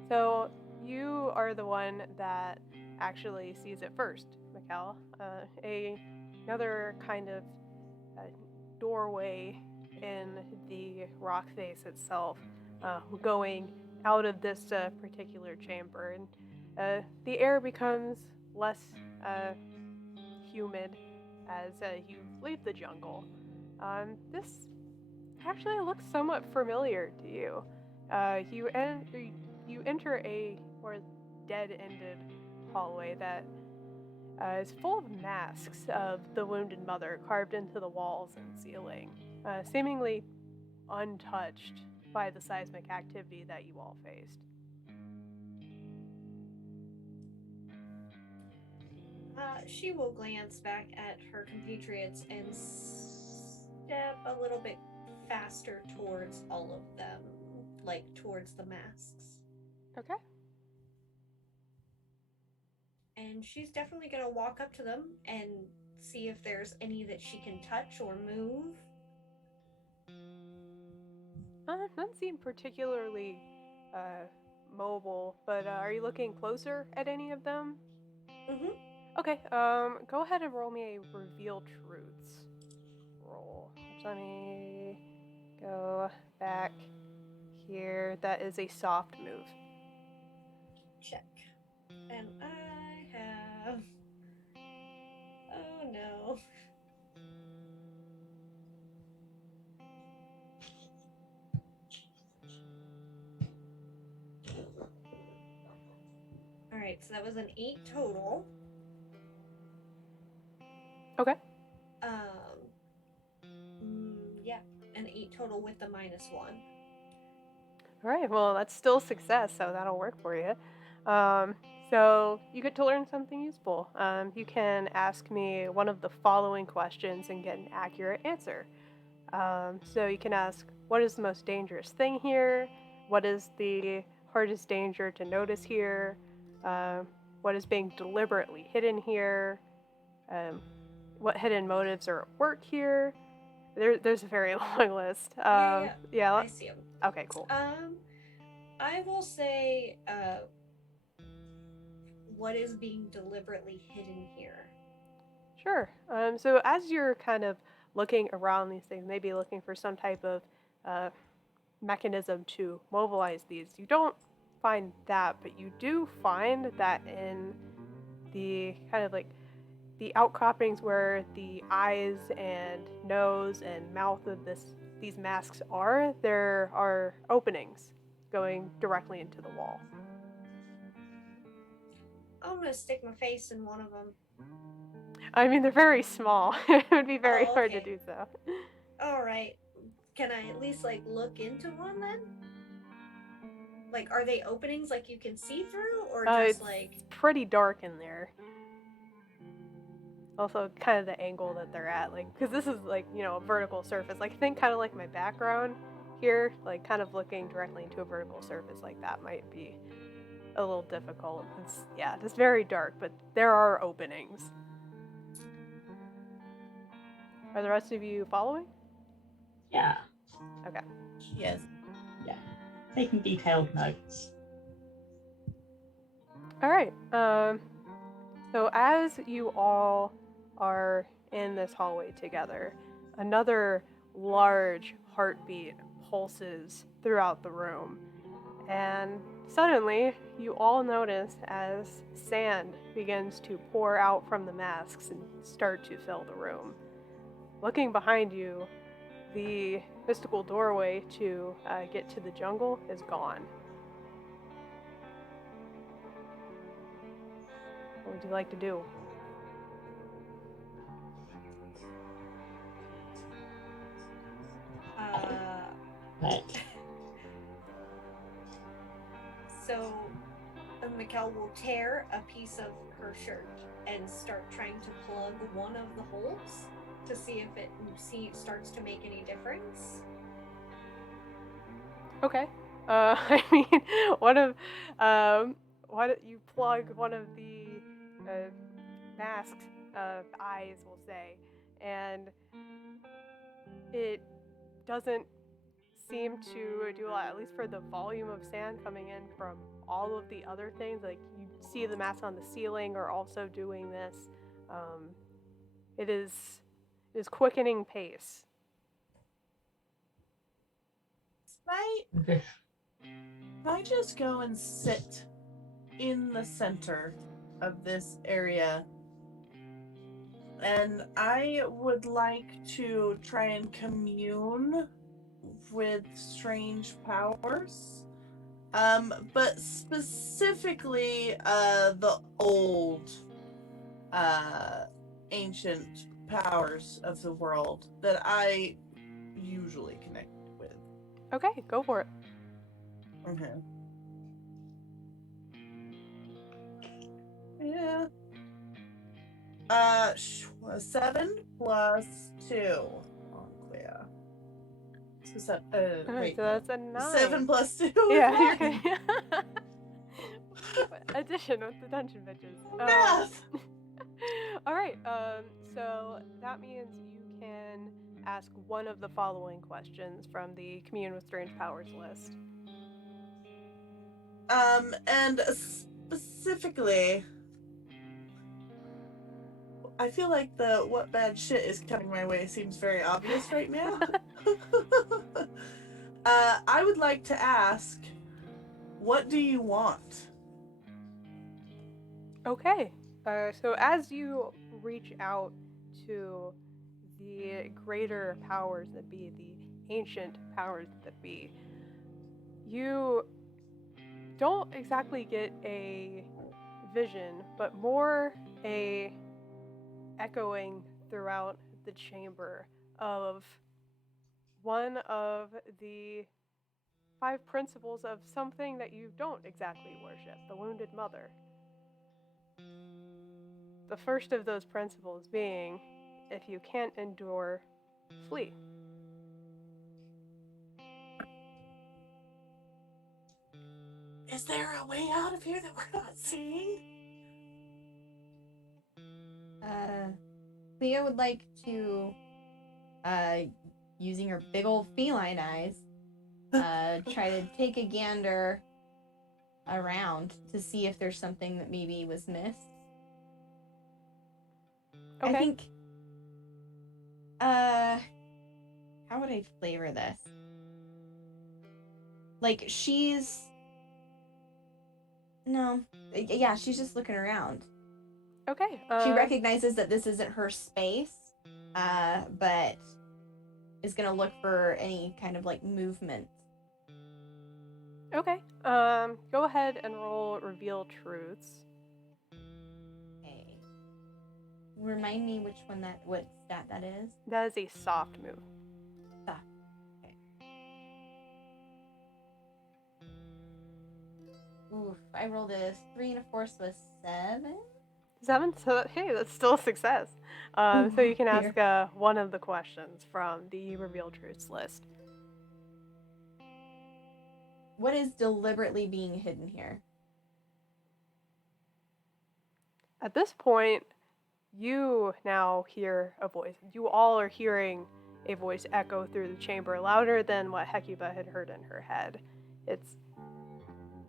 So you are the one that actually sees it first, Mikkel. Another kind of doorway in the rock face itself, going out of this particular chamber, and the air becomes less humid as you leave the jungle. This actually looks somewhat familiar to you. You enter a more dead-ended hallway that is full of masks of the wounded mother carved into the walls and ceiling, seemingly untouched by the seismic activity that you all faced. She will glance back at her compatriots and step a little bit faster towards all of them, like towards the masks. Okay. And she's definitely gonna walk up to them and see if there's any that she can touch or move. None seem particularly mobile, but are you looking closer at any of them? Mm-hmm. Okay, go ahead and roll me a reveal truths roll. Let me go back here. That is a soft move. Check. And I have... Oh no. Alright, so that was an 8 total. Okay. Yeah, an 8 total with the -1. All right, well, that's still success, so that'll work for you. So you get to learn something useful. You can ask me one of the following questions and get an accurate answer. So you can ask, what is the most dangerous thing here? What is the hardest danger to notice here? What is being deliberately hidden here? What hidden motives are at work here? There's a very long list. Yeah, I see them. Okay, cool. I will say, what is being deliberately hidden here? Sure. So as you're kind of looking around these things, maybe looking for some type of mechanism to mobilize these, you don't find that, but you do find that in the kind of like the outcroppings where the eyes and nose and mouth of these masks are, there are openings going directly into the wall. I'm gonna stick my face in one of them. I mean, they're very small. It would be very hard to okay. do so. Alright. Can I at least, like, look into one then? Like, are they openings, like, you can see through? Or just, It's like... pretty dark in there. Also, kind of the angle that they're at, like, because this is, like, you know, a vertical surface. Like, think kind of like my background here, like, kind of looking directly into a vertical surface like that might be a little difficult. It's very dark, but there are openings. Are the rest of you following? Yeah. Okay. Yes. Yeah. Taking detailed notes. All right. So as you all are in this hallway together, another large heartbeat pulses throughout the room. And suddenly, you all notice as sand begins to pour out from the masks and start to fill the room. Looking behind you, the mystical doorway to get to the jungle is gone. What would you like to do? So, Mikkel will tear a piece of her shirt and start trying to plug one of the holes to see if it starts to make any difference. Okay. I mean, you plug one of the masked eyes, we'll say, and it doesn't seem to do a lot, at least for the volume of sand coming in from all of the other things. Like, you see the mats on the ceiling are also doing this. It is quickening pace. Can I just go and sit in the center of this area? And I would like to try and commune with strange powers. But specifically the old ancient powers of the world that I usually connect with. Okay, go for it. Okay. Yeah. 7 plus 2 on Clea. So wait, so that's a 9. 7 plus 2 Yeah, is you're 9. gonna addition with the dungeon bitches. Math! Alright, so that means you can ask one of the following questions from the Commune with Strange Powers list. And specifically, I feel like the what bad shit is coming my way seems very obvious right now. I would like to ask, what do you want? Okay, so as you reach out to the greater powers that be, the ancient powers that be, you don't exactly get a vision, but more a echoing throughout the chamber of one of the 5 principles of something that you don't exactly worship, the wounded mother. The first of those principles being, if you can't endure, flee. Is there a way out of here that we're not seeing? Cleo would like to, using her big old feline eyes, try to take a gander around to see if there's something that maybe was missed. Okay. I think, how would I flavor this? Like, she's just looking around. Okay. She recognizes that this isn't her space, but is gonna look for any kind of, like, movement. Okay. Go ahead and roll Reveal Truths. Okay. Remind me what stat that is. That is a soft move. Soft. Okay. Oof, I rolled a 3 and a 4, so a 7. 7? So, hey, that's still a success. So you can ask one of the questions from the Reveal Truths list. What is deliberately being hidden here? At this point, you now hear a voice. You all are hearing a voice echo through the chamber louder than what Hecuba had heard in her head. It's,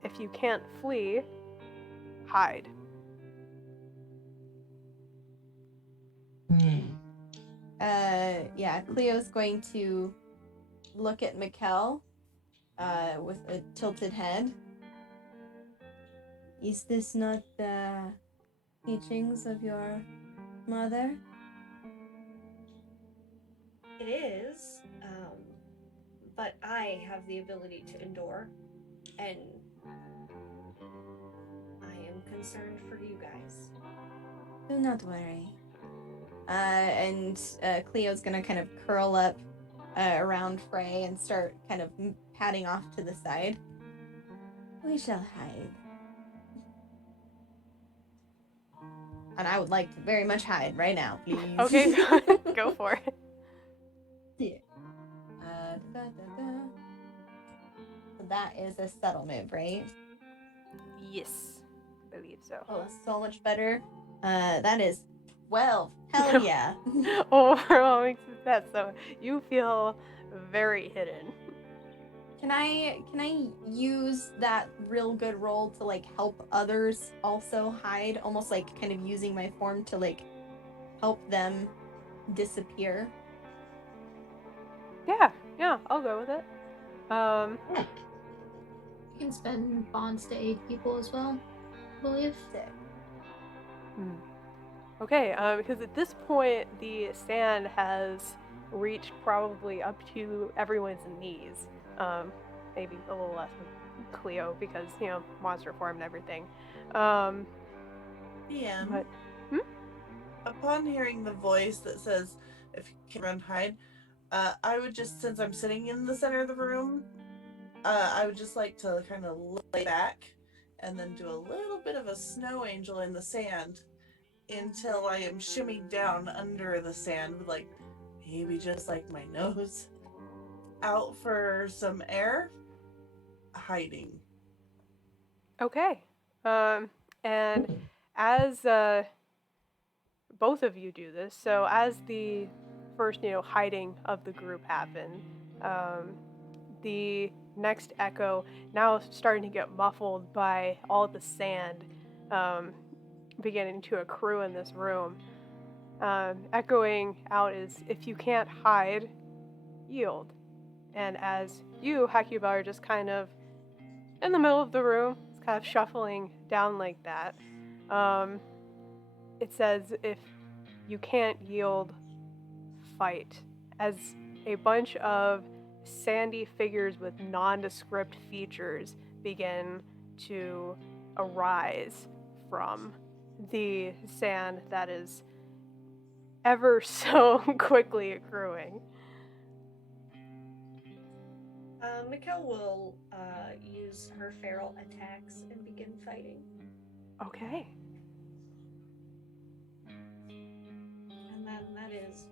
if you can't flee, hide. Cleo's going to look at Mikkel with a tilted head. Is this not the teachings of your mother? It is, but I have the ability to endure, and I am concerned for you guys. Do not worry. And Cleo's gonna kind of curl up around Frey and start kind of padding off to the side. We shall hide. And I would like to very much hide right now, please. Okay, go for it. Yeah. So that is a subtle move, right? Yes, I believe so. Oh, so much better. That is 12. Hell yeah. Overwhelming success. So you feel very hidden. Can I use that real good roll to like help others also hide, almost like kind of using my form to like help them disappear? Yeah, I'll go with it. You can spend bonds to aid people as well, I believe. Sick. Okay, because at this point the sand has reached probably up to everyone's knees. Maybe a little less with Cleo because, monster form and everything. DM. But Upon hearing the voice that says, if you can run, hide, I would just, since I'm sitting in the center of the room, I would just like to kind of lay back and then do a little bit of a snow angel in the sand until I am shimmied down under the sand with like maybe just like my nose out for some air, hiding. okay. And as both of you do this, so as the first, hiding of the group happened, the next echo now starting to get muffled by all the sand beginning to accrue in this room. Echoing out is, if you can't hide, yield. And as you, Hakuba, are just kind of in the middle of the room, it's kind of shuffling down like that, it says, if you can't yield, fight. As a bunch of sandy figures with nondescript features begin to arise from the sand that is ever so quickly accruing. Mikkel will use her feral attacks and begin fighting. Okay. And then that is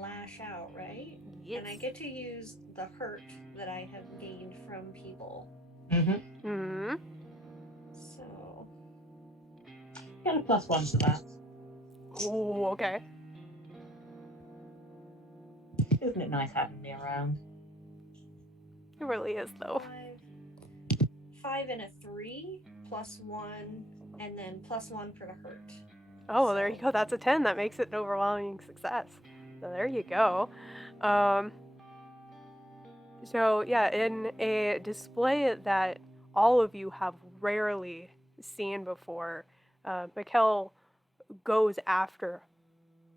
lash out, right? Yes. And I get to use the hurt that I have gained from people. Mm-hmm. So. Get a +1 to that. Oh, okay. Isn't it nice having me around? It really is, though. 5 and a 3, +1, and then +1 for the hurt. Oh, well, there you go. That's a 10. That makes it an overwhelming success. So there you go. So yeah, in a display that all of you have rarely seen before, Mikkel goes after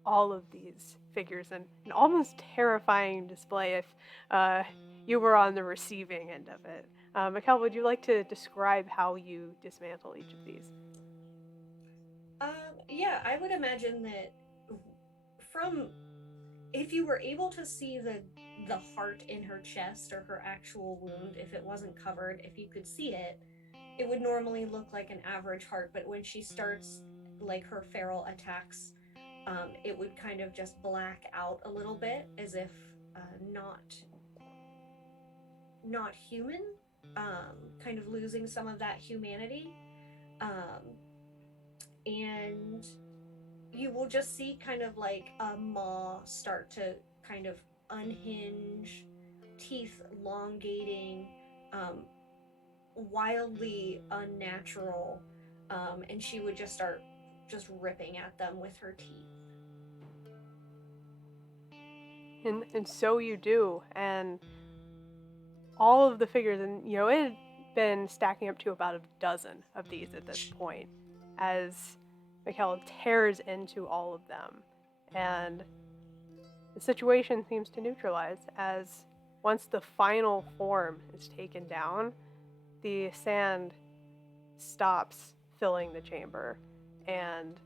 all of these figures in an almost terrifying display if you were on the receiving end of it. Mikkel, would you like to describe how you dismantle each of these? Yeah, I would imagine that if you were able to see the heart in her chest or her actual wound, if it wasn't covered, if you could see it, it would normally look like an average heart, but when she starts like her feral attacks, it would kind of just black out a little bit as if not human, kind of losing some of that humanity. And you will just see kind of like a maw start to kind of unhinge, teeth elongating, wildly unnatural, and she would just start just ripping at them with her teeth. And so you do, and all of the figures, and it had been stacking up to about a dozen of these at this point, as Mikkel tears into all of them, and the situation seems to neutralize, as once the final form is taken down, the sand stops filling the chamber, and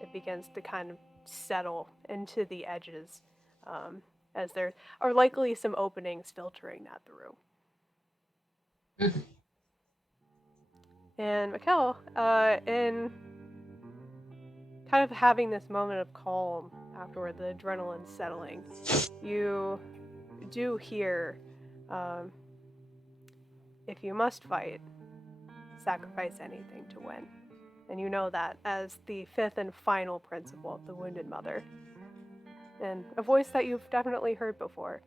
it begins to kind of settle into the edges, as there are likely some openings filtering that through. And Mikkel, in kind of having this moment of calm afterward, the adrenaline settling, you do hear, if you must fight, sacrifice anything to win. And you know that as the 5th and final principle of the Wounded Mother. And a voice that you've definitely heard before.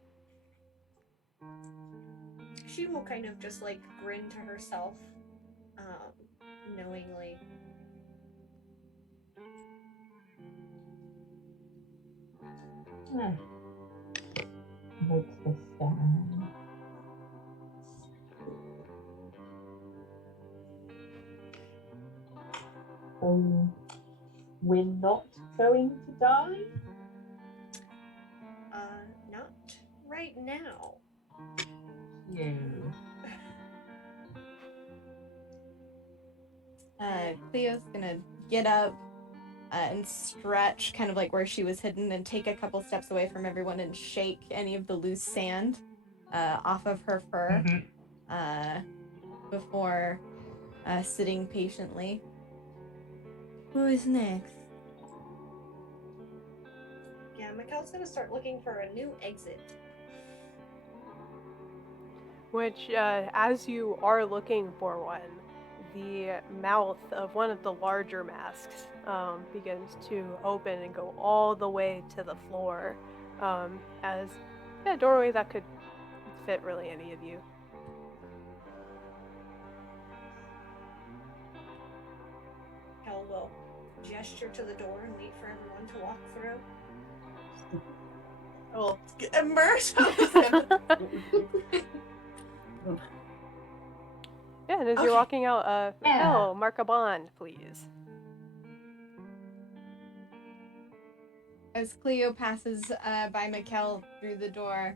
She will kind of just like grin to herself, knowingly. Makes the stand. So we're not going to die? Not right now. You. Cleo's gonna get up and stretch kind of like where she was hidden and take a couple steps away from everyone and shake any of the loose sand off of her fur before sitting patiently. Who is next? Yeah, Mikkel's gonna start looking for a new exit. Which, as you are looking for one, the mouth of one of the larger masks begins to open and go all the way to the floor as a doorway that could fit really any of you. Kel will gesture to the door and wait for everyone to walk through. Well, immerse. Yeah, and as Okay. you're walking out, Belle, mark a bond, please. As Cleo passes by Mikkel through the door,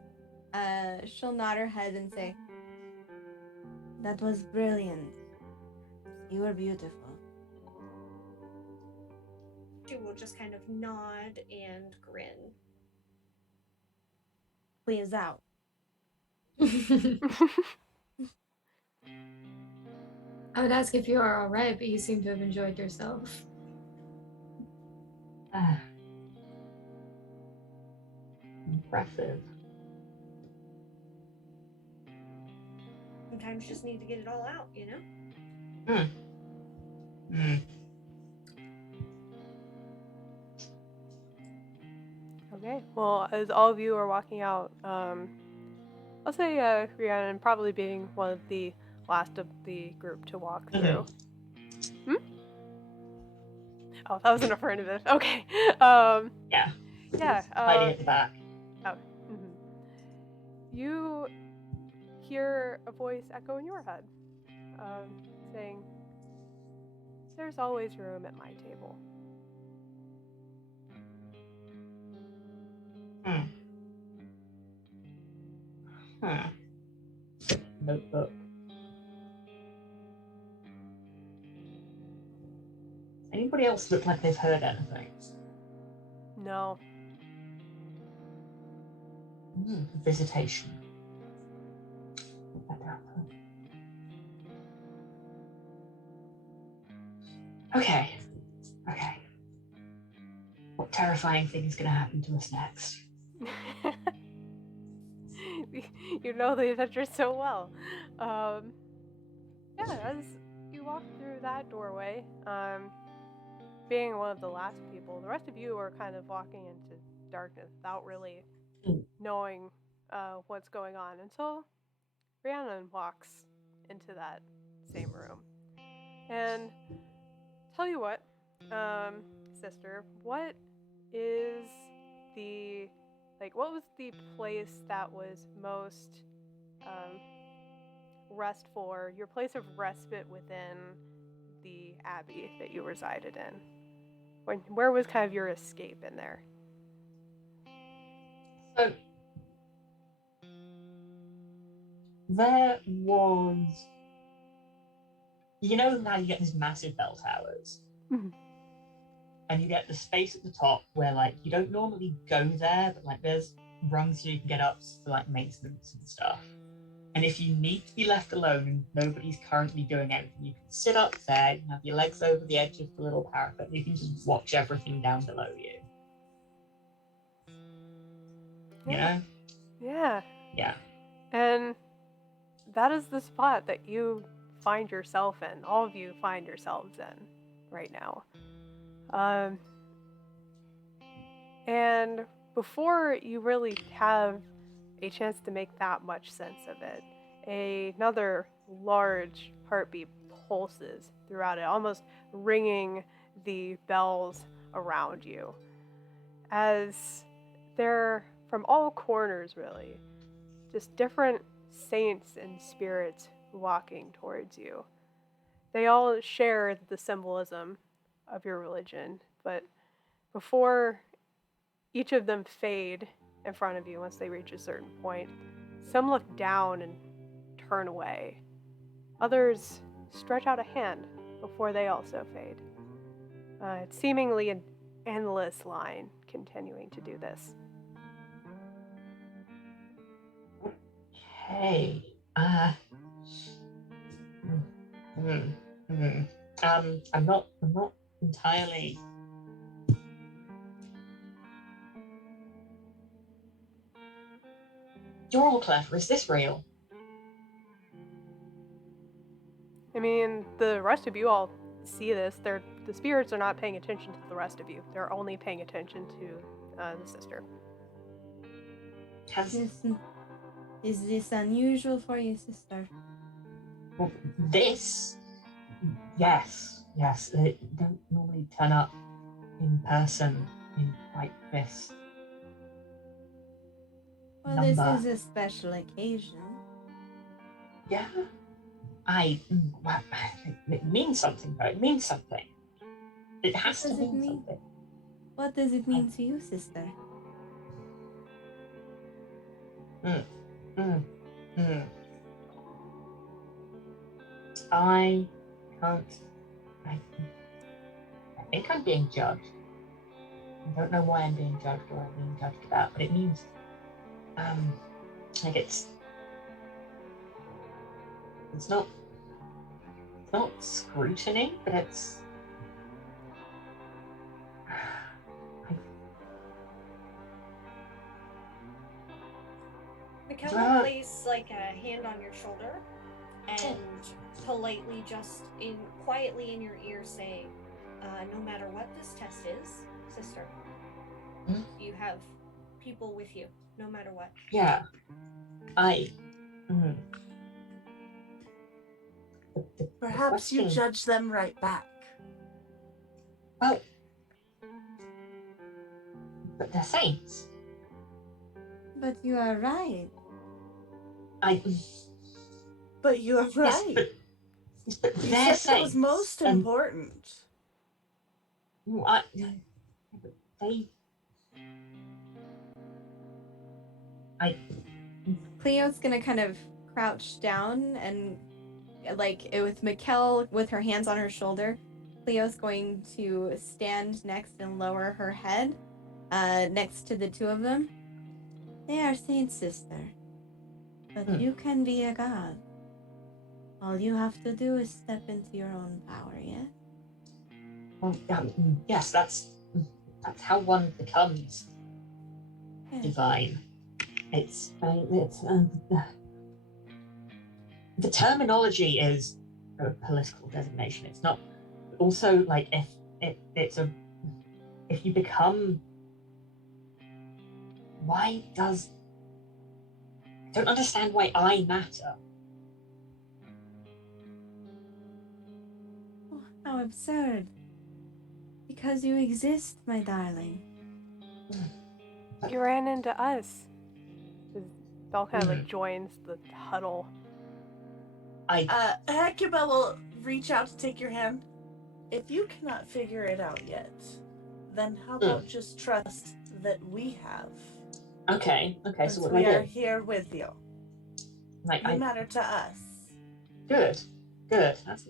she'll nod her head and say, "That was brilliant. You were beautiful." She will just kind of nod and grin. Cleo's out. I would ask if you are alright, but you seem to have enjoyed yourself. Impressive. Sometimes you just need to get it all out, you know? Okay, well, as all of you are walking out, I'll say Rhiannon probably being one of the last of the group to walk through. Oh, that was an affirmative. Okay. Yeah. Yeah. Hiding at the back. Oh. You hear a voice echo in your head, saying, "There's always room at my table." Notebook. Anybody else look like they've heard anything? No. Visitation. Put that down. Okay. What terrifying thing is going to happen to us next? You know the adventure so well. Yeah, as you walk through that doorway, being one of the last people, the rest of you are kind of walking into darkness without really knowing what's going on until Rhiannon walks into that same room. And tell you what, sister, what was the place that was most restful, or your place of respite within the abbey that you resided in? Where was kind of your escape in there? So, there was... You know how you get these massive bell towers? And you get the space at the top where, like, you don't normally go there, but, like, there's rungs you can get up for, like, maintenance and stuff. And if you need to be left alone and nobody's currently doing anything, you can sit up there, you can have your legs over the edge of the little parapet, and you can just watch everything down below you. You know? Yeah. Yeah. And that is the spot that you find yourself in. All of you find yourselves in. right now. And before you really have a chance to make that much sense of it, another large heartbeat pulses throughout it, almost ringing the bells around you. As they're from all corners, really, just different saints and spirits walking towards you. They all share the symbolism of your religion, but before each of them fade in front of you once they reach a certain point, some look down and turn away. Others stretch out a hand before they also fade. It's seemingly an endless line continuing to do this. Okay. I'm not entirely. You're all clever. Is this real? I mean, the rest of you all see this. The spirits are not paying attention to the rest of you. They're only paying attention to the sister. Is this unusual for you, sister? Well, this? Yes. They don't normally turn up in person in like this. Well, number. This is a special occasion. Yeah. It means something, though. It means something. It has to mean something. What does it mean to you, sister? I think I'm being judged. I don't know why I'm being judged or I'm being judged about, but it means, like it's not scrutiny, but it's Michaela places like a hand on your shoulder and politely, just quietly in your ear, say, "No matter what this test is, sister, you have people with you, no matter what." Yeah, Perhaps you judge them right back. Well, but they're saints. But you are right. But you are right. Yes, but you they're said that was most important. Cleo's gonna kind of crouch down and, like, with Mikkel with her hands on her shoulder, Cleo's going to stand next and lower her head next to the two of them. They are saints, sister. But you can be a god. All you have to do is step into your own power, yeah? Well, yes, that's how one becomes divine. It's the terminology is a political designation. It's not. Also, like if you become, I don't understand why I matter. Oh, how absurd. Because you exist, my darling. You ran into us. Belle kind of like joins the huddle. Hecuba will reach out to take your hand. If you cannot figure it out yet, then how about just trust that we have? Okay, so what do I we do? are here with you. You matter to us. Good. That's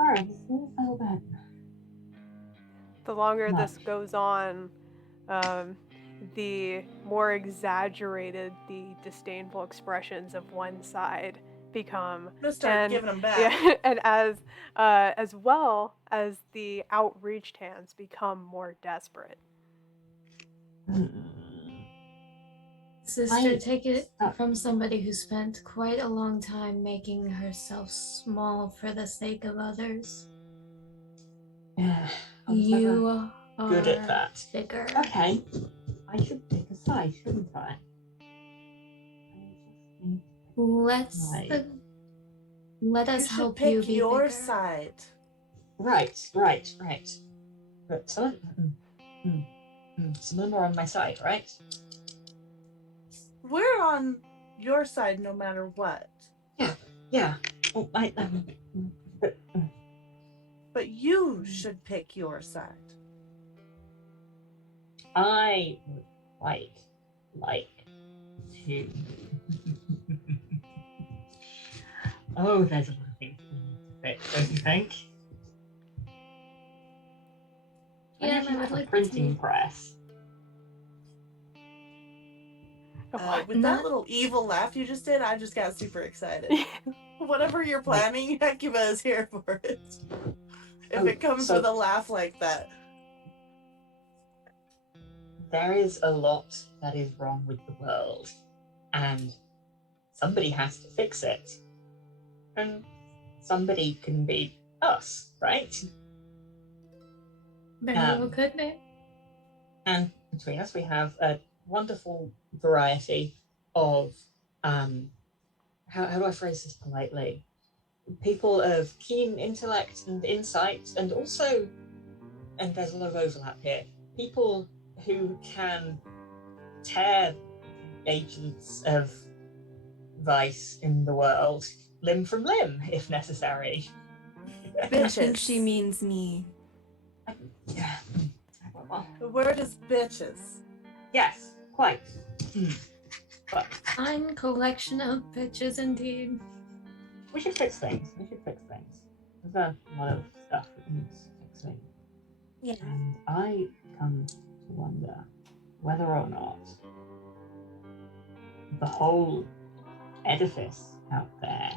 alright. The longer this goes on, the more exaggerated the disdainful expressions of one side become. I'm gonna start giving them back. Yeah, and as well as the outreached hands become more desperate. Sister, take it from somebody who spent quite a long time making herself small for the sake of others. Yeah, I was never You are good at that. bigger. Okay, I should pick a side, shouldn't I? Let's Right. let You us should help pick you be your bigger. side. Right. But some of them are on my side, right? We're on your side no matter what. Yeah. Oh, But you should pick your side. I would like to. Oh, there's a lot of things we need to fix, don't you think? I Yeah, actually I would have a like printing to. press. With that little evil laugh you just did, I just got super excited. Whatever you're planning, Hecuba is here for it. If it comes with a laugh like that. There is a lot that is wrong with the world, and somebody has to fix it. And somebody can be us, right? Very well, couldn't it? And between us, we have a wonderful variety of, how do I phrase this politely? People of keen intellect and insight, and also, and there's a lot of overlap here, people who can tear agents of vice in the world limb from limb, if necessary. I think she means me. Yeah. The word is bitches. Yes, quite. But Fine collection of bitches indeed. we should fix things. There's a lot of stuff that needs fixing. Yeah. And I come to wonder whether or not the whole edifice out there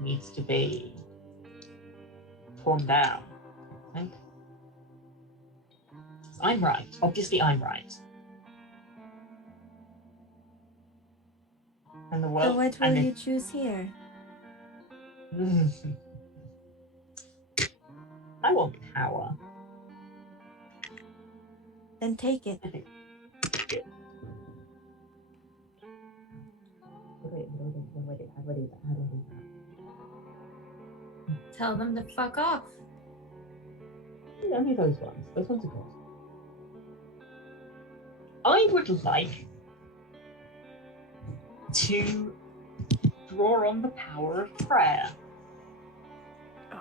needs to be torn down. I think. I'm right. Obviously, I'm right. And the world. So what will you choose here? I want power. Then take it. How do I do that? Tell them to fuck off. Only those ones. Those ones are good. I would like to draw on the power of prayer.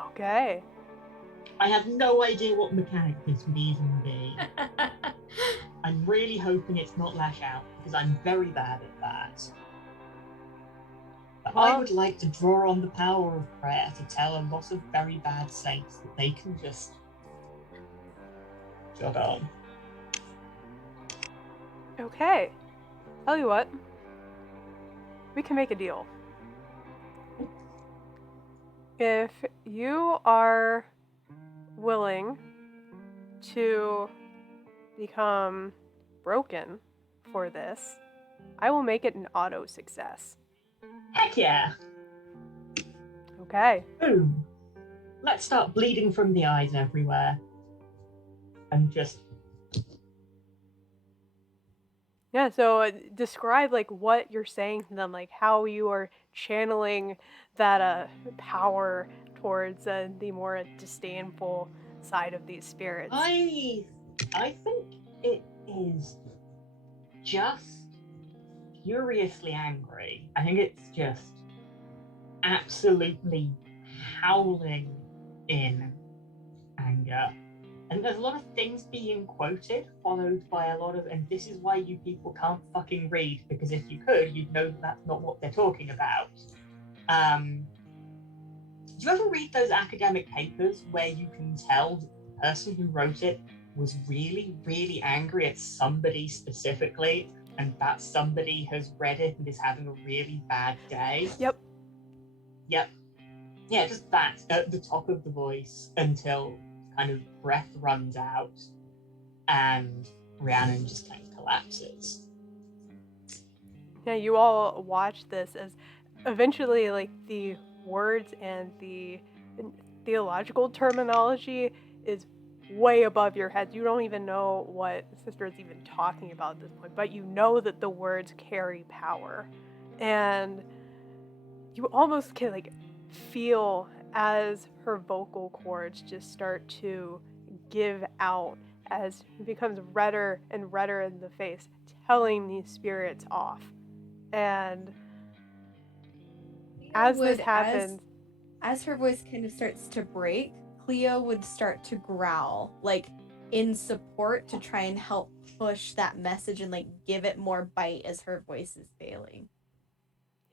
Okay. I have no idea what mechanic this would even be. I'm really hoping it's not lash out, because I'm very bad at that. But I would like to draw on the power of prayer to tell a lot of very bad saints that they can just jog on. Okay. Tell you what. We can make a deal. If you are willing to become broken for this, I will make it an auto success. Heck yeah! Okay. Boom. Let's start bleeding from the eyes everywhere. And just... Yeah, so describe like what you're saying to them, like how you are channeling that power towards the more disdainful side of these spirits. I think it is just furiously angry. I think it's just absolutely howling in anger. And there's a lot of things being quoted, followed by a lot of, and this is why you people can't fucking read, because if you could, you'd know that's not what they're talking about. Do you ever read those academic papers where you can tell that the person who wrote it was really, really angry at somebody specifically, and that somebody has read it and is having a really bad day? Yep. Yeah, just that at the top of the voice until kind of breath runs out and Rhiannon just kind of collapses. Yeah, you all watch this as eventually like the words and the theological terminology is way above your head. You don't even know what Sister is even talking about at this point, but you know that the words carry power. And you almost can like feel as her vocal cords just start to give out as it becomes redder and redder in the face, telling these spirits off. And as this happens, as her voice kind of starts to break, Cleo would start to growl, like in support to try and help push that message and like give it more bite as her voice is failing.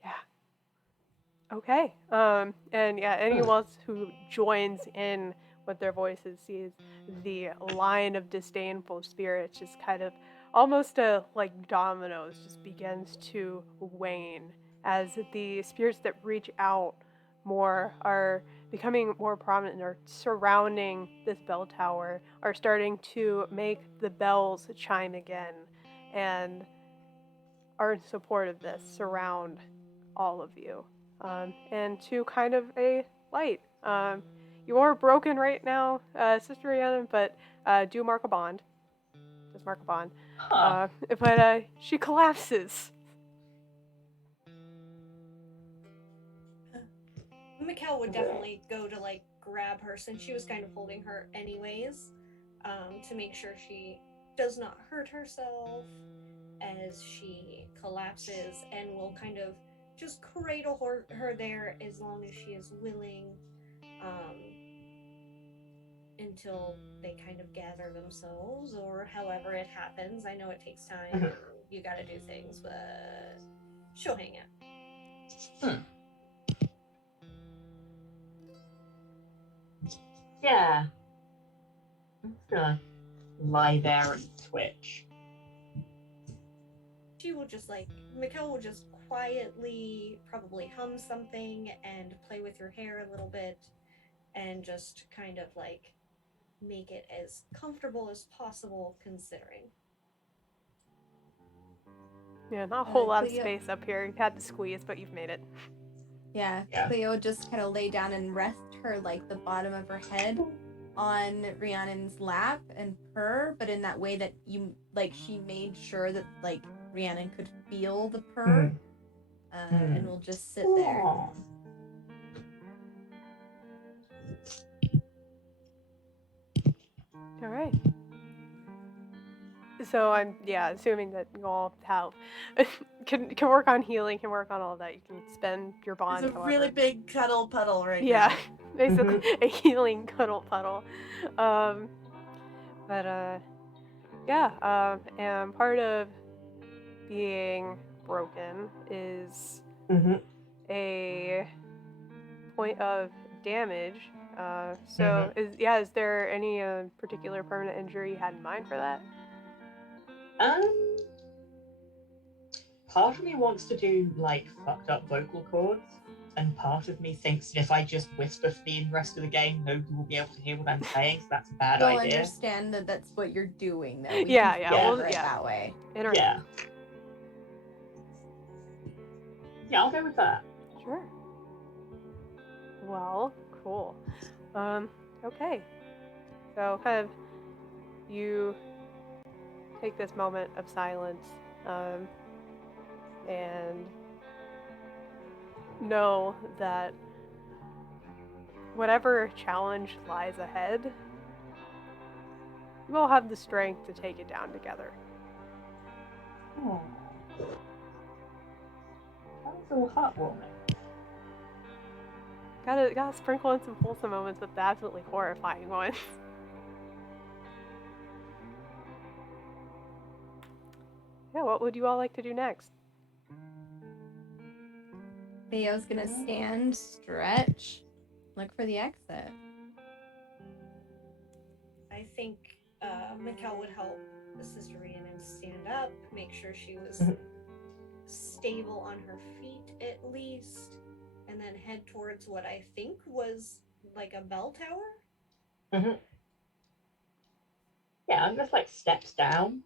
yeah. Okay. And yeah, anyone else who joins in with their voices sees the line of disdainful spirits just kind of almost like dominoes just begins to wane as the spirits that reach out more are becoming more prominent and are surrounding this bell tower, are starting to make the bells chime again, and are in support of this, surround all of you. And to kind of a light. You are broken right now, Sister Rhiannon, but do mark a bond. Just mark a bond. But she collapses. Mikkel would definitely go to like grab her since she was kind of holding her anyways, to make sure she does not hurt herself as she collapses, and will kind of just cradle her there as long as she is willing, until they kind of gather themselves or however it happens. I know it takes time and you gotta do things, but she'll hang out. Yeah. I'm just gonna lie there and twitch. She will just like, Mikkel will just quietly probably hum something and play with your hair a little bit and just kind of like make it as comfortable as possible considering. Yeah, not a whole lot of Cleo- space up here. You've had to squeeze, but you've made it. Yeah, Cleo would just kind of lay down and rest her, like, the bottom of her head on Rhiannon's lap and purr, but in that way that you, like, she made sure that, like, Rhiannon could feel the purr, and will just sit there. Aww. All right. So I'm assuming that you all have can work on healing, can work on all that. You can spend your bond. It's a really big cuddle puddle right now. Yeah, basically a healing cuddle puddle. And part of being broken is a point of damage. Is there any particular permanent injury you had in mind for that? Part of me wants to do like fucked up vocal cords, and part of me thinks that if I just whisper for the rest of the game, nobody will be able to hear what I'm saying, so that's a bad They'll idea. understand that that's what you're doing, though. We Yeah, can yeah, flavor well, it yeah. that way. Yeah. Yeah, I'll go with that. Sure. Well, cool. Okay. So kind of you take this moment of silence, and know that whatever challenge lies ahead, you all have the strength to take it down together. Oh. That was all heartwarming. Gotta sprinkle in some wholesome moments with the absolutely horrifying ones. Yeah, what would you all like to do next? Theo's gonna stand, stretch, look for the exit. I think Mikkel would help Sister Rhiannon stand up, make sure she was stable on her feet at least, and then head towards what I think was like a bell tower. Yeah, I'm just like steps down.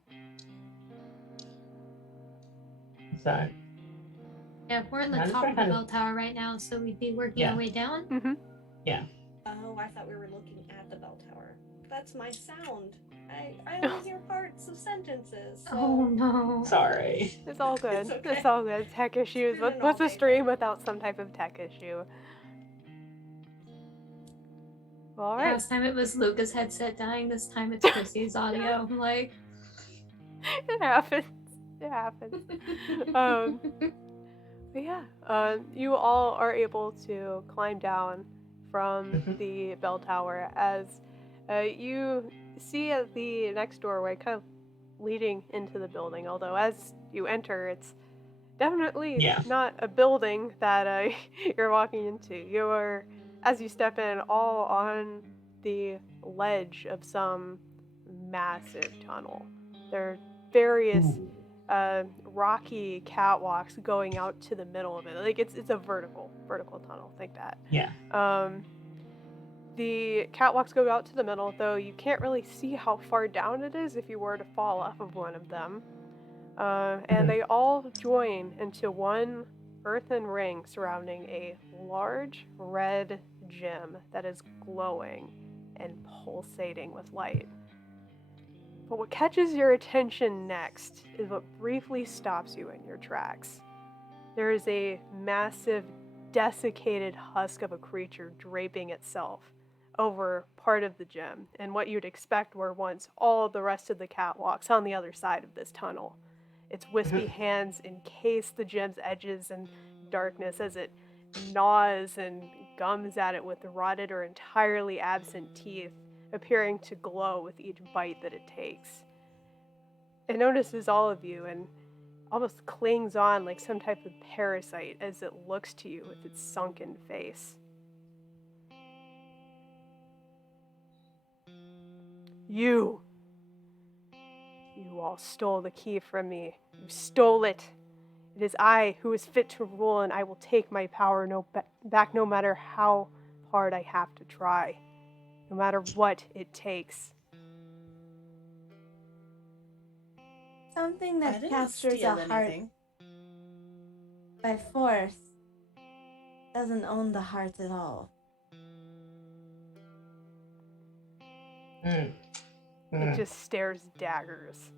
So. Yeah, we're in the top of the bell tower right now, so we'd be working our way down. Mm-hmm. Yeah. Oh, I thought we were looking at the bell tower. That's my sound. I only hear parts of sentences. So Oh no. Sorry. It's all good. It's okay. It's all good. Tech issues. been an What's a all-day stream thing. without some type of tech issue? All right. Last time it was Luca's headset dying. This time it's Chrissy's audio. I'm like, It happens. It happens. But yeah, you all are able to climb down from the bell tower as you see at the next doorway, kind of leading into the building. Although as you enter, it's definitely not a building that you're walking into. You are, as you step in, all on the ledge of some massive tunnel. There are various rocky catwalks going out to the middle of it. Like it's a vertical tunnel. Think that. Yeah. The catwalks go out to the middle, though you can't really see how far down it is if you were to fall off of one of them. And they all join into one earthen ring surrounding a large red gem that is glowing and pulsating with light. But what catches your attention next is what briefly stops you in your tracks. There is a massive, desiccated husk of a creature draping itself over part of the gem, and what you'd expect were once all the rest of the catwalks on the other side of this tunnel. Its wispy hands encase the gem's edges in darkness as it gnaws and gums at it with rotted or entirely absent teeth, appearing to glow with each bite that it takes. It notices all of you and almost clings on like some type of parasite as it looks to you with its sunken face. You all stole the key from me. You stole it. It is I who is fit to rule, and I will take my power back no matter how hard I have to try. No matter what it takes. Something I that didn't captures steal a heart anything. by force doesn't own the heart at all. It just stares daggers,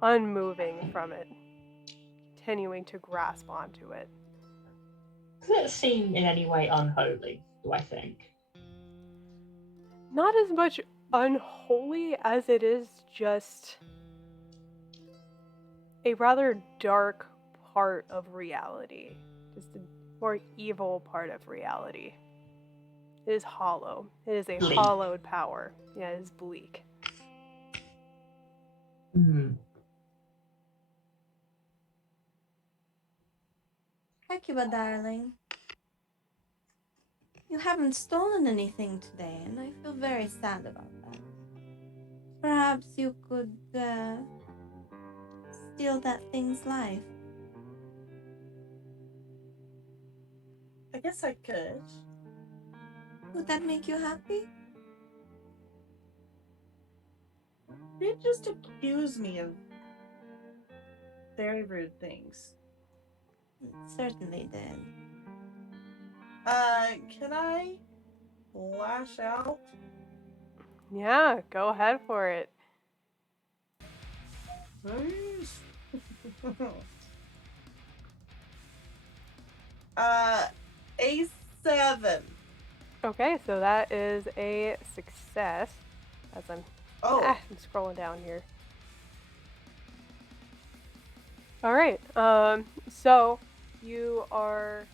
unmoving from it, continuing to grasp onto it. Does it seem in any way unholy, do I think? Not as much unholy as it is just a rather dark part of reality. Just a more evil part of reality. It is hollow. It is a Bleak. hollowed power. Yeah, it is bleak. Akiba, darling. You haven't stolen anything today, and I feel very sad about that. Perhaps you could steal that thing's life. I guess I could. Would that make you happy? You just accuse me of very rude things. It certainly did. Can I lash out? Yeah, go ahead for it. Please. A7. Okay, so that is a success. As I'm scrolling down here. Alright, so you are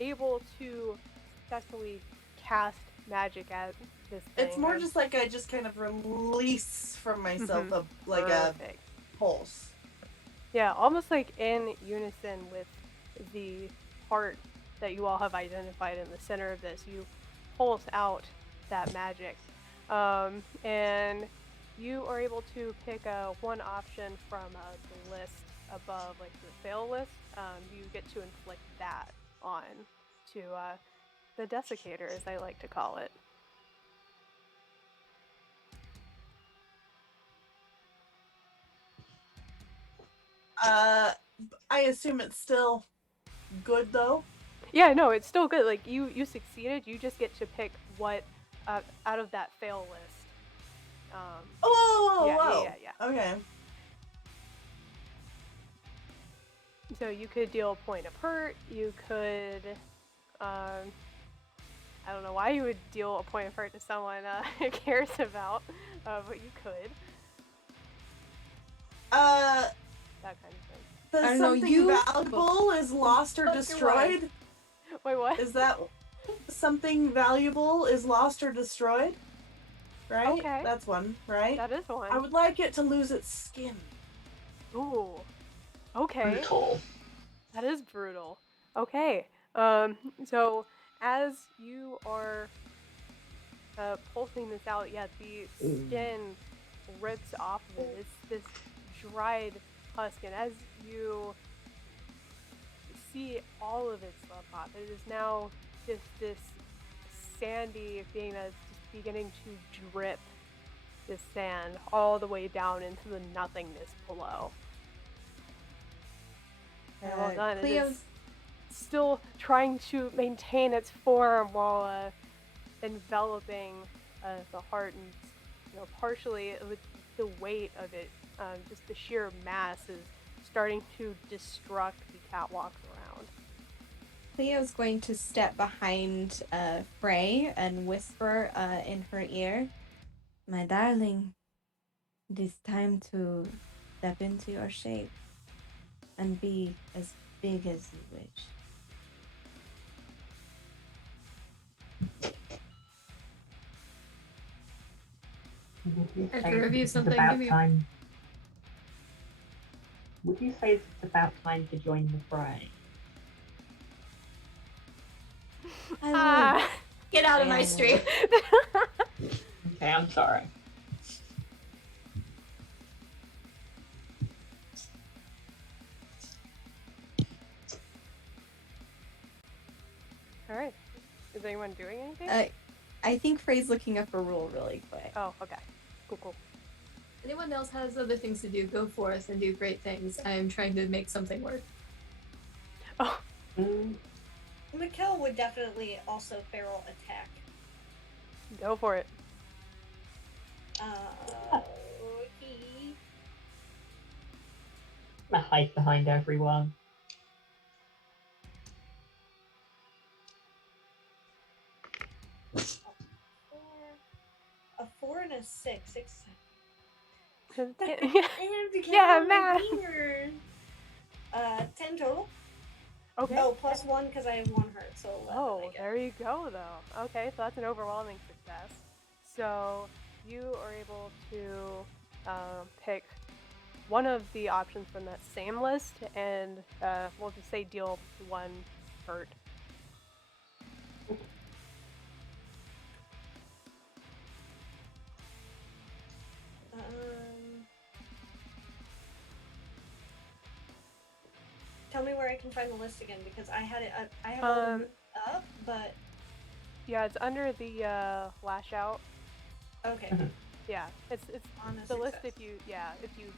able to successfully cast magic at this thing. It's more just like I just kind of release from myself a pulse. Yeah, almost like in unison with the part that you all have identified in the center of this. You pulse out that magic. And you are able to pick one option from the list above, like the fail list. You get to inflict that on to the desiccator, as I like to call it. I assume it's still good though? Yeah, no, it's still good. Like you succeeded. You just get to pick what out of that fail list. Yeah. Okay. So you could deal a point of hurt. You could, I don't know why you would deal a point of hurt to someone cares about, but you could. That kind of thing. Does something valuable is lost or destroyed? Wait, what? Is that something valuable is lost or destroyed? Right? Okay. That's one, right? That is one. I would like it to lose its skin. Ooh. Okay. Brutal. That is brutal. Okay. So as you are pulsing this out, yeah, the skin rips off of it. It's this dried husk, and as you see all of it slip off, it is now just this sandy thing that's just beginning to drip the sand all the way down into the nothingness below. Very well done. It is still trying to maintain its form while enveloping the heart, and partially with the weight of it, just the sheer mass is starting to destruct the catwalks around. Cleo's going to step behind Frey and whisper in her ear, "My darling, it is time to step into your shape and be as big as you wish." I have to review something. About time. Would you say it's about time to join the fray? Get out of my stream. Okay, I'm sorry. Alright. Is anyone doing anything? I think Frey's looking up a rule really quick. Oh, okay. Cool. Anyone else has other things to do, go forth and do great things. I am trying to make something work. Oh. Mikkel would definitely also feral attack. Go for it. I hide behind everyone. A 4 and a 6. Yeah, math. 10 total. Okay. Oh, plus 1 because I have 1 hurt, so 11. Oh, there you go, though. Okay, so that's an overwhelming success. So you are able to pick one of the options from that same list, and we'll just say deal 1 hurt. Tell me where I can find the list again, because I had it. I have it up, but yeah, it's under the lash out. Okay. Yeah, it's On a the list. success. If you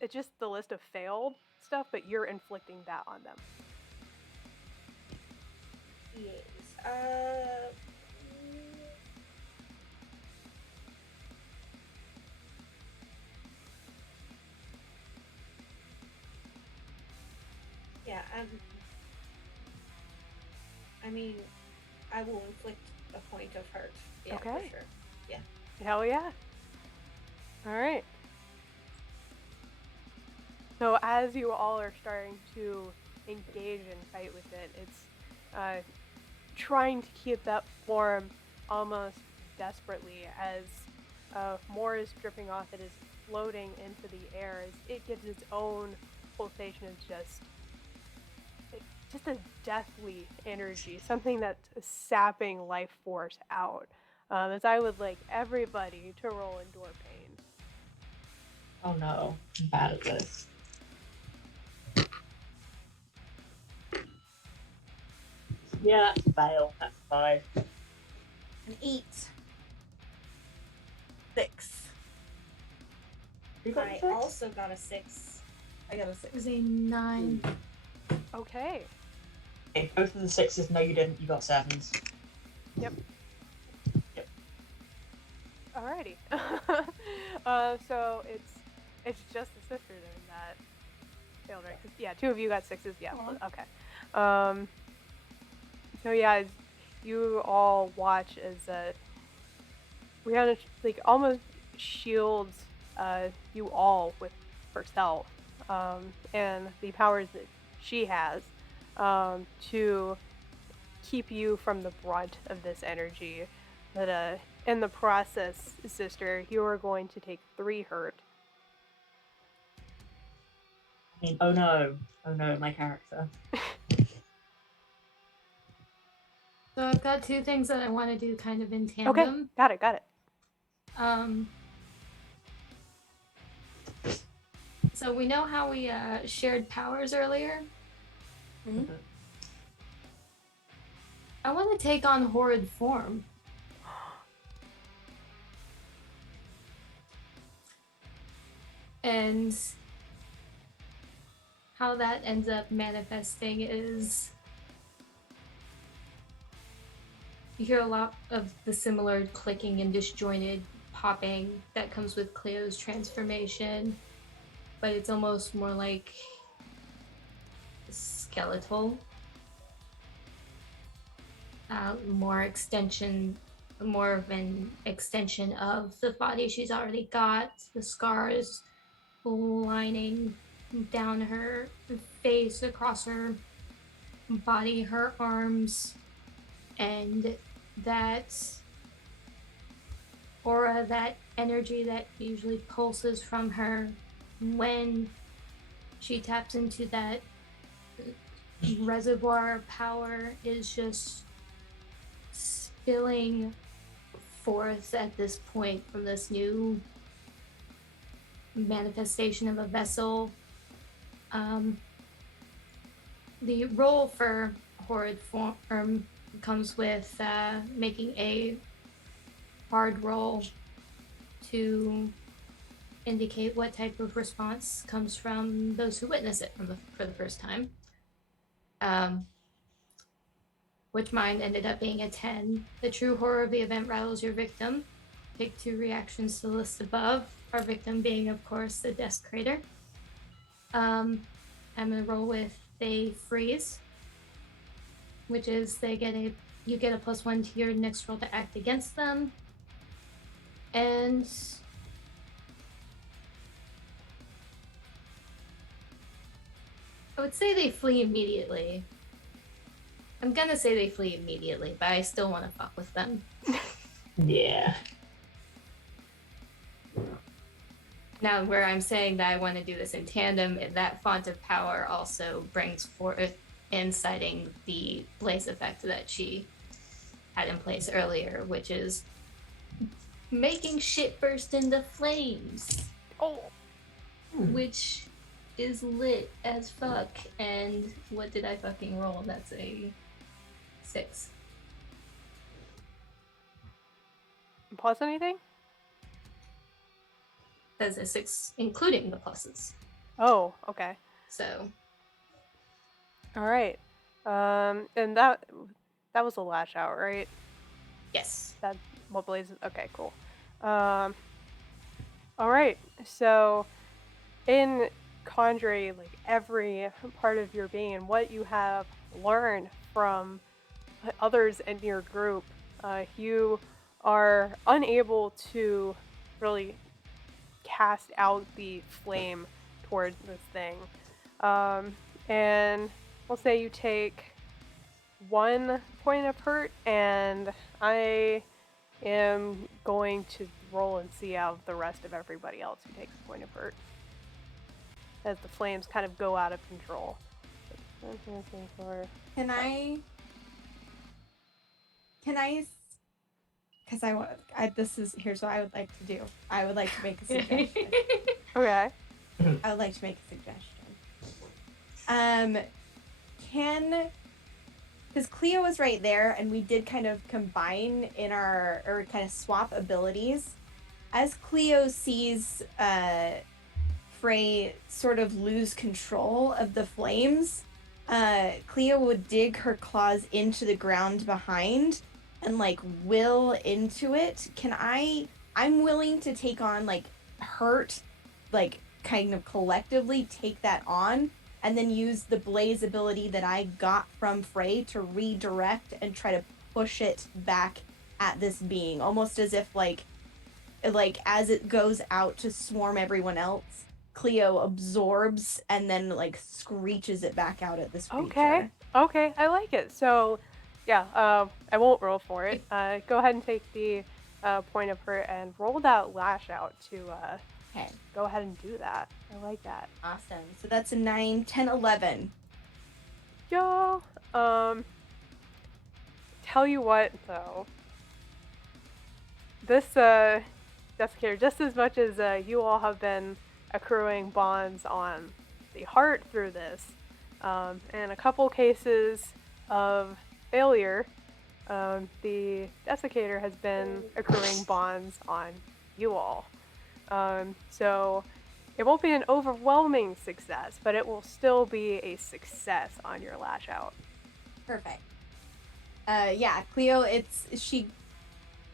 it's just the list of failed stuff, but you're inflicting that on them. Yes. Yeah, I mean, I will inflict a point of hurt. Yeah, Okay. for sure. Yeah. Hell yeah. Alright. So as you all are starting to engage and fight with it, it's trying to keep that form almost desperately as more is dripping off. It is floating into the air as it gets its own pulsation of just a deathly energy, something that's sapping life force out. As I would like everybody to roll Endure Pain. Oh no, I'm bad at this. Yeah, that's a fail. That's 5. An 8. 6. You got I 6? also got a 6. I got a It 6. was a 9. Okay. Okay, both of the 6s, no you didn't, you got 7s. Yep. Alrighty. So it's just the sister then that failed, right? 'Cause, yeah, two of you got 6s. Yeah. Aw. Okay. So yeah, as you all watch as Rihanna like almost shields you all with herself and the powers that she has to keep you from the brunt of this energy. But in the process, sister, you are going to take 3 hurt. I mean, oh no, my character. So I've got 2 things that I want to do kind of in Okay, tandem. got it. So we know how we shared powers earlier. Mhm. I want to take on horrid form. And how that ends up manifesting is you hear a lot of the similar clicking and disjointed popping that comes with Cleo's transformation, but it's almost more like skeletal. More of an extension of the body she's already got, the scars lining down her face, across her body, her arms, and that aura, that energy that usually pulses from her when she taps into that reservoir power is just spilling forth at this point from this new manifestation of a vessel. The role for horrid form comes with making a hard roll to indicate what type of response comes from those who witness it for the first time. Which mine ended up being a 10. The true horror of the event rattles your victim. Pick 2 reactions to the list above. Our victim being, of course, the desecrator. I'm gonna roll with a freeze, which is you get a +1 to your next roll to act against them. And I would say they flee immediately. I'm gonna say they flee immediately, but I still want to fuck with them. Yeah. Now, where I'm saying that I want to do this in tandem, that font of power also brings forth inciting the blaze effect that she had in place earlier, which is making shit burst into flames. Oh. Which is lit as fuck. And what did I fucking roll? That's a 6. Plus anything? That's a 6, including the pluses. Oh, okay. So. All right. And that was a lash out, right? Yes. That what blazes? Okay, cool. All right. So, in conjuring like every part of your being and what you have learned from others in your group, you are unable to really cast out the flame towards this thing. And we'll say you take 1 point of hurt, and I am going to roll and see out the rest of everybody else who takes a point of hurt as the flames kind of go out of control. Can I? Because here's what I would like to do. I would like to make a suggestion. Okay. I would like to make a suggestion. Because Cleo was right there, and we did kind of combine or kind of swap abilities. As Cleo sees Frey sort of lose control of the flames, Cleo would dig her claws into the ground behind and like will into it. Can I I'm willing to take on like hurt, like kind of collectively take that on, and then use the blaze ability that I got from Frey to redirect and try to push it back at this being, almost as if like as it goes out to swarm everyone else, Cleo absorbs and then like screeches it back out at this creature. Okay, I like it. So, yeah, I won't roll for it. Go ahead and take the point of hurt and roll that lash out to Okay. go ahead and do that. I like that. Awesome. So that's a 9, 10, 11. Yo, tell you what though, this Desiccator, just as much as you all have been accruing bonds on the heart through this, in a couple cases of failure, the Desiccator has been accruing bonds on you all. So it won't be an overwhelming success, but it will still be a success on your lash out. Perfect. Yeah, Cleo, she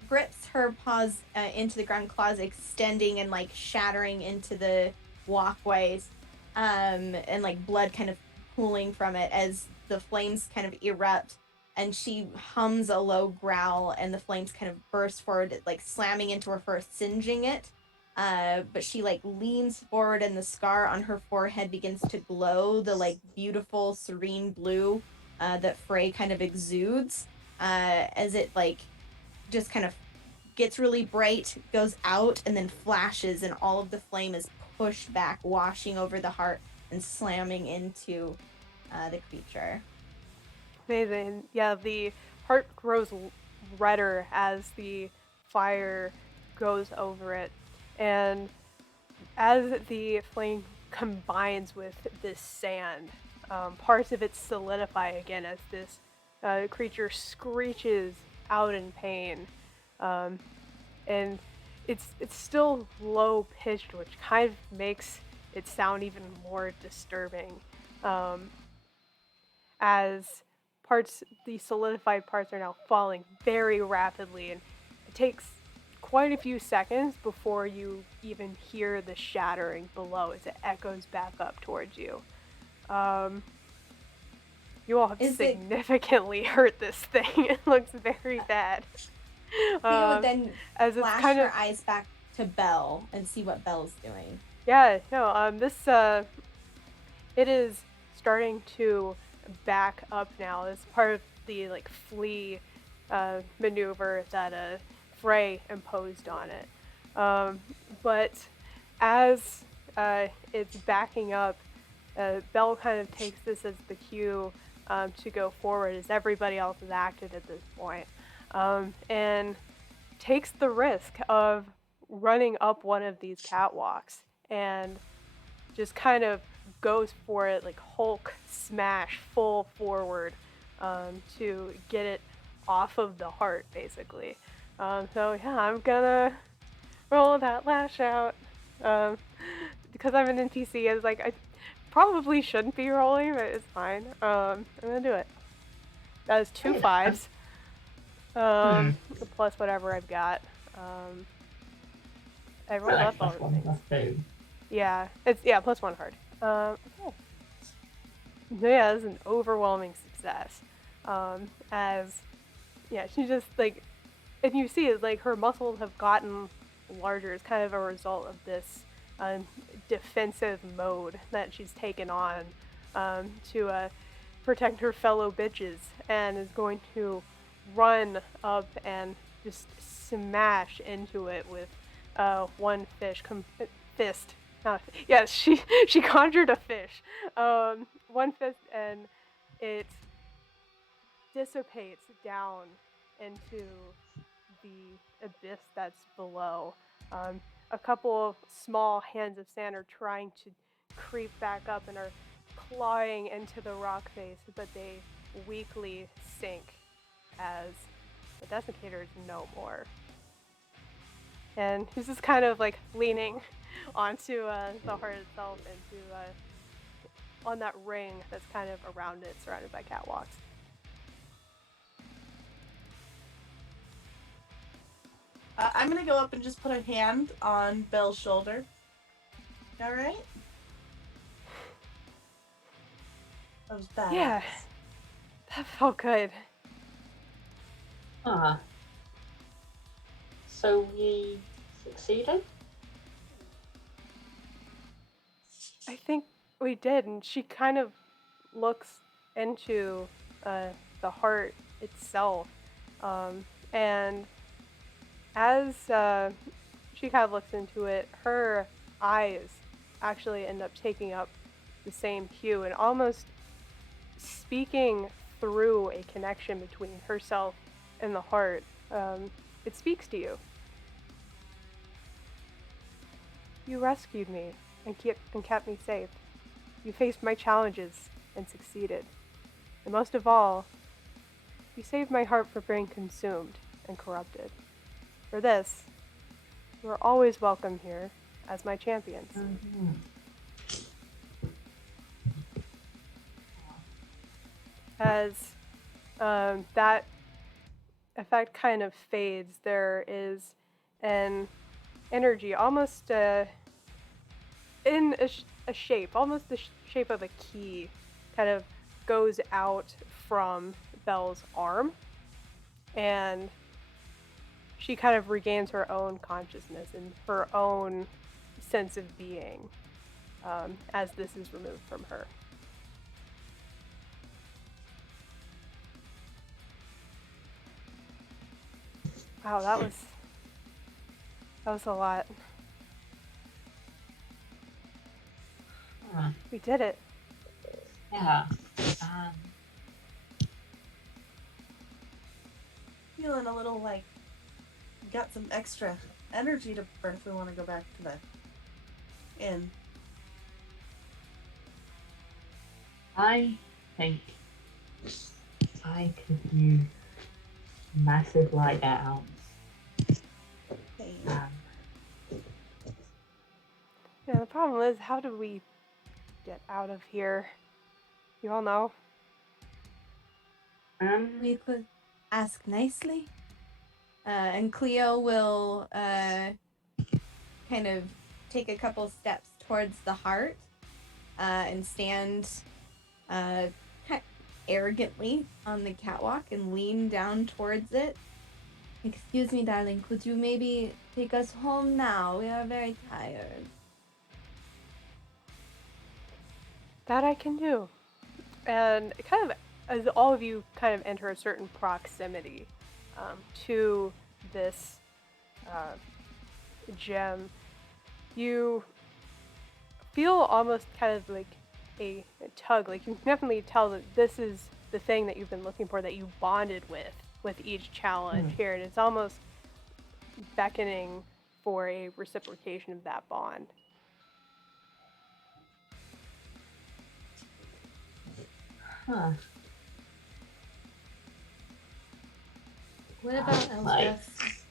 grips her paws into the ground, claws extending and like shattering into the walkways, and like blood kind of pooling from it as the flames kind of erupt, and she hums a low growl and the flames kind of burst forward, like slamming into her fur, singeing it. But she like leans forward and the scar on her forehead begins to glow the like beautiful serene blue that Frey kind of exudes, as it like just kind of gets really bright, goes out, and then flashes, and all of the flame is pushed back, washing over the heart and slamming into the creature. Amazing. Yeah, the heart grows redder as the fire goes over it. And as the flame combines with this sand, parts of it solidify again as this creature screeches out in pain. And it's still low pitched, which kind of makes it sound even more disturbing. As the solidified parts are now falling very rapidly, and it takes quite a few seconds before you even hear the shattering below as it echoes back up towards you. You all have significantly hurt this thing. It looks very bad. Cleo would then as it's flash her eyes back to Belle and see what Belle's doing. Yeah, no, it is starting to back up now as part of the like flee maneuver that Frey imposed on it. But as it's backing up, Belle kind of takes this as the cue to go forward, as everybody else has acted at this point, and takes the risk of running up one of these catwalks and just kind of goes for it, like Hulk smash full forward, to get it off of the heart, basically. So yeah, I'm gonna roll that lash out. Because I'm an NPC, I was like, I probably shouldn't be rolling, but it's fine. I'm gonna do it. That is 2 5s. Plus whatever I've got. I rolled up all the things. Yeah, it's plus 1 hard. Okay. Yeah, this is an overwhelming success. As she just like, and you see it, like her muscles have gotten larger. It's kind of a result of this defensive mode that she's taken on to protect her fellow bitches, and is going to run up and just smash into it with one fist. Yes, she conjured a fish. One fist, and it dissipates down into the abyss that's below. A couple of small hands of sand are trying to creep back up and are clawing into the rock face, but they weakly sink as the desiccator is no more. And he's just kind of like leaning onto the heart itself and on that ring that's kind of around it, surrounded by catwalks. I'm gonna go up and just put a hand on Belle's shoulder. All right? That was badass. Yeah. That felt good. So we succeeded? I think we did, and she kind of looks into the heart itself, and as she kind of looks into it, her eyes actually end up taking up the same hue and almost speaking through a connection between herself and the heart. It speaks to you. You rescued me and kept me safe. You faced my challenges and succeeded. And most of all, you saved my heart from being consumed and corrupted. For this, you are always welcome here as my champions. Mm-hmm. As that effect kind of fades, there is an energy almost in a shape, almost the shape of a key, kind of goes out from Belle's arm, and she kind of regains her own consciousness and her own sense of being as this is removed from her. Wow, that was a lot. We did it. Yeah. Feeling a little like we got some extra energy to burn if we want to go back to the inn. I think I could use massive light downs. Okay. Yeah, the problem is, how do we get out of here? You all know? We could ask nicely. And Cleo will kind of take a couple steps towards the heart and stand arrogantly on the catwalk and lean down towards it. Excuse me, darling, could you maybe take us home now? We are very tired. That I can do. And kind of, as all of you kind of enter a certain proximity to this gem, you feel almost kind of like a tug. Like, you can definitely tell that this is the thing that you've been looking for, that you bonded with each challenge here, and it's almost beckoning for a reciprocation of that bond. Huh. What about Elspeth?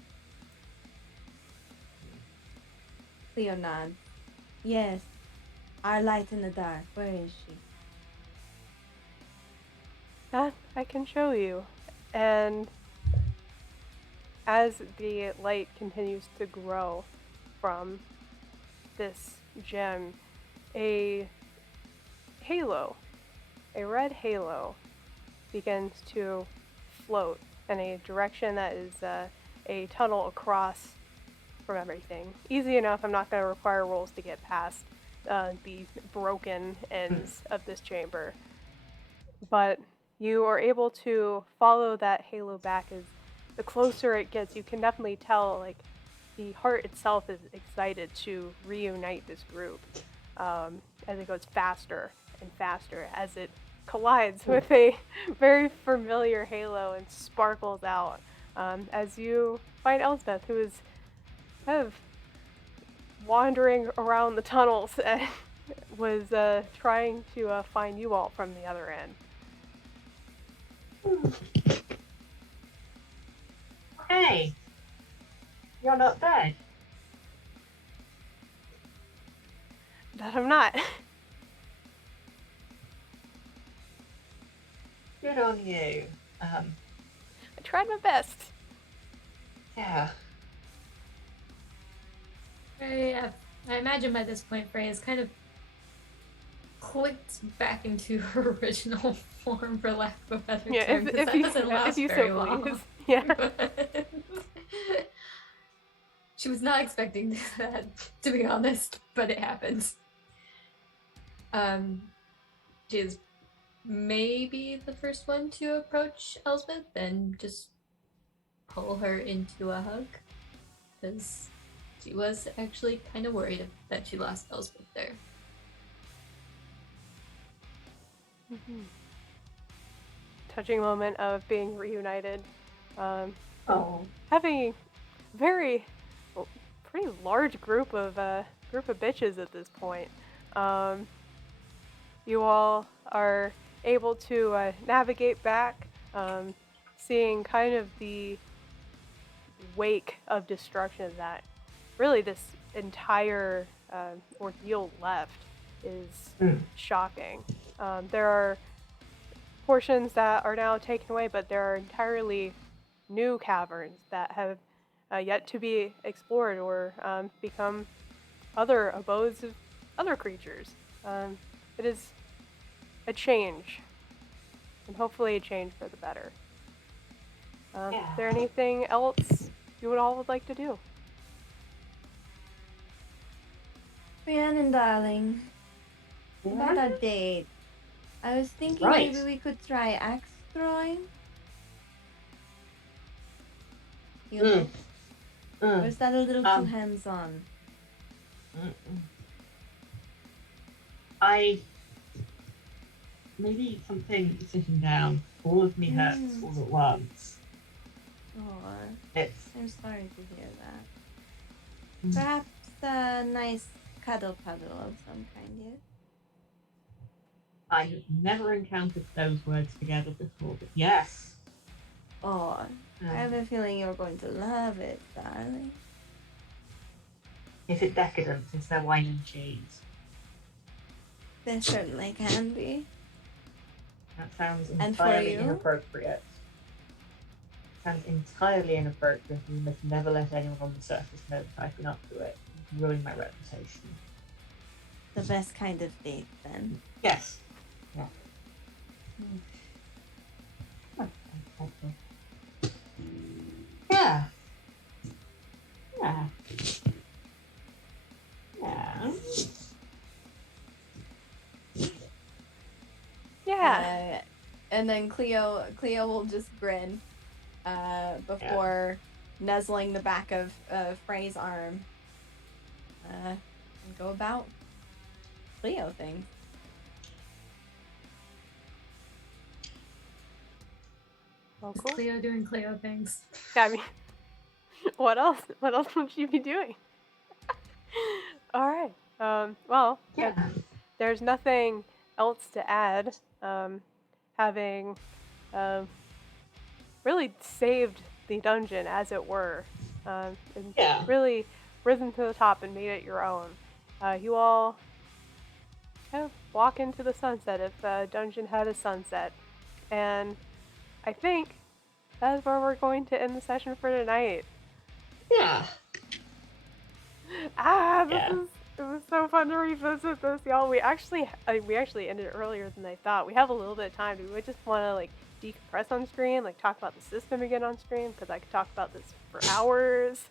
Cleo nods. Yes, our light in the dark. Where is she? That I can show you. And as the light continues to grow from this gem, a halo, a red halo, begins to float in a direction that is a tunnel across from everything. Easy enough. I'm not going to require rolls to get past the broken ends of this chamber. But you are able to follow that halo back. As the closer it gets, you can definitely tell, like, the heart itself is excited to reunite this group as it goes faster and faster as it collides with a very familiar halo and sparkles out as you find Elspeth, who is kind of wandering around the tunnels and was trying to find you all from the other end. Hey, you're not dead. That I'm not. Good on you. I tried my best. Yeah. Frey, I imagine by this point Frey has kind of clicked back into her original form, for lack of a better term, because that doesn't last very long. Please. Yeah. She was not expecting that, to be honest, but it happens. She is maybe the first one to approach Elspeth and just pull her into a hug, because she was actually kind of worried that she lost Elspeth there. Mm-hmm. Touching moment of being reunited. Having a very pretty large group of bitches at this point. You all are able to navigate back, seeing kind of the wake of destruction that really this entire ordeal left is shocking. There are portions that are now taken away, but there are entirely new caverns that have yet to be explored or become other abodes of other creatures. It is a change, and hopefully a change for the better. Is there anything else you all would like to do? Rhiannon, darling, about a date. I was thinking maybe we could try axe throwing. You know? Or is that a little too hands-on? Maybe something sitting down. All of me hurts all at once. Oh, I'm sorry to hear that. Perhaps a nice cuddle puddle of some kind, yes? I have never encountered those words together before, but yes. Oh, I have a feeling you're going to love it, darling. Is it decadent? Is there wine and cheese? There certainly can be. That sounds entirely inappropriate. Sounds entirely inappropriate. You must never let anyone on the surface know that I've been up to it. It's ruined my reputation. The best kind of date, then. Yes. Yeah. Yeah. Yeah. Yeah. Yeah. And then Cleo will just grin before nuzzling the back of Frey's arm and go about Cleo things. Well, cool. Cleo doing Cleo things. Yeah, I mean, what else? What else would you be doing? All right. Well, there's nothing else to add. Having really saved the dungeon, as it were, and really risen to the top and made it your own. You all kind of walk into the sunset if the dungeon had a sunset. And I think that's where we're going to end the session for tonight. Yeah. It was so fun to revisit this, y'all. We actually ended earlier than I thought. We have a little bit of time. Do we just want to like decompress on screen, like talk about the system again on screen? Because I could talk about this for hours.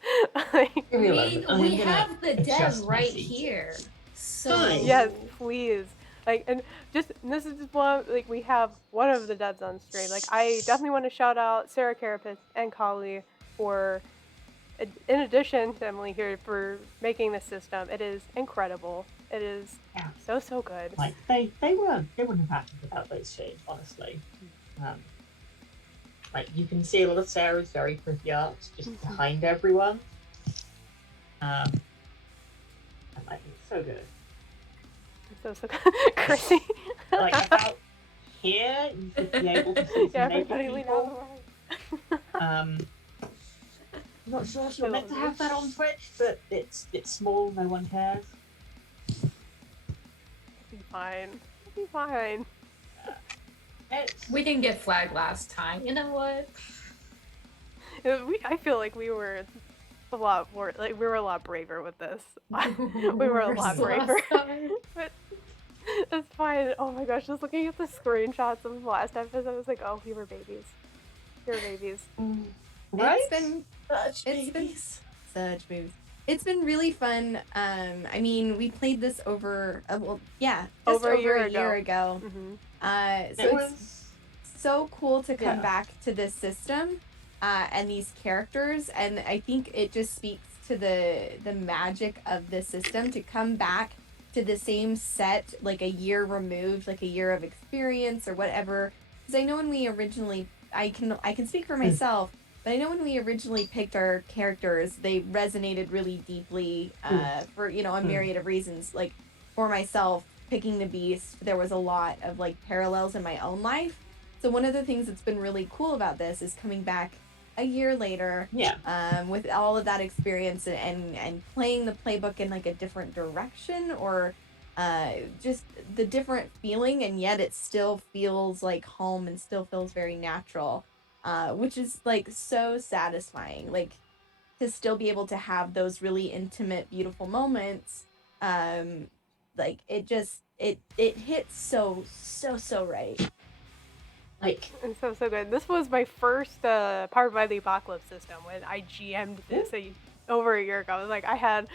We have the dev right here. So yes, please. Like, and this is just one, like, we have one of the devs on stream. Like, I definitely want to shout out Sarah Carapace and Kali for, in addition to Emily here, for making this system. It is incredible. It is so good. Like, they wouldn't have happened without those two, honestly. Like, you can see a lot of Sarah's very pretty art just behind everyone. And like, it's so good. So Chrissy. Like about here, you should be able to see some naked people. I'm not sure if you're meant to have that on Twitch, but it's small. No one cares. It'll be fine. It'll be fine. We didn't get flagged last time. You know what? I feel like we were a lot more, like, we were a lot braver with this. We were a lot Worst last braver. time. But it's fine. Oh my gosh, just looking at the screenshots of the last episode, I was like, oh, we were babies. We were babies. Right? It's been Such It's been- babies. such moves. It's been really fun. I mean, we played this over, just Over over, a year a year ago. Mm-hmm. So It it's was. so cool to come Yeah. back to this system and these characters, and I think it just speaks to the magic of the system to come back to the same set like a year removed, like a year of experience or whatever. Because I know when we originally, I can speak for myself, but I know when we originally picked our characters, they resonated really deeply for a myriad of reasons. Like for myself, picking the Beast, there was a lot of like parallels in my own life. So one of the things that's been really cool about this is coming back a year later, with all of that experience and playing the playbook in like a different direction, or just the different feeling, and yet it still feels like home and still feels very natural, which is like so satisfying. Like to still be able to have those really intimate, beautiful moments. Like it hits so right. Like, And so good. This was my first Powered by the Apocalypse system when I GM'd this over a year ago. I was like, I had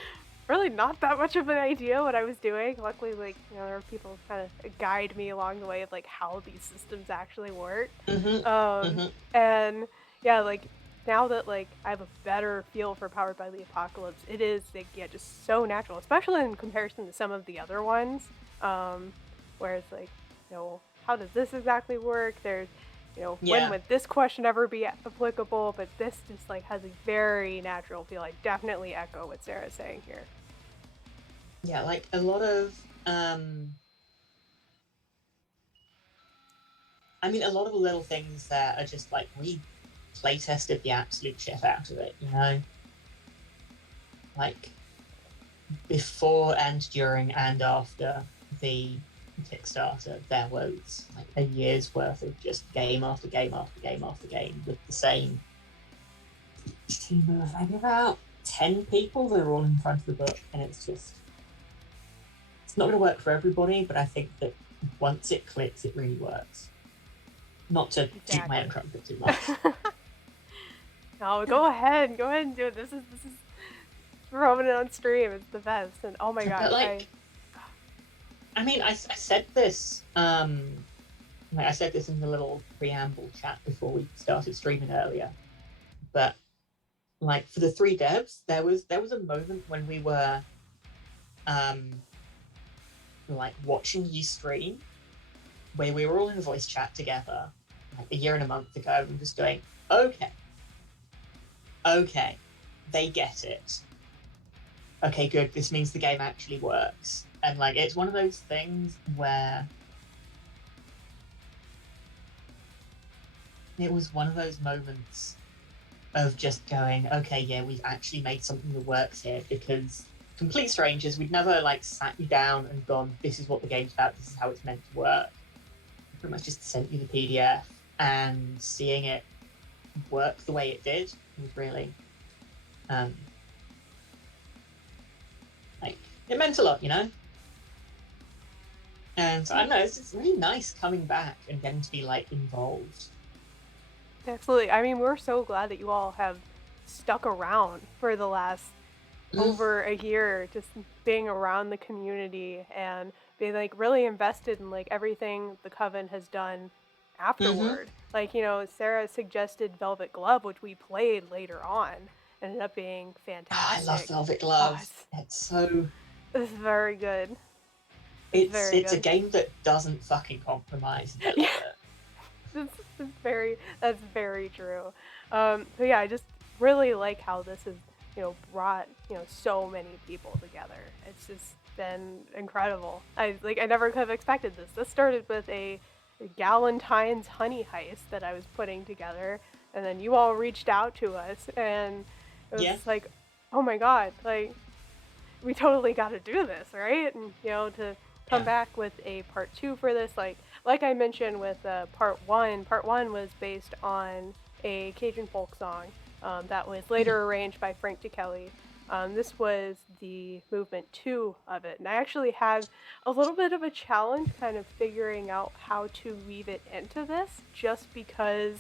really not that much of an idea what I was doing. Luckily, like, there were people kind of guide me along the way of like how these systems actually work. And yeah, like now that like I have a better feel for Powered by the Apocalypse, it is like just so natural, especially in comparison to some of the other ones. Where it's like, how does this exactly work? There's, when would this question ever be applicable? But this just like has a very natural feel. I definitely echo what Sarah's saying here. Yeah, like a lot of, a lot of little things that are just like, we play tested the absolute shit out of it, Like, before and during and after the Kickstarter, there was like a year's worth of just game after game after game after game with the same team of maybe about 10 people that are all in front of the book, and it's not going to work for everybody, but I think that once it clicks, it really works. Not to toot my own trumpet too much. No, go ahead and do it. This is throwing it on stream. It's the best, and oh my god, But like, I said this. I said this in the little preamble chat before we started streaming earlier. But like for the 3 devs, there was a moment when we were, like watching you stream, where we were all in a voice chat together, like a year and a month ago, and just going, okay, they get it. Okay, good. This means the game actually works. And like, it's one of those things where it was one of those moments of just going, okay, yeah, we've actually made something that works here, because complete strangers, we'd never like sat you down and gone, this is what the game's about, this is how it's meant to work. I pretty much just sent you the PDF, and seeing it work the way it did was really, like, it meant a lot, And so, I don't know, it's really nice coming back and getting to be, like, involved. Absolutely. I mean, we're so glad that you all have stuck around for the last over a year, just being around the community and being, like, really invested in, like, everything the Coven has done afterward. Like, Sarah suggested Velvet Glove, which we played later on. Ended up being fantastic. I love Velvet Glove. It's very good. It's a game that doesn't fucking compromise. I love it. That's very true. So yeah, I just really like how this has, brought, so many people together. It's just been incredible. I never could have expected this. This started with a Galentine's honey heist that I was putting together, and then you all reached out to us, and it was like, oh my god, like, we totally got to do this, right? And to come back with a part 2 for this, like I mentioned with part 1 was based on a Cajun folk song that was later arranged by Frank DeKelly. This was the movement 2 of it, and I actually had a little bit of a challenge kind of figuring out how to weave it into this, just because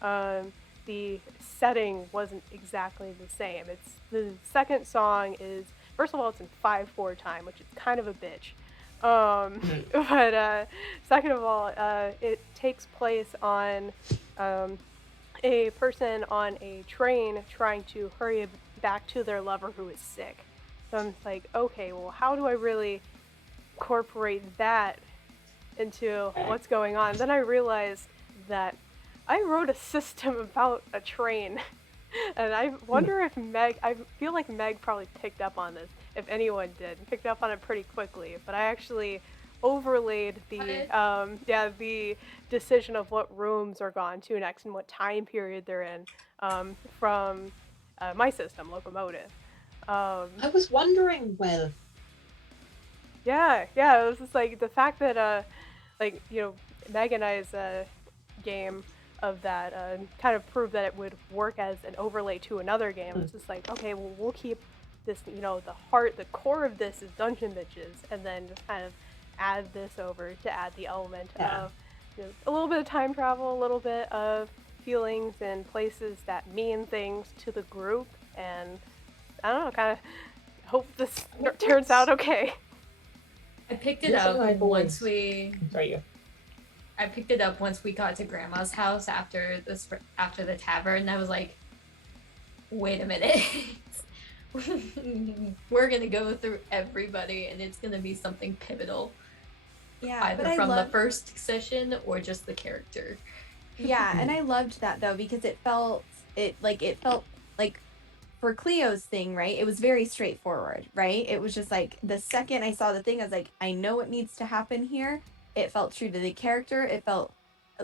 the setting wasn't exactly the same. It's the second song is, first of all, it's in 5/4 time, which is kind of a bitch. But second of all, it takes place on a person on a train trying to hurry back to their lover who is sick. So I'm like, okay, well, how do I really incorporate that into what's going on? Then I realized that I wrote a system about a train. And I wonder if I feel like Meg probably picked up on this, if anyone did, picked up on it pretty quickly. But I actually overlaid the decision of what rooms are gone to next and what time period they're in from my system, Locomotive. I was wondering whether... Yeah, it was just like the fact that, like, you know, Meg and I's game of that kind of proved that it would work as an overlay to another game. It's just like, okay, well, we'll keep this, you know, the core of this is Dungeon Bitches, and then just kind of add this over to add the element of, you know, a little bit of time travel, a little bit of feelings and places that mean things to the group, and I don't know, kind of hope this turns out okay. I picked it up once we... Sorry, I picked it up once we got to Grandma's house after the tavern, and I was like, wait a minute. We're gonna go through everybody, and it's gonna be something pivotal. Yeah, either from the first session or just the character. Yeah, and I loved that though, because it felt like for Cleo's thing, right? It was very straightforward, right? It was just like the second I saw the thing, I was like, I know what needs to happen here. It felt true to the character. It felt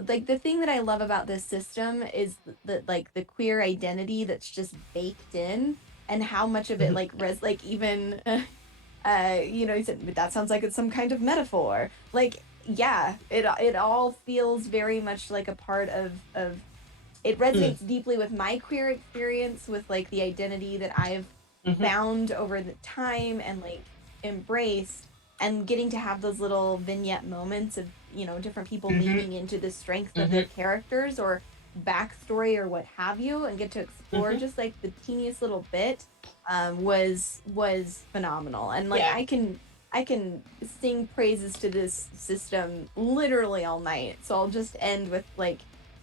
like the thing that I love about this system is the queer identity that's just baked in, and how much of it even you know, he said that sounds like it's some kind of metaphor. Like, yeah, it all feels very much like a part of it resonates deeply with my queer experience, with like the identity that I've found over the time and like embraced, and getting to have those little vignette moments of, you know, different people leaning into the strength of their characters or backstory or what have you, and get to explore just like the teeniest little bit was phenomenal. And like I can sing praises to this system literally all night. So I'll just end with like,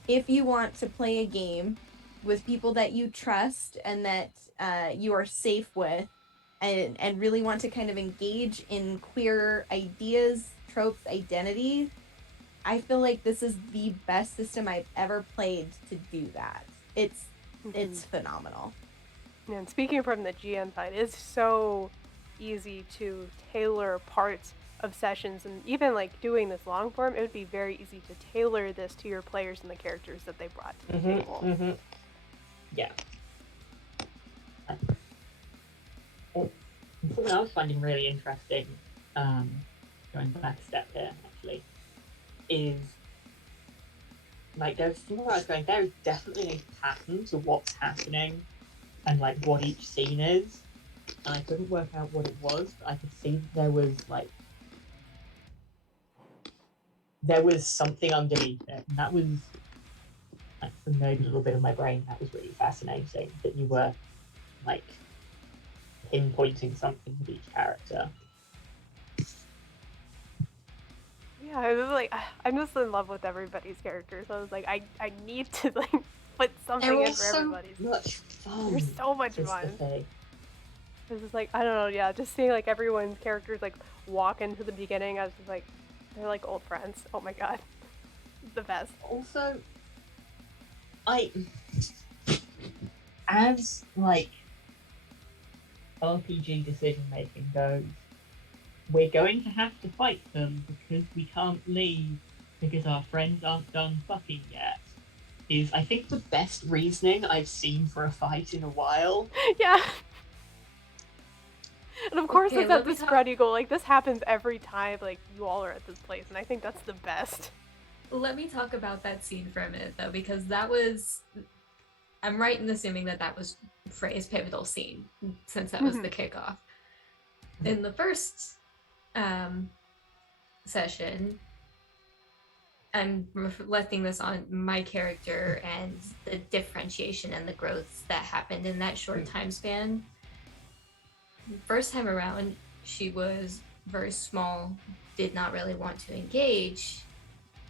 if you want to play a game with people that you trust and that you are safe with, and really want to kind of engage in queer ideas, tropes, identity, I feel like this is the best system I've ever played to do that. It's phenomenal. And speaking from the GM side, it's so easy to tailor parts of sessions, and even like doing this long form, it would be very easy to tailor this to your players and the characters that they brought to the table. Yeah. Something I was finding really interesting, going back a step here actually, is like there's somewhere I was going, there is definitely a pattern to what's happening and like what each scene is, and I couldn't work out what it was, but I could see that there was something underneath it, and that was, like, for maybe a little bit of my brain, that was really fascinating, that you were like pinpointing something with each character. Yeah, I was like, I'm just in love with everybody's characters. So I was like, I need to like put something in for everybody's. Much fun. They're so much fun. This is like, I don't know, yeah, just seeing like everyone's characters like walk into the beginning, I was just like, they're like old friends. Oh my god. The best. Also, as like RPG decision making goes, we're going to have to fight them because we can't leave because our friends aren't done fucking yet, is I think the best reasoning I've seen for a fight in a while. Yeah. And of course it's at the spread eagle, like this happens every time like you all are at this place, and I think that's the best. Let me talk about that scene for a minute though, because that was I'm right in assuming that was Frey's pivotal scene, since that was the kickoff. In the first session, I'm reflecting this on my character and the differentiation and the growth that happened in that short time span. First time around, she was very small, did not really want to engage,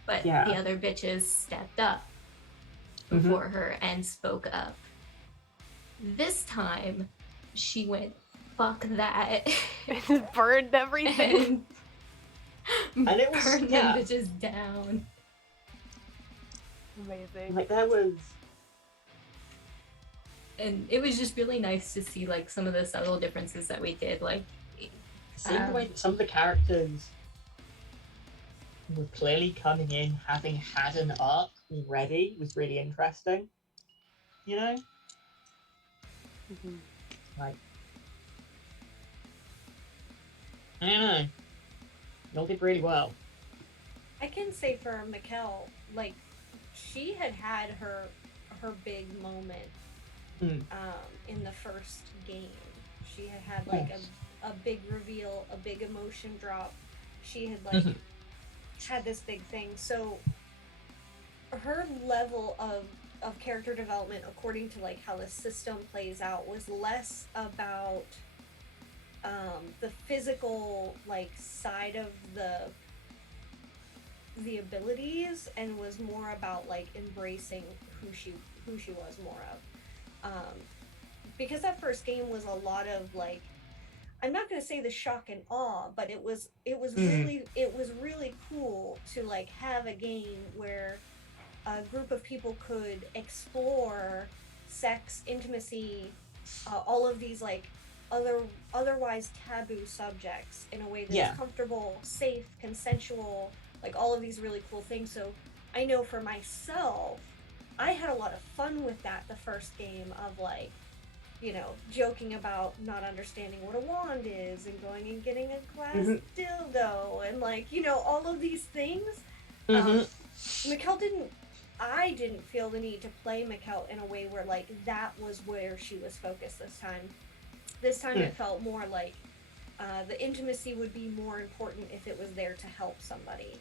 but the other bitches stepped up before her and spoke up. This time, she went, fuck that. It burned everything. and it was, burned them bitches down. Amazing. Like, there was... And it was just really nice to see, like, some of the subtle differences that we did. Like, seeing the way that some of the characters were clearly coming in, having had an arc already, was really interesting. You know? Like, I don't know. Y'all did really well. I can say for Mikkel, like, she had her big moment in the first game. She had like a big reveal, a big emotion drop. She had like had this big thing. So her level of character development, according to like how the system plays out, was less about the physical like side of the abilities, and was more about like embracing who she was more of. Because that first game was a lot of like, I'm not going to say the shock and awe, but it was really cool to like have a game where a group of people could explore sex, intimacy, all of these like otherwise taboo subjects in a way that's comfortable, safe, consensual, like all of these really cool things. So I know for myself, I had a lot of fun with that the first game, of like, you know, joking about not understanding what a wand is and going and getting a glass dildo and like, you know, all of these things. Mikkel I didn't feel the need to play Mikkel in a way where like that was where she was focused this time. This time it felt more like the intimacy would be more important if it was there to help somebody.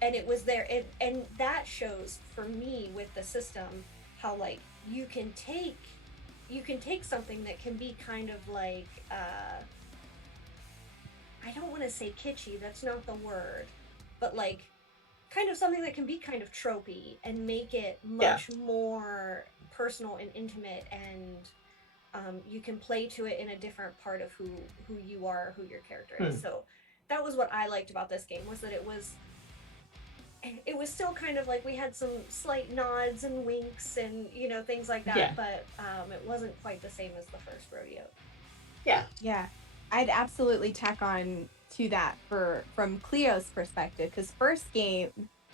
And it was there, and that shows for me with the system how like you can take something that can be kind of like I don't want to say kitschy, that's not the word, but like kind of something that can be kind of tropey and make it much more personal and intimate, and you can play to it in a different part of who you are, who your character is. So that was what I liked about this game, was that it was still kind of like we had some slight nods and winks and, you know, things like that, but it wasn't quite the same as the first rodeo. Yeah, I'd absolutely tack on to that from Cleo's perspective, because first game,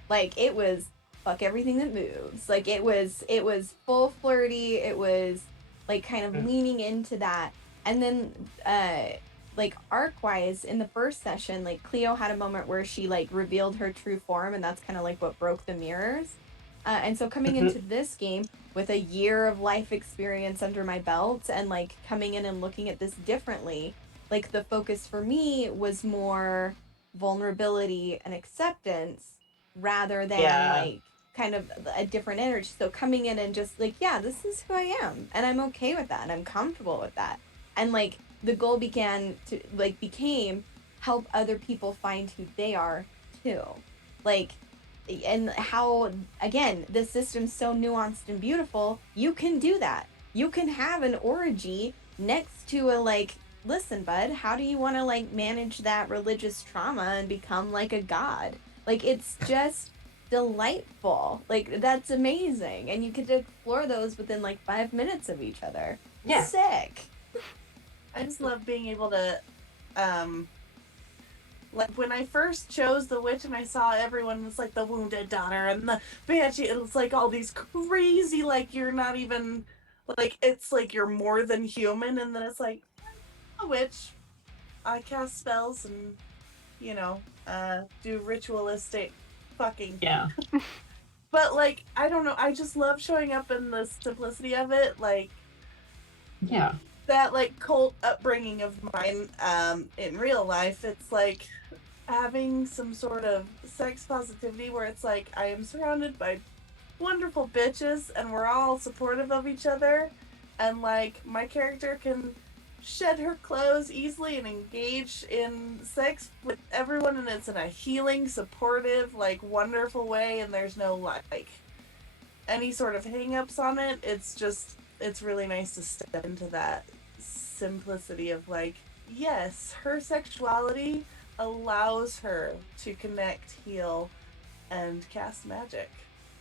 like, it was fuck everything that moves. Like, it was full flirty. It was like kind of leaning into that, and then like arc-wise, in the first session, like Cleo had a moment where she like revealed her true form, and that's kind of like what broke the mirrors. And so coming into this game with a year of life experience under my belt, and like coming in and looking at this differently, like the focus for me was more vulnerability and acceptance rather than like kind of a different energy. So coming in and just like, this is who I am, and I'm okay with that, and I'm comfortable with that. And like the goal became help other people find who they are too. Like, and how, again, the system's so nuanced and beautiful, you can do that. You can have an orgy next to a like, listen, bud, how do you want to like manage that religious trauma and become like a god? Like, it's just delightful. Like, that's amazing. And you could explore those within like 5 minutes of each other. Sick. I just love being able to, like when I first chose the witch and I saw everyone was like the wounded daughter and the banshee, it was like all these crazy, like you're not even, like it's like you're more than human, and then it's like, I'm a witch, I cast spells and, you know, do ritualistic fucking. But like, I don't know, I just love showing up in the simplicity of it. Like, Yeah. that like cult upbringing of mine, in real life, it's like having some sort of sex positivity where it's like I am surrounded by wonderful bitches and we're all supportive of each other, and like my character can shed her clothes easily and engage in sex with everyone, and it's in a healing, supportive, like wonderful way, and there's no like any sort of hang-ups on it. It's really nice to step into that simplicity of like, yes, her sexuality allows her to connect, heal, and cast magic.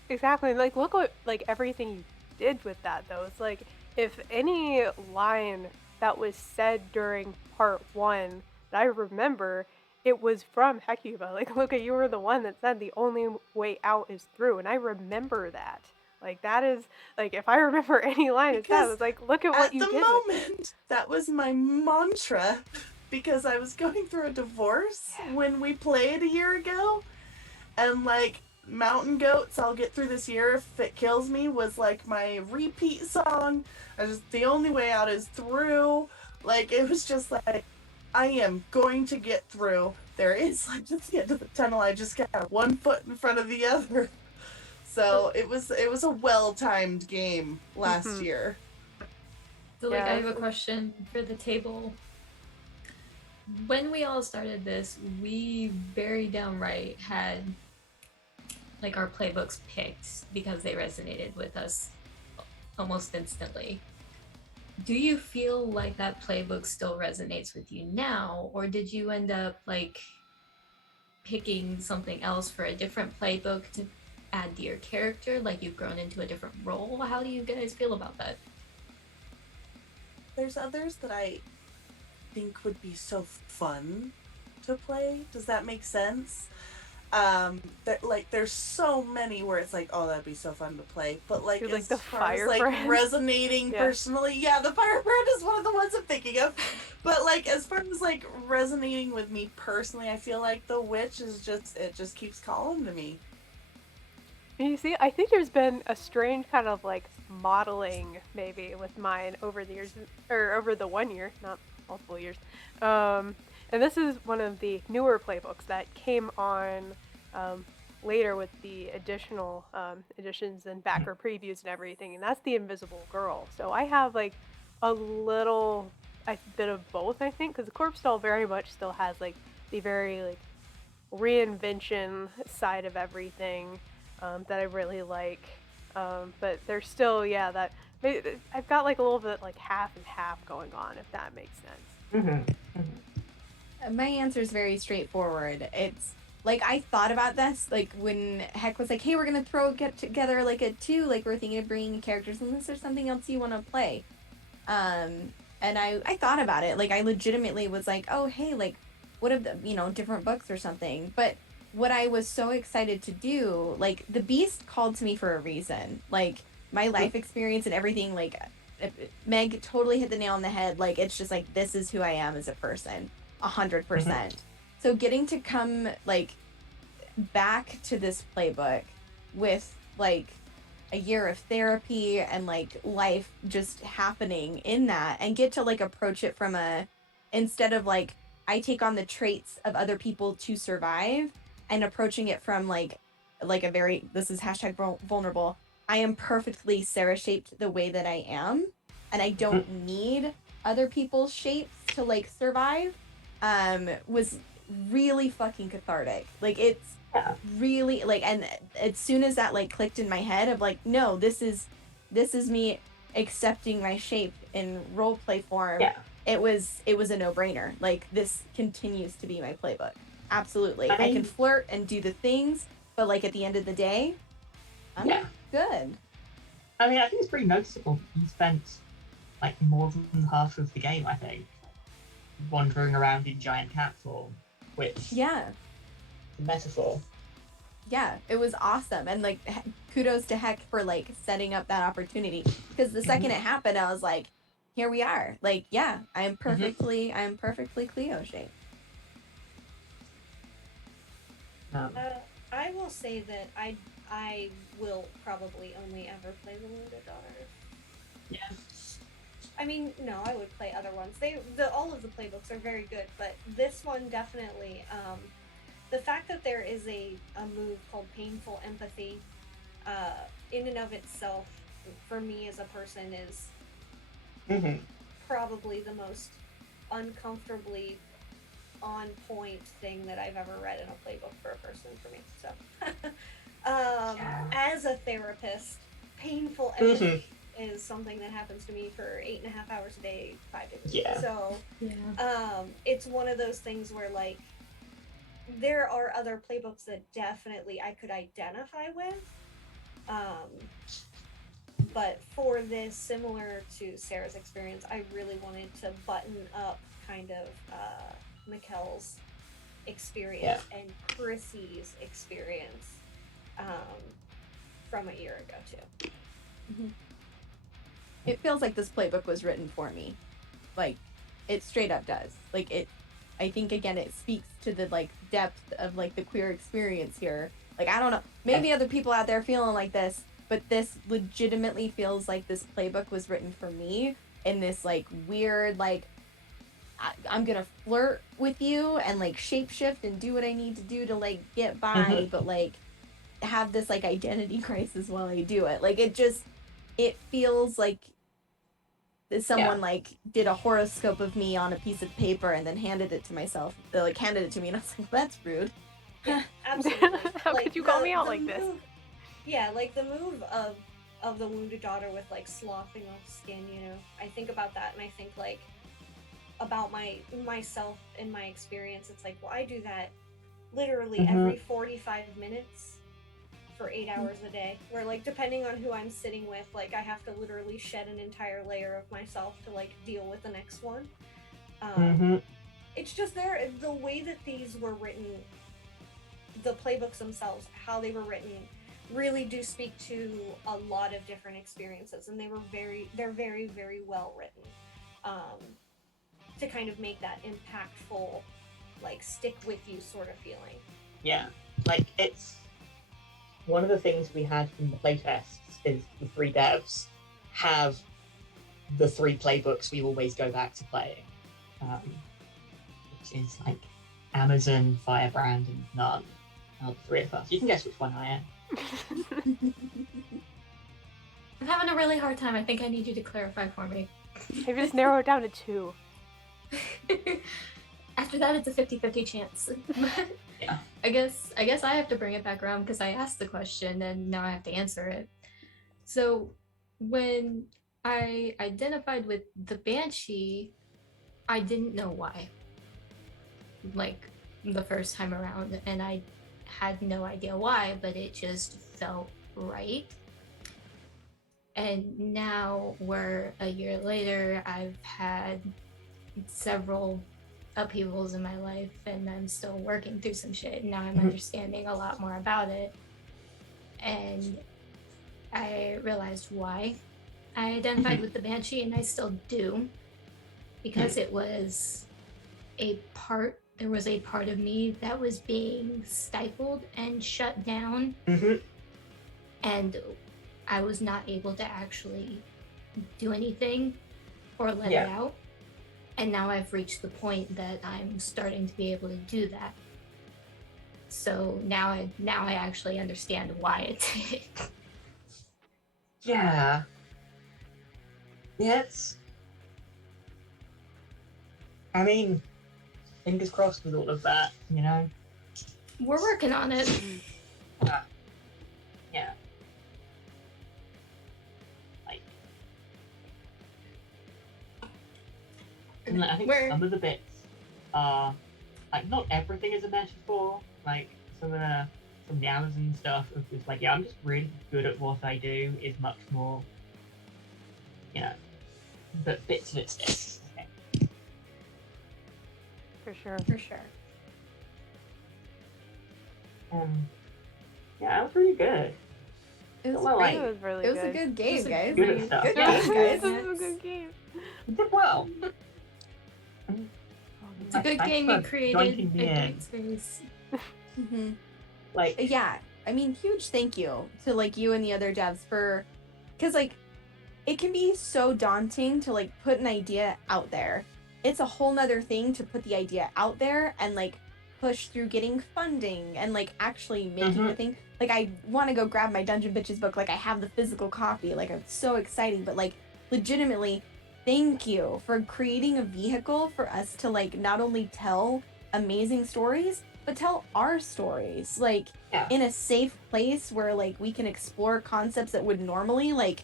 Exactly. Like, look what, like, everything you did with that, though. It's like, if any line that was said during part 1 that I remember, it was from Hecuba. Like, look, you were the one that said the only way out is through, and I remember that. Like, that is, like, if I remember any line, it's that. It's like, look at what you did. At the moment, that was my mantra, because I was going through a divorce when we played a year ago, and like, Mountain Goats, I'll get through this year if it kills me, was like my repeat song. The only way out is through. Like, it was just like, I am going to get through. There is like just the end of the tunnel. I just got one foot in front of the other. So it was a well-timed game last year. So like, I have a question for the table. When we all started this, we very downright had like our playbooks picked because they resonated with us almost instantly. Do you feel like that playbook still resonates with you now, or did you end up like picking something else for a different playbook to add to your character, like you've grown into a different role? How do you guys feel about that? There's others that I think would be so fun to play. Does that make sense? There's so many where it's like, oh, that'd be so fun to play. But like, like as the far as like Firebrand? resonating personally, yeah, the Firebrand is one of the ones I'm thinking of. But like, as far as like resonating with me personally, I feel like the Witch is just keeps calling to me. You see, I think there's been a strange kind of like modeling maybe with mine over the years, or over the 1 year, not multiple years. And this is one of the newer playbooks that came on later with the additional editions and backer previews and everything, and that's the Invisible Girl. So I have like a little bit of both, I think, because the Corpse Doll very much still has like the very like reinvention side of everything that I really like. But there's still, that I've got like a little bit like half and half going on, if that makes sense. My answer is very straightforward. It's like, I thought about this like when Heck was like, hey, we're gonna get together like a 2, like we're thinking of bringing characters in this, or something else you want to play. And I thought about it. Like, I legitimately was like, oh, hey, like, what if the, different books or something. But what I was so excited to do, like, the Beast called to me for a reason. Like, my life experience and everything, like, Meg totally hit the nail on the head. Like, it's just like, this is who I am as a person, 100%. So getting to come like back to this playbook with like a year of therapy and like life just happening in that, and get to like approach it from instead of like, I take on the traits of other people to survive, and approaching it from like a very, this is #vulnerable. I am perfectly Sarah shaped the way that I am, and I don't need other people's shapes to like survive. Was really fucking cathartic. Like, it's really like, and as soon as that like clicked in my head of like, no, this is me accepting my shape in roleplay form. It was a no-brainer. Like, this continues to be my playbook. Absolutely. I can flirt and do the things, but like at the end of the day, I'm good. I mean, I think it's pretty noticeable that you spent like more than half of the game, I think, wandering around in giant cat form, which a metaphor. Yeah, it was awesome. And like, kudos to Heck for like setting up that opportunity, because the second it happened, I was like, here we are. Like, I am perfectly Cleo shaped. I will say that I I will probably only ever play the Wounded Daughter. Yeah. I mean, no, I would play other ones. All of the playbooks are very good, but this one definitely, the fact that there is a move called Painful Empathy, in and of itself, for me as a person, is probably the most uncomfortably on point thing that I've ever read in a playbook for a person, for me. So, as a therapist, Painful Empathy is something that happens to me for 8.5 hours a day, 5 days a week. Yeah. So, Yeah. it's one of those things where, like, there are other playbooks that definitely I could identify with. But for this, similar to Sarah's experience, I really wanted to button up kind of Mikkel's experience and Chrissy's experience from a year ago too. It feels like this playbook was written for me. Like, it straight up does. Like, I think, again, it speaks to the, like, depth of, like, the queer experience here. Like, I don't know, maybe other people out there feeling like this, but this legitimately feels like this playbook was written for me in this, like, weird, like, I'm gonna flirt with you and, like, shapeshift and do what I need to do to, like, get by, but, like, have this, like, identity crisis while I do it. Like, it feels like someone like did a horoscope of me on a piece of paper and then handed it to myself, like handed it to me, and I was like, that's rude. Yeah, absolutely. How could you call me out like this? Yeah, like the move of the Wounded Daughter with like sloughing off skin, you know. I think about that and I think like about myself and my experience. It's like, well, I do that literally every 45 minutes for 8 hours a day, where like depending on who I'm sitting with, like I have to literally shed an entire layer of myself to like deal with the next one. It's just the way that these were written, the playbooks themselves, how they were written, really do speak to a lot of different experiences, and they're very, very well written to kind of make that impactful, like stick with you sort of feeling. Yeah, like it's one of the things we had from the playtests is the 3 devs have the 3 playbooks we always go back to playing, which is like Amazon, Firebrand, and None. The 3 of us. You can guess which one I am. I'm having a really hard time. I think I need you to clarify for me. Maybe just narrow it down to 2. After that, it's a 50-50 chance. Yeah. I guess I have to bring it back around because I asked the question and now I have to answer it. So when I identified with the Banshee, I didn't know why. Like the first time around, and I had no idea why, but it just felt right. And now we're a year later, I've had several upheavals in my life and I'm still working through some shit, and now I'm understanding a lot more about it, and I realized why I identified with the Banshee, and I still do, because it was there was a part of me that was being stifled and shut down, and I was not able to actually do anything or let it out. And now I've reached the point that I'm starting to be able to do that. So now I actually understand why it did. Yeah. Yes. I mean, fingers crossed with all of that, you know? We're working on it. Yeah. And like, I think some of the bits are like, not everything is a metaphor. Like some of the Amazon stuff of just like, I'm just really good at what I do is much more, you know, but bits of it stick. Okay. For sure. Yeah, that was really good. It was really It was a good game, guys. Good at stuff. Good Yeah. game, guys. This is a good game. You did well. It's a good game you created. A great experience. Like, Yeah, huge thank you to like you and the other devs for, because like it can be so daunting to like put an idea out there. It's a whole nother thing to put the idea out there and like push through getting funding and like actually making the thing. Like I want to go grab my Dungeon Bitches book. Like I have the physical copy. Like it's so exciting. But like legitimately, thank you for creating a vehicle for us to like not only tell amazing stories, but tell our stories. Like in a safe place where like we can explore concepts that would normally like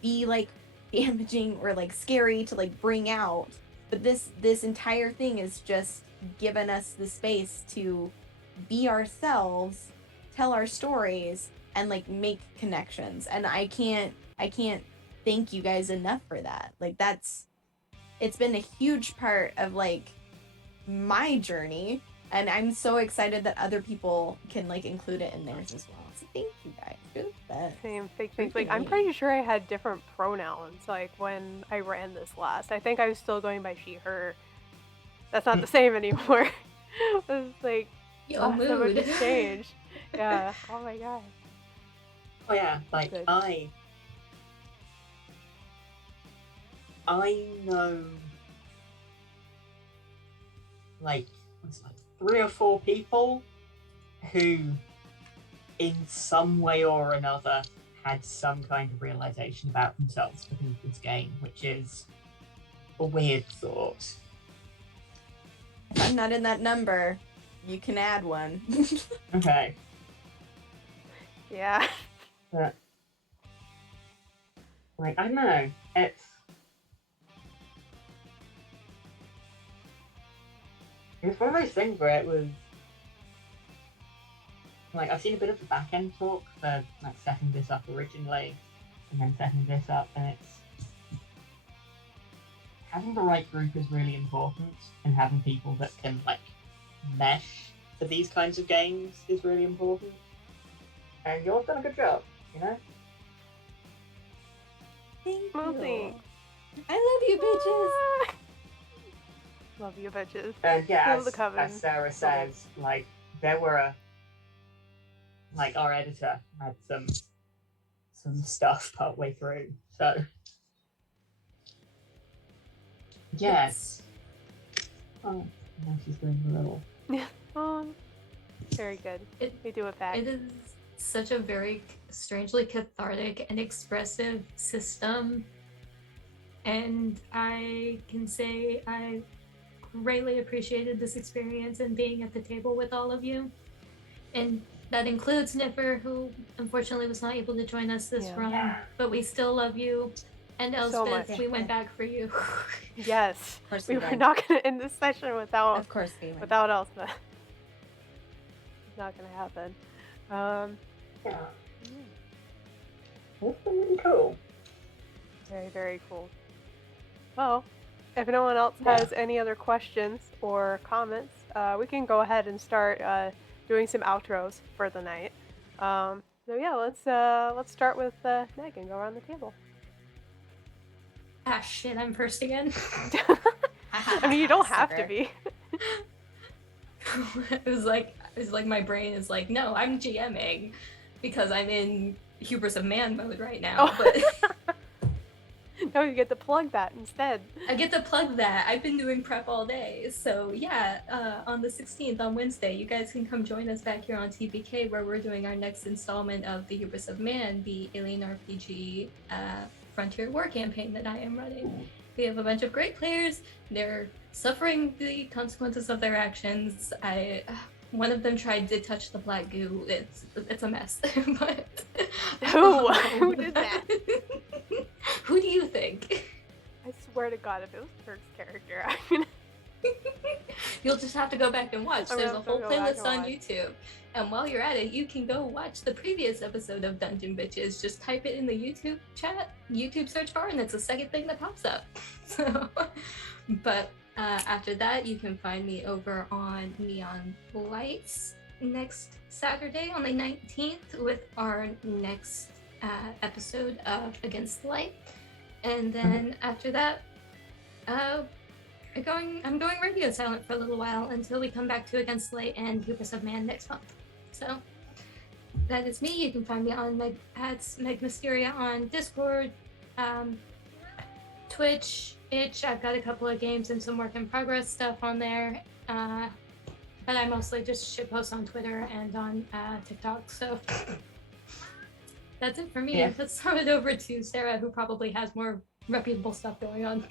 be like damaging or like scary to like bring out, but this entire thing is just given us the space to be ourselves, tell our stories, and like make connections. And I can't thank you guys enough for that. Like it's been a huge part of like my journey, and I'm so excited that other people can like include it in theirs as well. So thank you guys. You're the best. Same, thanks. Like, I'm pretty sure I had different pronouns, like, when I ran this last. I think I was still going by she, her. That's not the same anymore. It was like, Yo, so much mood. has changed. Yeah, oh my god. Oh yeah, like, Good. I know, like, what's it, like 3 or 4 people who, in some way or another, had some kind of realization about themselves because of this game, which is a weird thought. If I'm not in that number, you can add one. Okay. Yeah. But, like, I don't know, it's one of those things where it was like, I've seen a bit of the back end talk for like setting this up originally and then setting this up, and it's having the right group is really important, and having people that can like mesh for these kinds of games is really important. And you've done a good job, you know? Thank Well, you. thanks. I love you, bitches. Love you, bitches. And yeah, Feel the coven. as Sarah says, like, there were like, our editor had some stuff partway through, so yes. Oh, now she's doing a little. Oh, very good. We do it back. It is such a very strangely cathartic and expressive system, and I can say I greatly appreciated this experience and being at the table with all of you. And that includes Nipper, who unfortunately was not able to join us this run, but we still love you. And Elspeth, much. we went back for you. Yes. Of course We we were did. not going to end this session without Of course we went. without Elspeth. It's not going to happen. Yeah. That's been really cool. Very, very cool. Well, if no one else has any other questions or comments, we can go ahead and start doing some outros for the night. So yeah, let's start with Meg and go around the table. Ah, shit, I'm first again. I mean, you don't have to be. It was like my brain is like, no, I'm GMing because I'm in Hubris of Man mode right now. But No, you get to plug that instead. I get to plug that. I've been doing prep all day. So yeah, on the 16th, on Wednesday, you guys can come join us back here on TPK, where we're doing our next installment of the Hubris of Man, the Alien RPG Frontier War campaign that I am running. We have a bunch of great players. They're suffering the consequences of their actions. One of them tried to touch the black goo. It's a mess. But Who did that? Who do you think? I swear to God, if it was Kirk's character, I mean, You'll just have to go back and watch. I'm There's gonna a whole have to go back playlist and on watch. YouTube. And while you're at it, you can go watch the previous episode of Dungeon Bitches. Just type it in the YouTube chat, YouTube search bar, and it's the second thing that pops up. So, but after that, you can find me over on Neon Lights next Saturday on the 19th with our next episode of Against the Light. And then after that, I'm going radio silent for a little while until we come back to Against the Light and Hubris of Man next month. So that is me. You can find me on Meg Mysteria on Discord, Twitch, Itch. I've got a couple of games and some work in progress stuff on there. But I mostly just shitpost on Twitter and on TikTok. So that's it for me. Yeah. Let's throw it over to Sarah, who probably has more reputable stuff going on.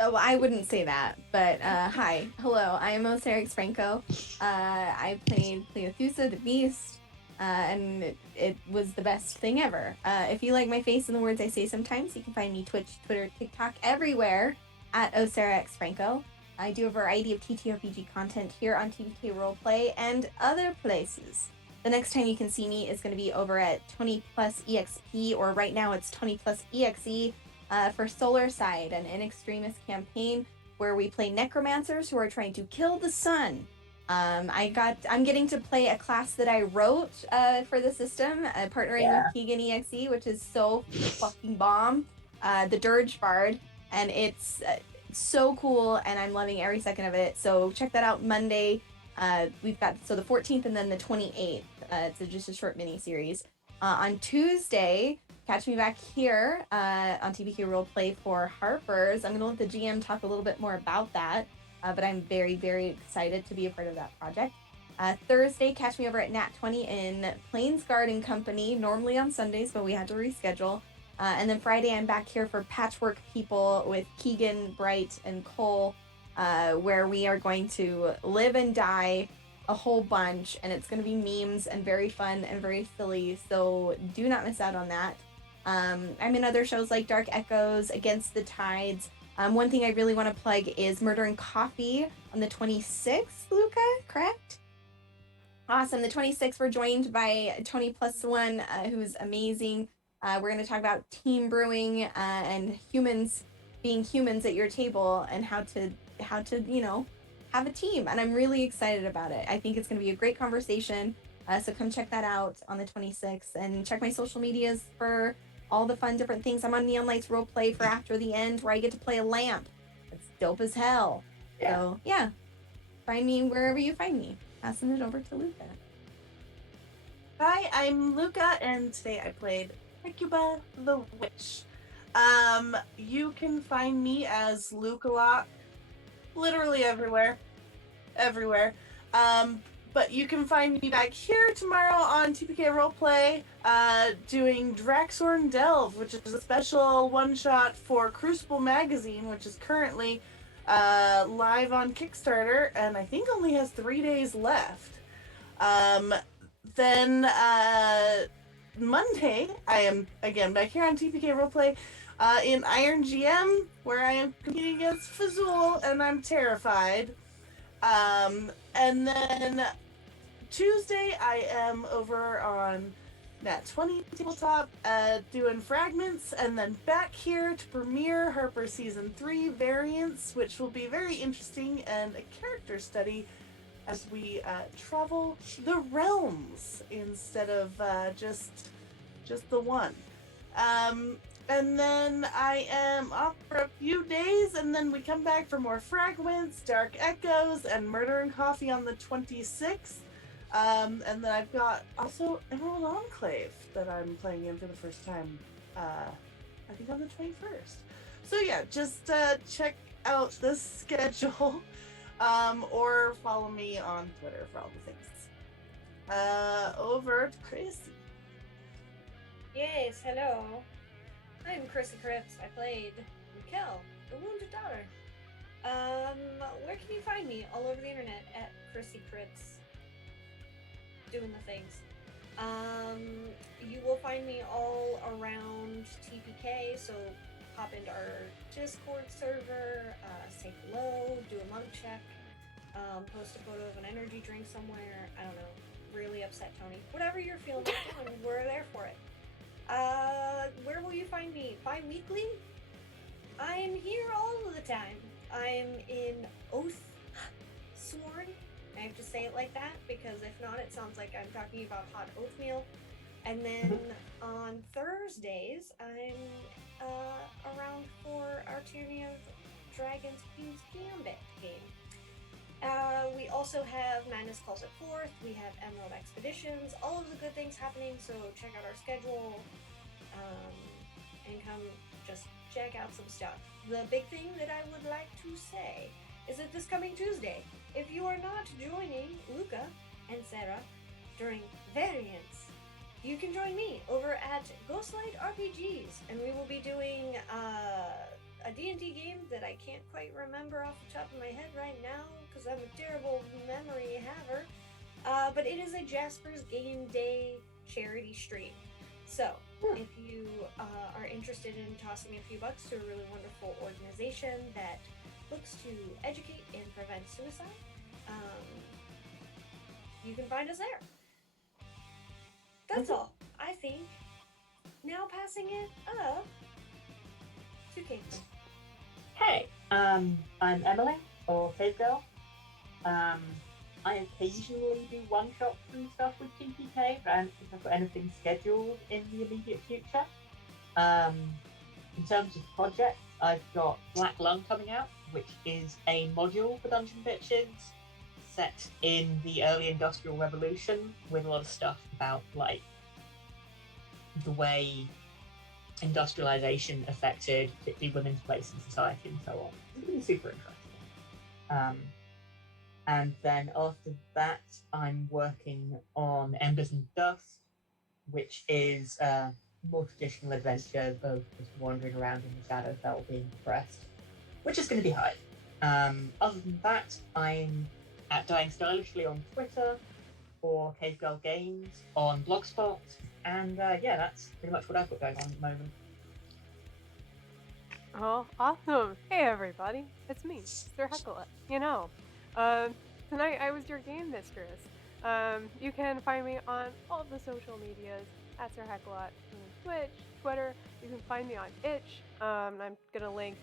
Oh, I wouldn't say that, but hi. Hello, I am Sarah Franco. I played Cleothusa the Beast, and it was the best thing ever. If you like my face and the words I say sometimes, you can find me Twitch, Twitter, TikTok, everywhere at Franco. I do a variety of TTRPG content here on TBK Roleplay and other places. The next time you can see me is going to be over at 20 Plus EXP, or right now it's 20 Plus EXE, for Solar Side, an In Extremis campaign where we play necromancers who are trying to kill the sun. I'm getting to play a class that I wrote for the system, partnering with Keegan EXE, which is so fucking bomb. The Dirge Bard, and it's so cool, and I'm loving every second of it. So check that out Monday. We've got the 14th and then the 28th. It's just a short mini series. On Tuesday, catch me back here on TBK Roleplay for Harper's. I'm going to let the GM talk a little bit more about that, but I'm very, very excited to be a part of that project. Thursday, catch me over at Nat 20 in Plains Garden Company, normally on Sundays, but we had to reschedule. And then Friday, I'm back here for Patchwork People with Keegan, Bright, and Cole, where we are going to live and die a whole bunch, and it's going to be memes and very fun and very silly, so do not miss out on that. I'm in other shows like Dark Echoes, Against the Tides. One thing I really want to plug is Murder and Coffee on the 26th, Luca, correct? Awesome. The 26th, we're joined by Tony Plus One, who's amazing. We're going to talk about team brewing and humans being humans at your table, and how to have a team. And I'm really excited about it. I think it's going to be a great conversation. So come check that out on the 26th, and check my social medias for all the fun different things. I'm on Neon Lights Roleplay for After the End, where I get to play a lamp. It's dope as hell. Yeah. So yeah, find me wherever you find me. Passing it over to Luca. Hi, I'm Luca, and today I played Hecuba the Witch. You can find me as Luke a lot, literally everywhere. But you can find me back here tomorrow on TPK Roleplay, doing Draxorn Delve, which is a special one-shot for Crucible Magazine, which is currently live on Kickstarter, and I think only has 3 days left. Then Monday, I am again back here on TPK Roleplay in Iron GM, where I am competing against Fazul, and I'm terrified. And then Tuesday, I am over on Nat 20 Tabletop doing Fragments, and then back here to premiere Harper Season 3 Variants, which will be very interesting, and a character study as we travel the realms instead of just the one. And then I am off for a few days, and then we come back for more Fragments, Dark Echoes, and Murder and Coffee on the 26th. And then I've got also Emerald Enclave that I'm playing in for the first time, I think on the 21st. So yeah, just check out the schedule, or follow me on Twitter for all the things. Over to Chrissy. Yes, hello. I'm Chrissy Cripps. I played Mikkel, the Wounded Daughter. Where can you find me? All over the internet at Chrissy Cripps. Doing the things. You will find me all around TPK, so hop into our Discord server, say hello, do a monk check, post a photo of an energy drink somewhere, I don't know, really upset Tony. Whatever you're feeling, we're there for it. Where will you find me? Bi-weekly? I'm here all of the time. I'm in Oath Sworn. I have to say it like that, because if not, it sounds like I'm talking about hot oatmeal. And then on Thursdays, I'm around for our Tyranny of Dragons Queen's Gambit game. We also have Madness Calls It Forth, we have Emerald Expeditions, all of the good things happening, so check out our schedule and come just check out some stuff. The big thing that I would like to say is that this coming Tuesday, if you are not joining Luca and Sarah during Variants, you can join me over at Ghostlight RPGs, and we will be doing a D&D game that I can't quite remember off the top of my head right now because I'm a terrible memory haver. But it is a Jasper's Game Day charity stream. So if you are interested in tossing a few bucks to a really wonderful organization that looks to educate and prevent suicide, you can find us there. That's all, I think. Now passing it up to Caitlin. Hey, I'm Emily, or Cave Girl. I occasionally do one-shots and stuff with TPK, but I don't think I've got anything scheduled in the immediate future. In terms of projects, I've got Black Lung coming out, which is a module for Dungeon Bitches set in the early Industrial Revolution with a lot of stuff about, like, the way industrialization affected particularly women's place in society and so on. It's really super interesting. And then after that, I'm working on Embers and Dust, which is a more traditional adventure of just wandering around in the Shadowfell being depressed, which is going to be hard. Other than that, I'm at Dying Stylishly on Twitter, or Cave Girl Games on Blogspot, and yeah, that's pretty much what I've got going on at the moment. Oh, awesome. Hey, everybody. It's me, Sir Heckle. Tonight I was your game mistress. You can find me on all of the social medias at Sir Heckelot, Twitch, Twitter. You can find me on itch. I'm going to link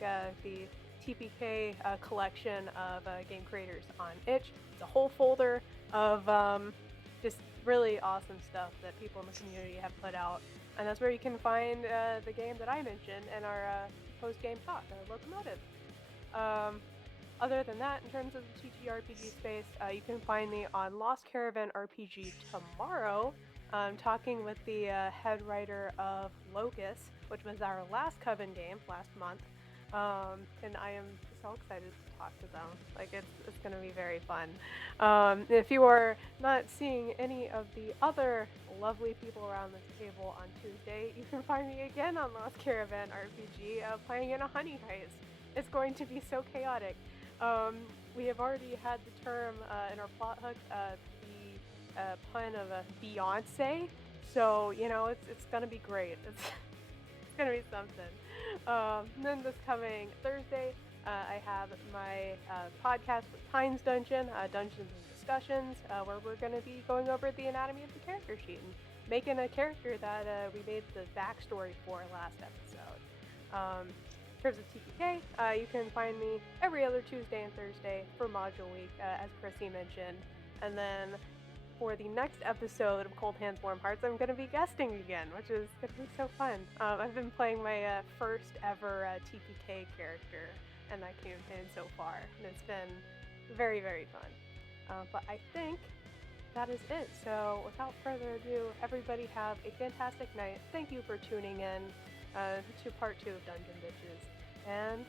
the TPK collection of game creators on itch. It's a whole folder of just really awesome stuff that people in the community have put out. And that's where you can find the game that I mentioned in our post-game talk, Locomotive. Other than that, in terms of the TTRPG space, you can find me on Lost Caravan RPG tomorrow, talking with the head writer of Locus, which was our last Coven game last month. And I am so excited to talk to them. Like, it's going to be very fun. If you are not seeing any of the other lovely people around this table on Tuesday, you can find me again on Lost Caravan RPG, playing in a honey heist. It's going to be so chaotic. We have already had the term in our plot hook, the pun of a Beyonce. So, it's going to be great. It's going to be something. And then this coming Thursday, I have my podcast with Tynes Dungeon, Dungeons and Discussions, where we're going to be going over the anatomy of the character sheet and making a character that we made the backstory for last episode. In terms of TPK, you can find me every other Tuesday and Thursday for Module Week, as Chrissy mentioned. And then for the next episode of Cold Hands, Warm Hearts, I'm going to be guesting again, which is going to be so fun. I've been playing my first ever TPK character in that campaign so far, and it's been very, very fun. But I think that is it. So without further ado, everybody have a fantastic night. Thank you for tuning in to part 2 of Dungeon Bitches, and